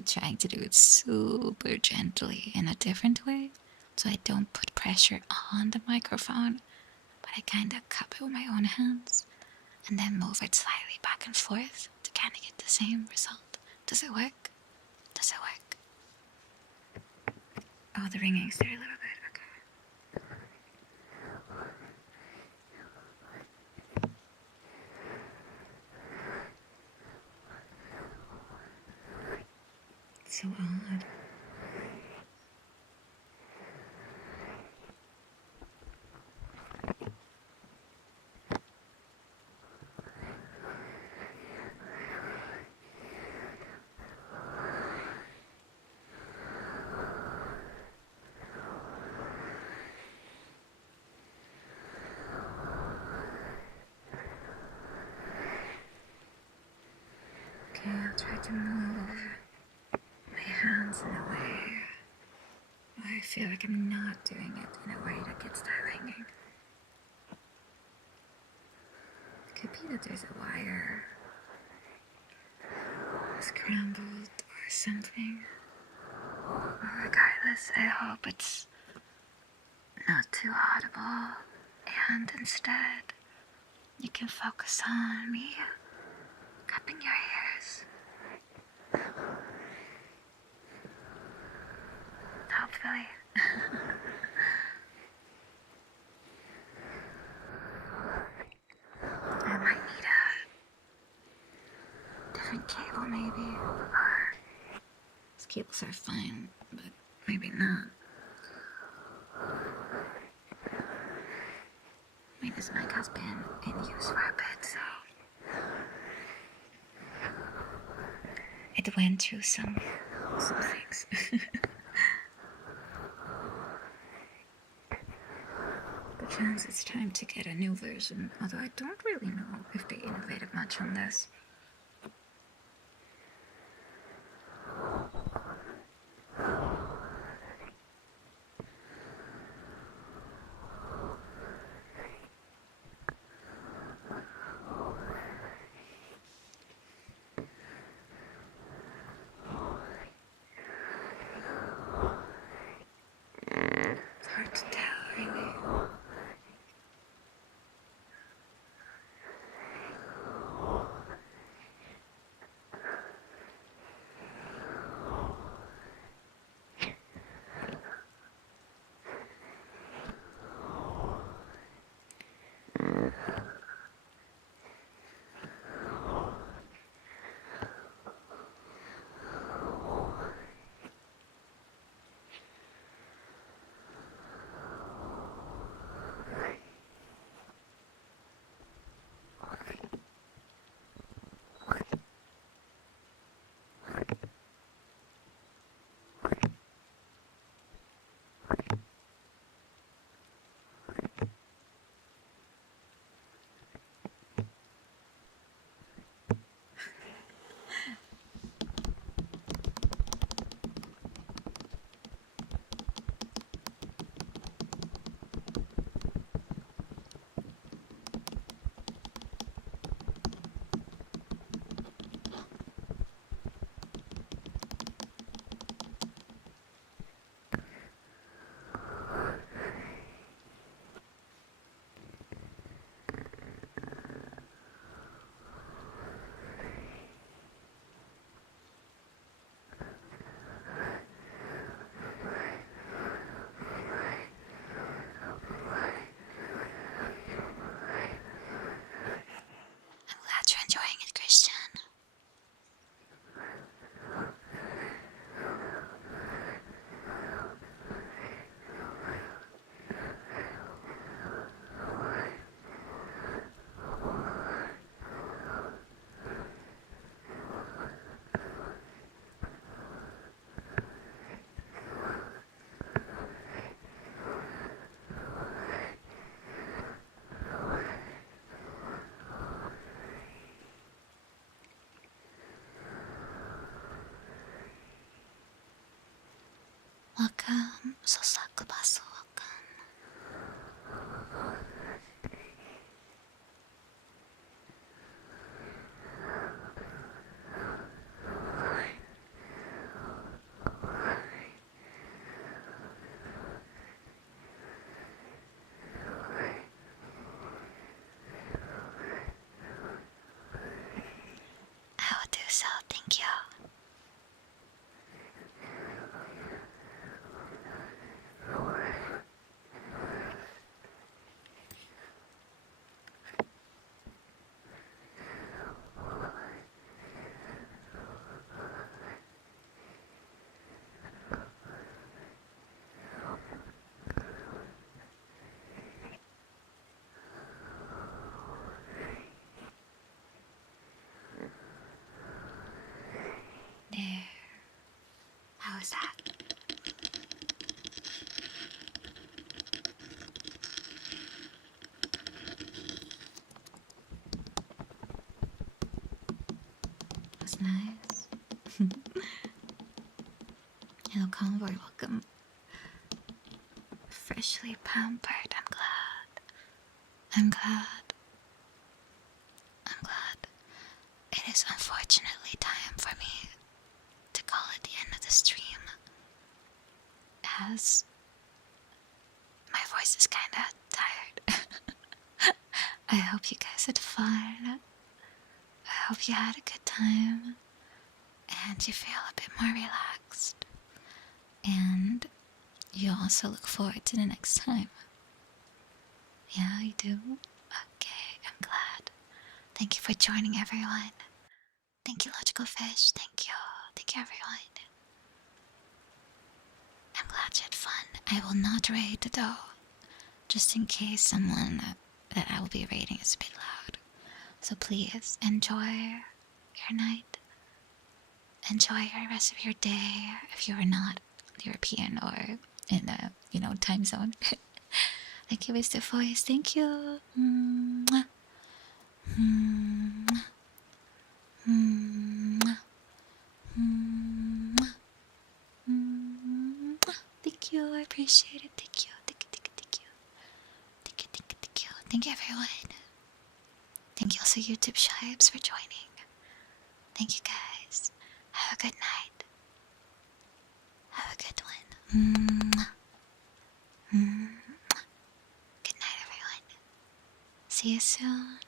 trying to do it super gently in a different way, so I don't put pressure on the microphone, but I kind of cup it with my own hands and then move it slightly back and forth to kind of get the same result. Does it work? Does it work? Oh, the ringing's there a little bit. Okay. So odd. Okay, I'll try to move my hands in a way I feel like I'm not doing it in a way that gets that ringing. It could be that there's a wire scrambled or something. Regardless, I hope it's not too audible, and instead you can focus on me cupping your ears. Hopefully. I might need a different cable maybe, or these cables are fine, but maybe not. I mean, this mic has been in use for a bit, so it went through some things. Perchance it's time to get a new version, although I don't really know if they innovated much on this. It's hard to tell, really. I'm glad you're enjoying it, Christian. Welcome, Sosakubasu, welcome. was that? That's nice. Hello, convoy. Welcome. Freshly pampered. I'm glad. I'm glad. I'm glad. It is unfortunately time for me to call it the end of the stream, as my voice is kinda tired. I hope you guys had fun. I hope you had a good time and you feel a bit more relaxed. And you also look forward to the next time. Yeah, you do? Okay, I'm glad. Thank you for joining, everyone. Thank you, Logical Fish. Thank you. Thank you, everyone. I'm glad you had fun. I will not raid though, just in case someone that I will be raiding is a bit loud. So please enjoy your night. Enjoy your rest of your day if you are not European or in a, time zone. Thank you, Mr. Voice. Thank you. Mwah. Mwah. Mwah. Mwah. Mwah. Thank you. I appreciate it. Thank you. Thank you. Thank you. Thank you. Thank you. Thank you. Thank you. Thank you, everyone. Thank you also, YouTube Shibes, for joining. Thank you, guys. Have a good night. Have a good one. Mwah. Mwah. Good night, everyone. See you soon.